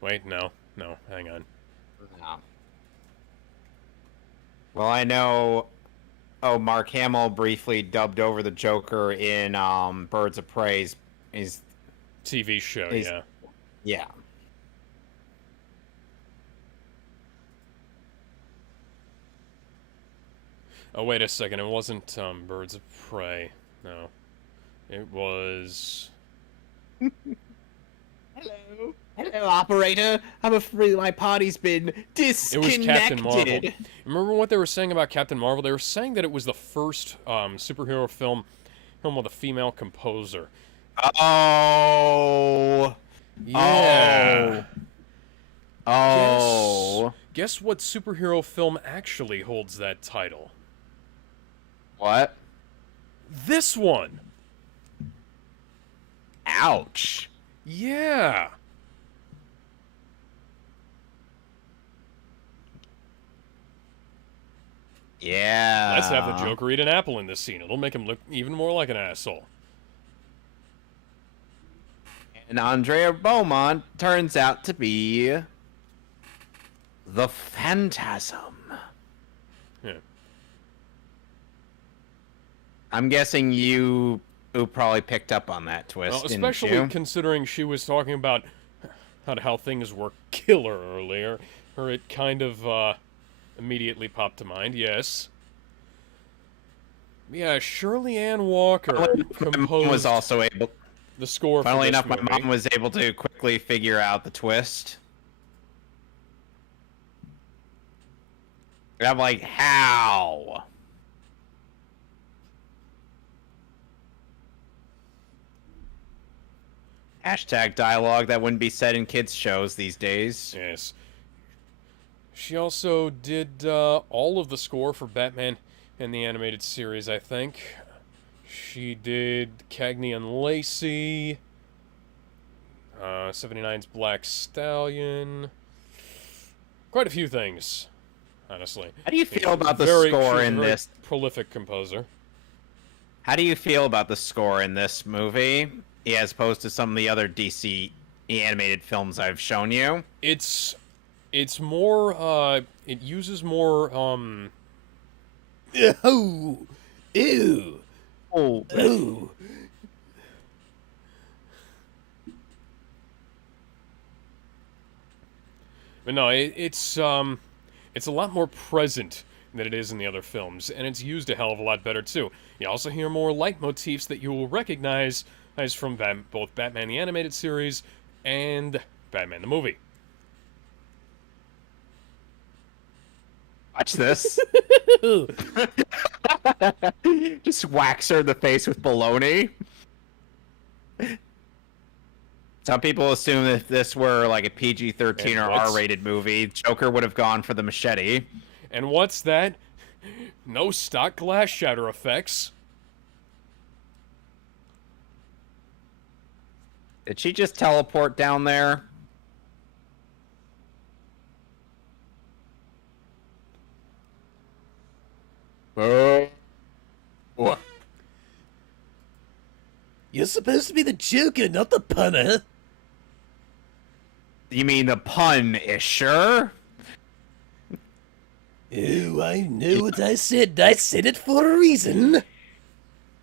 Wait, no, hang on. No. Well, I know. Oh, Mark Hamill briefly dubbed over the Joker in Birds of Prey's. TV show, He's- yeah. Yeah. Oh, wait a second, it wasn't Birds of Prey. No. It was... Hello, operator. I'm afraid my party's been It disconnected. was Captain Marvel. Remember what they were saying about Captain Marvel? They were saying that it was the first superhero film with a female composer. Oh. Yeah. Oh. Guess what superhero film actually holds that title? What? This one! Ouch. Yeah! Yeah. Let's have the Joker eat an apple in this scene. It'll make him look even more like an asshole. And Andrea Beaumont turns out to be the Phantasm. Yeah. I'm guessing you probably picked up on that twist, Well, didn't especially you? considering she was talking about how things were killer earlier. Or it kind of immediately popped to mind, yes. Yeah, Shirley Ann Walker My mom composed was also able. the score for Funnily this enough, movie. my mom was able to quickly figure out the twist. And I'm like, how? Hashtag dialogue that wouldn't be said in kids' shows these days. Yes. She also did all of the score for Batman in the animated series, I think. She did Cagney and Lacey, 79's Black Stallion. Quite a few things, honestly. How do you feel about the score in this? Prolific composer. How do you feel about the score in this movie, as opposed to some of the other DC animated films I've shown you? It's more, it uses more, Oh! Ew! Oh, Ooh! but no, it's a lot more present than it is in the other films, and it's used a hell of a lot better too. You also hear more leitmotifs that you will recognize as from both Batman the Animated Series and Batman the Movie. watch this. Just whacks her in the face with baloney. Some people assume that if this were like a PG-13 And or what's- R-rated movie, Joker would have gone for the machete. And what's that? No stock glass shatter effects. Did she just teleport down there? Oh. What? You're supposed to be the Joker, not the punner. You mean the pun is sure? Oh, I know what I said. I said it for a reason.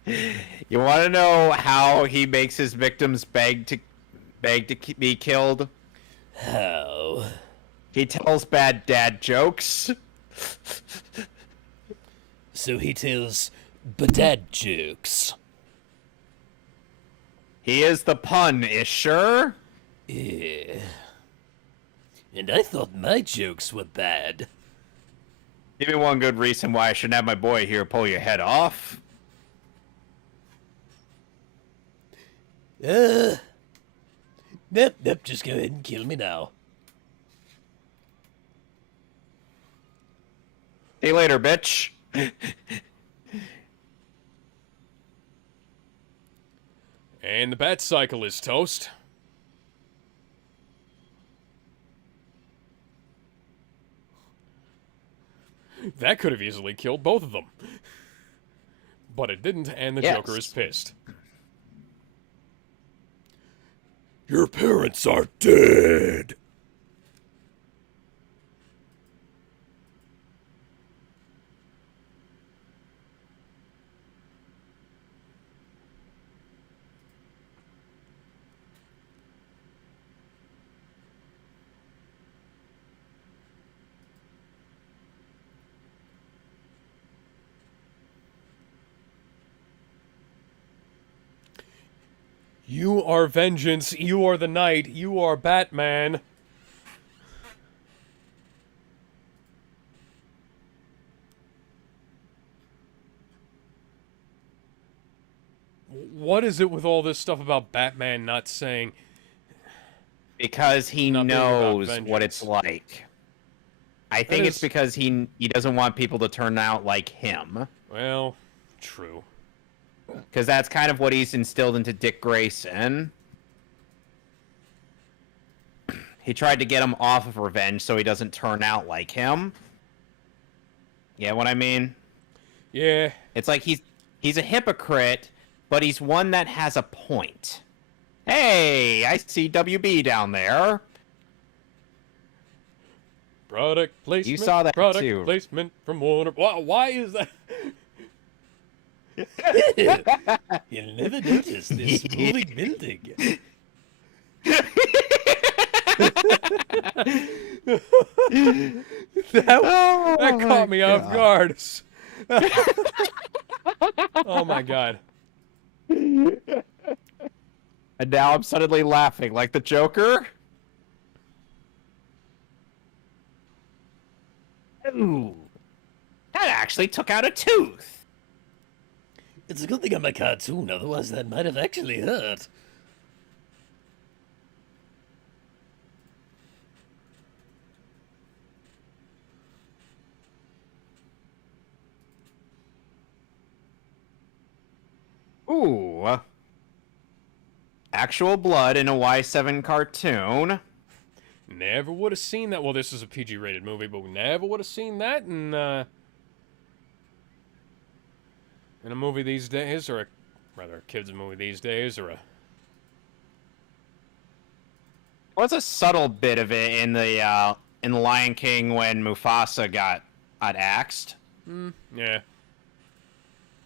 You want to know how he makes his victims beg to be killed? How? He tells bad dad jokes. So he tells badad jokes. He is the pun is sure? Yeah. And I thought my jokes were bad. Give me one good reason why I shouldn't have my boy here pull your head off. Nope, just go ahead and kill me now. See you later, bitch. And the Bat Cycle is toast. That could have easily killed both of them. But it didn't, and the Yes. Joker is pissed. Your parents are dead! You are vengeance, you are the night, you are Batman. What is it with all this stuff about Batman not saying... Because he Not being about knows what vengeance. it's like. I think it's is- because he doesn't want people to turn out like him. Well, true. Because that's kind of what he's instilled into Dick Grayson. He tried to get him off of revenge so he doesn't turn out like him. You get what I mean? Yeah, It's like he's a hypocrite, but he's one that has a point. Hey, I see WB down there. product placement. saw that product too. placement from Warner. Why is that? You'll never notice this moving building. That caught me off guard. Oh my god. And now I'm suddenly laughing like the Joker. Ooh, that actually took out a tooth. It's a good thing I'm a cartoon, otherwise that might have actually hurt. Ooh. Actual blood in a Y7 cartoon. Never would have seen that. Well, this is a PG-rated movie, but we never would have seen that in a movie these days, or rather, a kids' movie these days, or a... There was a subtle bit of it in the Lion King when Mufasa got axed. Yeah.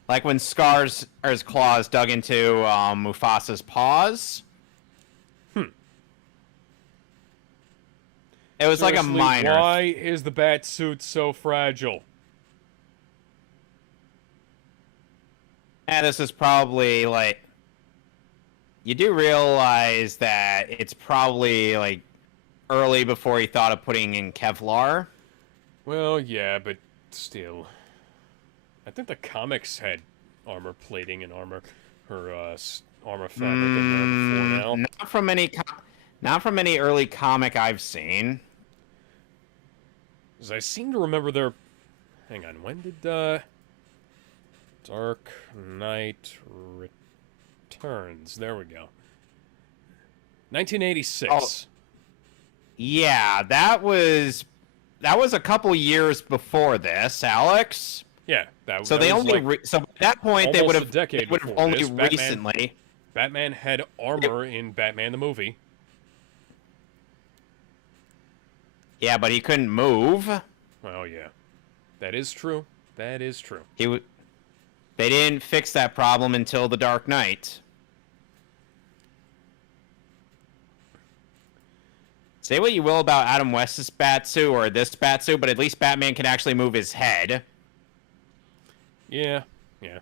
Like when Scar's or his claws dug into Mufasa's paws. It was like a Seriously, minor. why is the bat suit so fragile? And this is probably like, you do realize that it's probably like early before he thought of putting in Kevlar. Well, yeah, but still. I think the comics had armor plating and armor fabric in there before now. Not from any early comic I've seen. 'Cause I seem to remember there... Hang on, when did, Dark Knight Returns. There we go. 1986. Oh. Yeah, that was a couple years before this, Alex. Yeah, that, So that they was only like so at that point they almost would a have decade before only this. recently. Batman had armor in Batman the movie. Yeah, but he couldn't move. Well, yeah. That is true. That is true. They didn't fix that problem until The Dark Knight. Say what you will about Adam West's Batsuit or this Batsuit, but at least Batman can actually move his head. Yeah, yeah.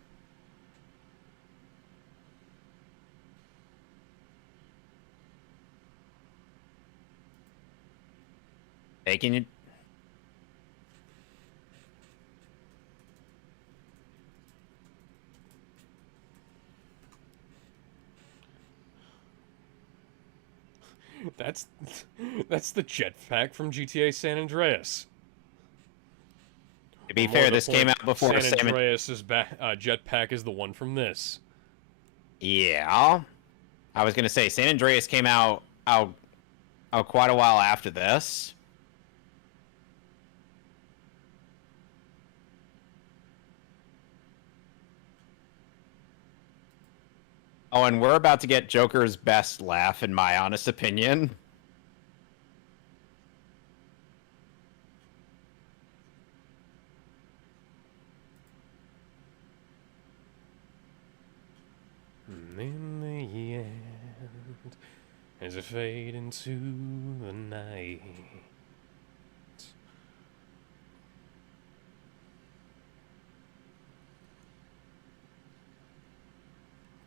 Taking it. That's the jetpack from GTA San Andreas. To be fair, this came out before San Andreas's jetpack is the one from this. Yeah. I was gonna say San Andreas came out quite a while after this. Oh, and we're about to get Joker's best laugh, in my honest opinion. In the end, as I fade into the night.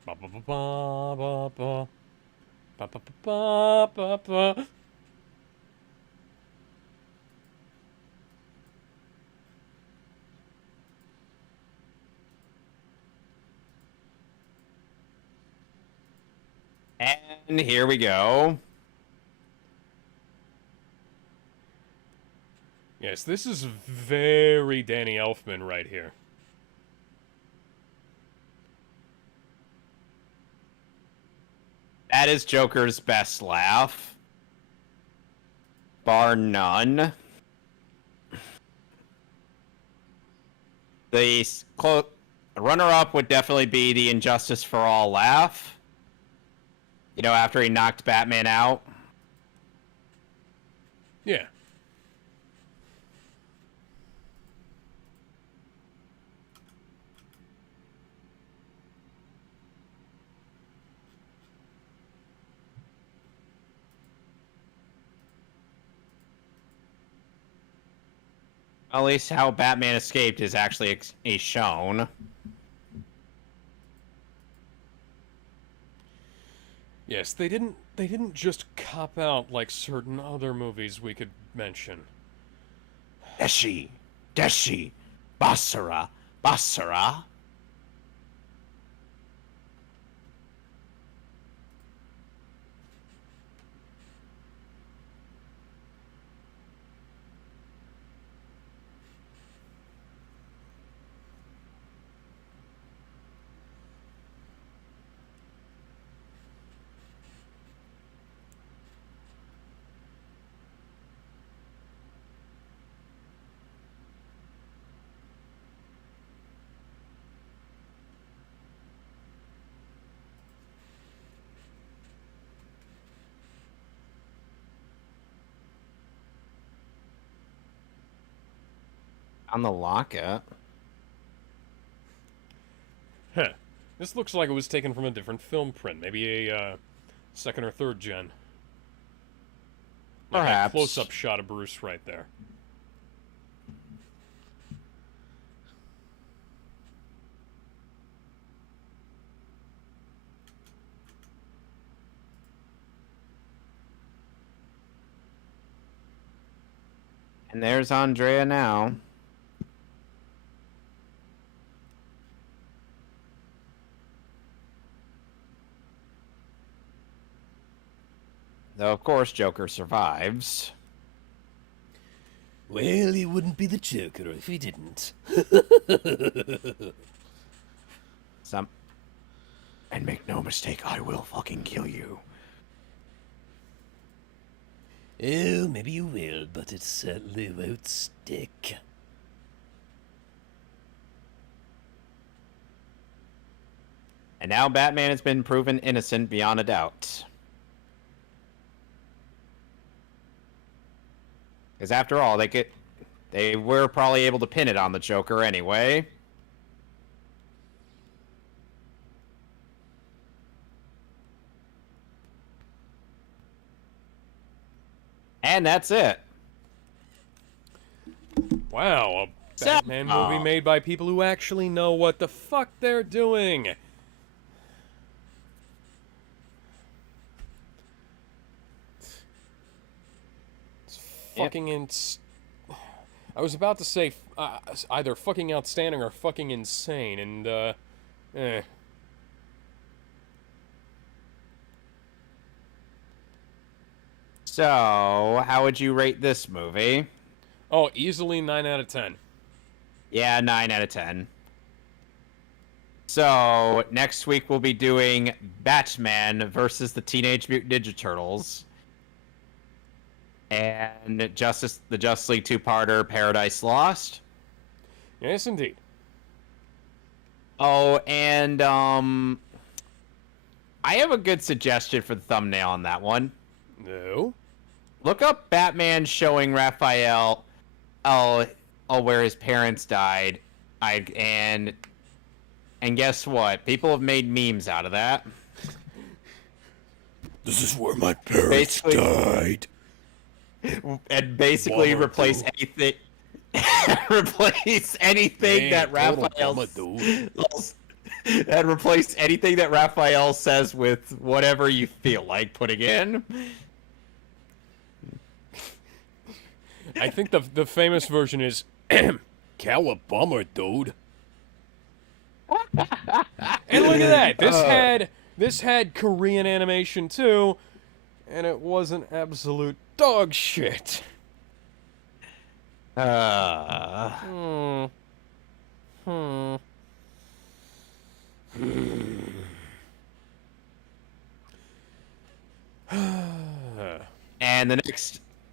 Ba ba ba ba ba ba ba ba ba ba ba. And here we go. Yes, this is very Danny Elfman right here. That is Joker's best laugh. Bar none. The runner-up would definitely be the Injustice for All laugh. You know, after he knocked Batman out. Yeah. At least how Batman escaped is actually shown. Yes, they didn't just cop out like certain other movies we could mention. Deshi, Basara, Basara. On the locket. Huh. This looks like it was taken from a different film print. Maybe a second or third gen. Like Perhaps. a close-up shot of Bruce right there. And there's Andrea now. Though, of course, Joker survives. Well, he wouldn't be the Joker if he didn't. And make no mistake, I will fucking kill you. Oh, maybe you will, but it certainly won't stick. And now Batman has been proven innocent beyond a doubt. Because after all, they were probably able to pin it on the Joker anyway. And that's it. Wow, a Batman movie made by people who actually know what the fuck they're doing. It's fucking I was about to say either fucking outstanding or fucking insane, and eh. So, how would you rate this movie? Oh, easily 9 out of 10. Yeah, 9 out of 10. So, next week we'll be doing Batman versus the Teenage Mutant Ninja Turtles. And the Justice League two-parter, Paradise Lost. Yes, indeed. Oh, and, I have a good suggestion for the thumbnail on that one. No. Look up Batman showing Raphael where his parents died. And guess what? People have made memes out of that. This is where my parents died. And basically replace anything that Raphael says with whatever you feel like putting in. I think the famous version is Cowabummer, dude. and look at that. This had Korean animation too, and it wasn't absolute dog shit.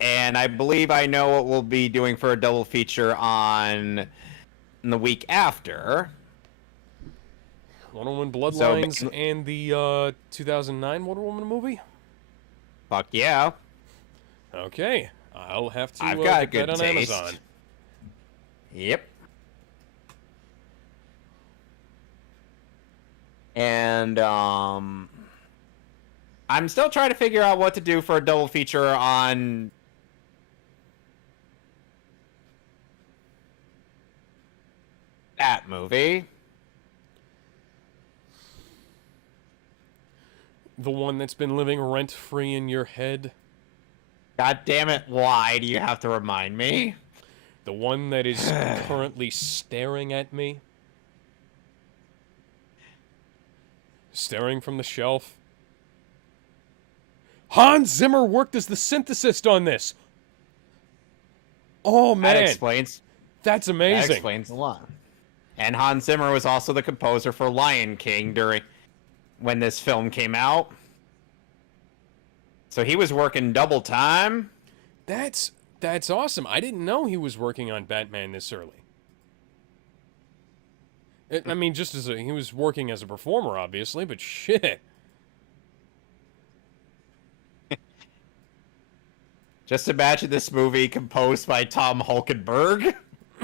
And I believe I know what we'll be doing for a double feature on the week after. Wonder Woman Bloodlines and the 2009 Wonder Woman movie? Fuck yeah. Okay. I'll have to I've got a get good that on taste. Amazon. Yep. And I'm still trying to figure out what to do for a double feature on that movie. The one that's been living rent-free in your head? God damn it, why do you have to remind me? The one that is currently staring at me? Staring from the shelf? Hans Zimmer worked as the synthesist on this! Oh, man. That explains That's amazing. That explains a lot. And Hans Zimmer was also the composer for Lion King when this film came out. So he was working double time. That's awesome. I didn't know he was working on Batman this early. I mean, just he was working as a performer, obviously, but shit. Just imagine this movie composed by Tom Hulkenberg.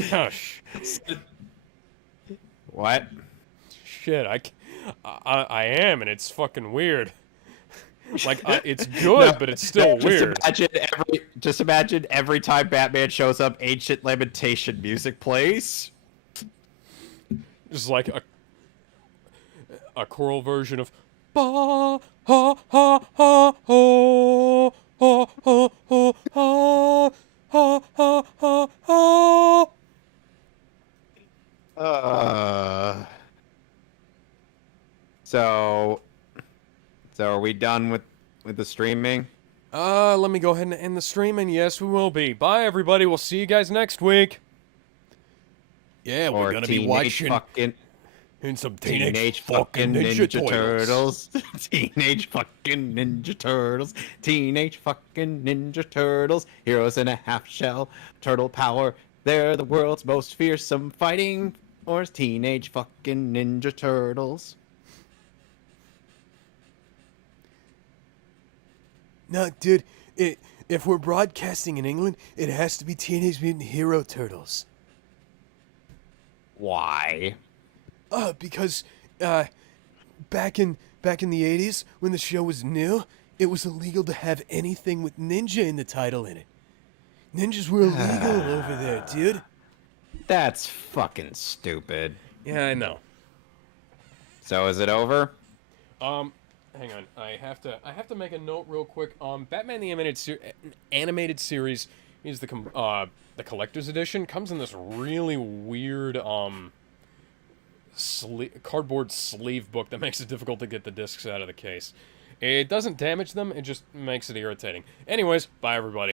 Gosh. What? Shit, I am, and it's fucking weird. Like, it's good, but it's still weird. Just imagine every time Batman shows up, Ancient Lamentation music plays. Just like a choral version of ba ha ha ha ho ha ha ha ha ha ha ha ha. So are we done with the streaming? Let me go ahead and end the stream, and yes, we will be. Bye, everybody. We'll see you guys next week. Yeah, we're gonna be watching some teenage fucking Ninja Turtles. Teenage fucking Ninja Turtles. Teenage fucking Ninja Turtles. Heroes in a half shell. Turtle power. They're the world's most fearsome fighting force. Teenage fucking Ninja Turtles. No, dude, if we're broadcasting in England, it has to be Teenage Mutant Hero Turtles. Why? Because back in the 80s, when the show was new, it was illegal to have anything with ninja in the title in it. Ninjas were illegal over there, dude. That's fucking stupid. Yeah, I know. So is it over? Hang on. I have to make a note real quick. Batman the Animated Series is the collector's edition. Comes in this really weird cardboard sleeve book that makes it difficult to get the discs out of the case. It doesn't damage them, it just makes it irritating. Anyways, bye everybody.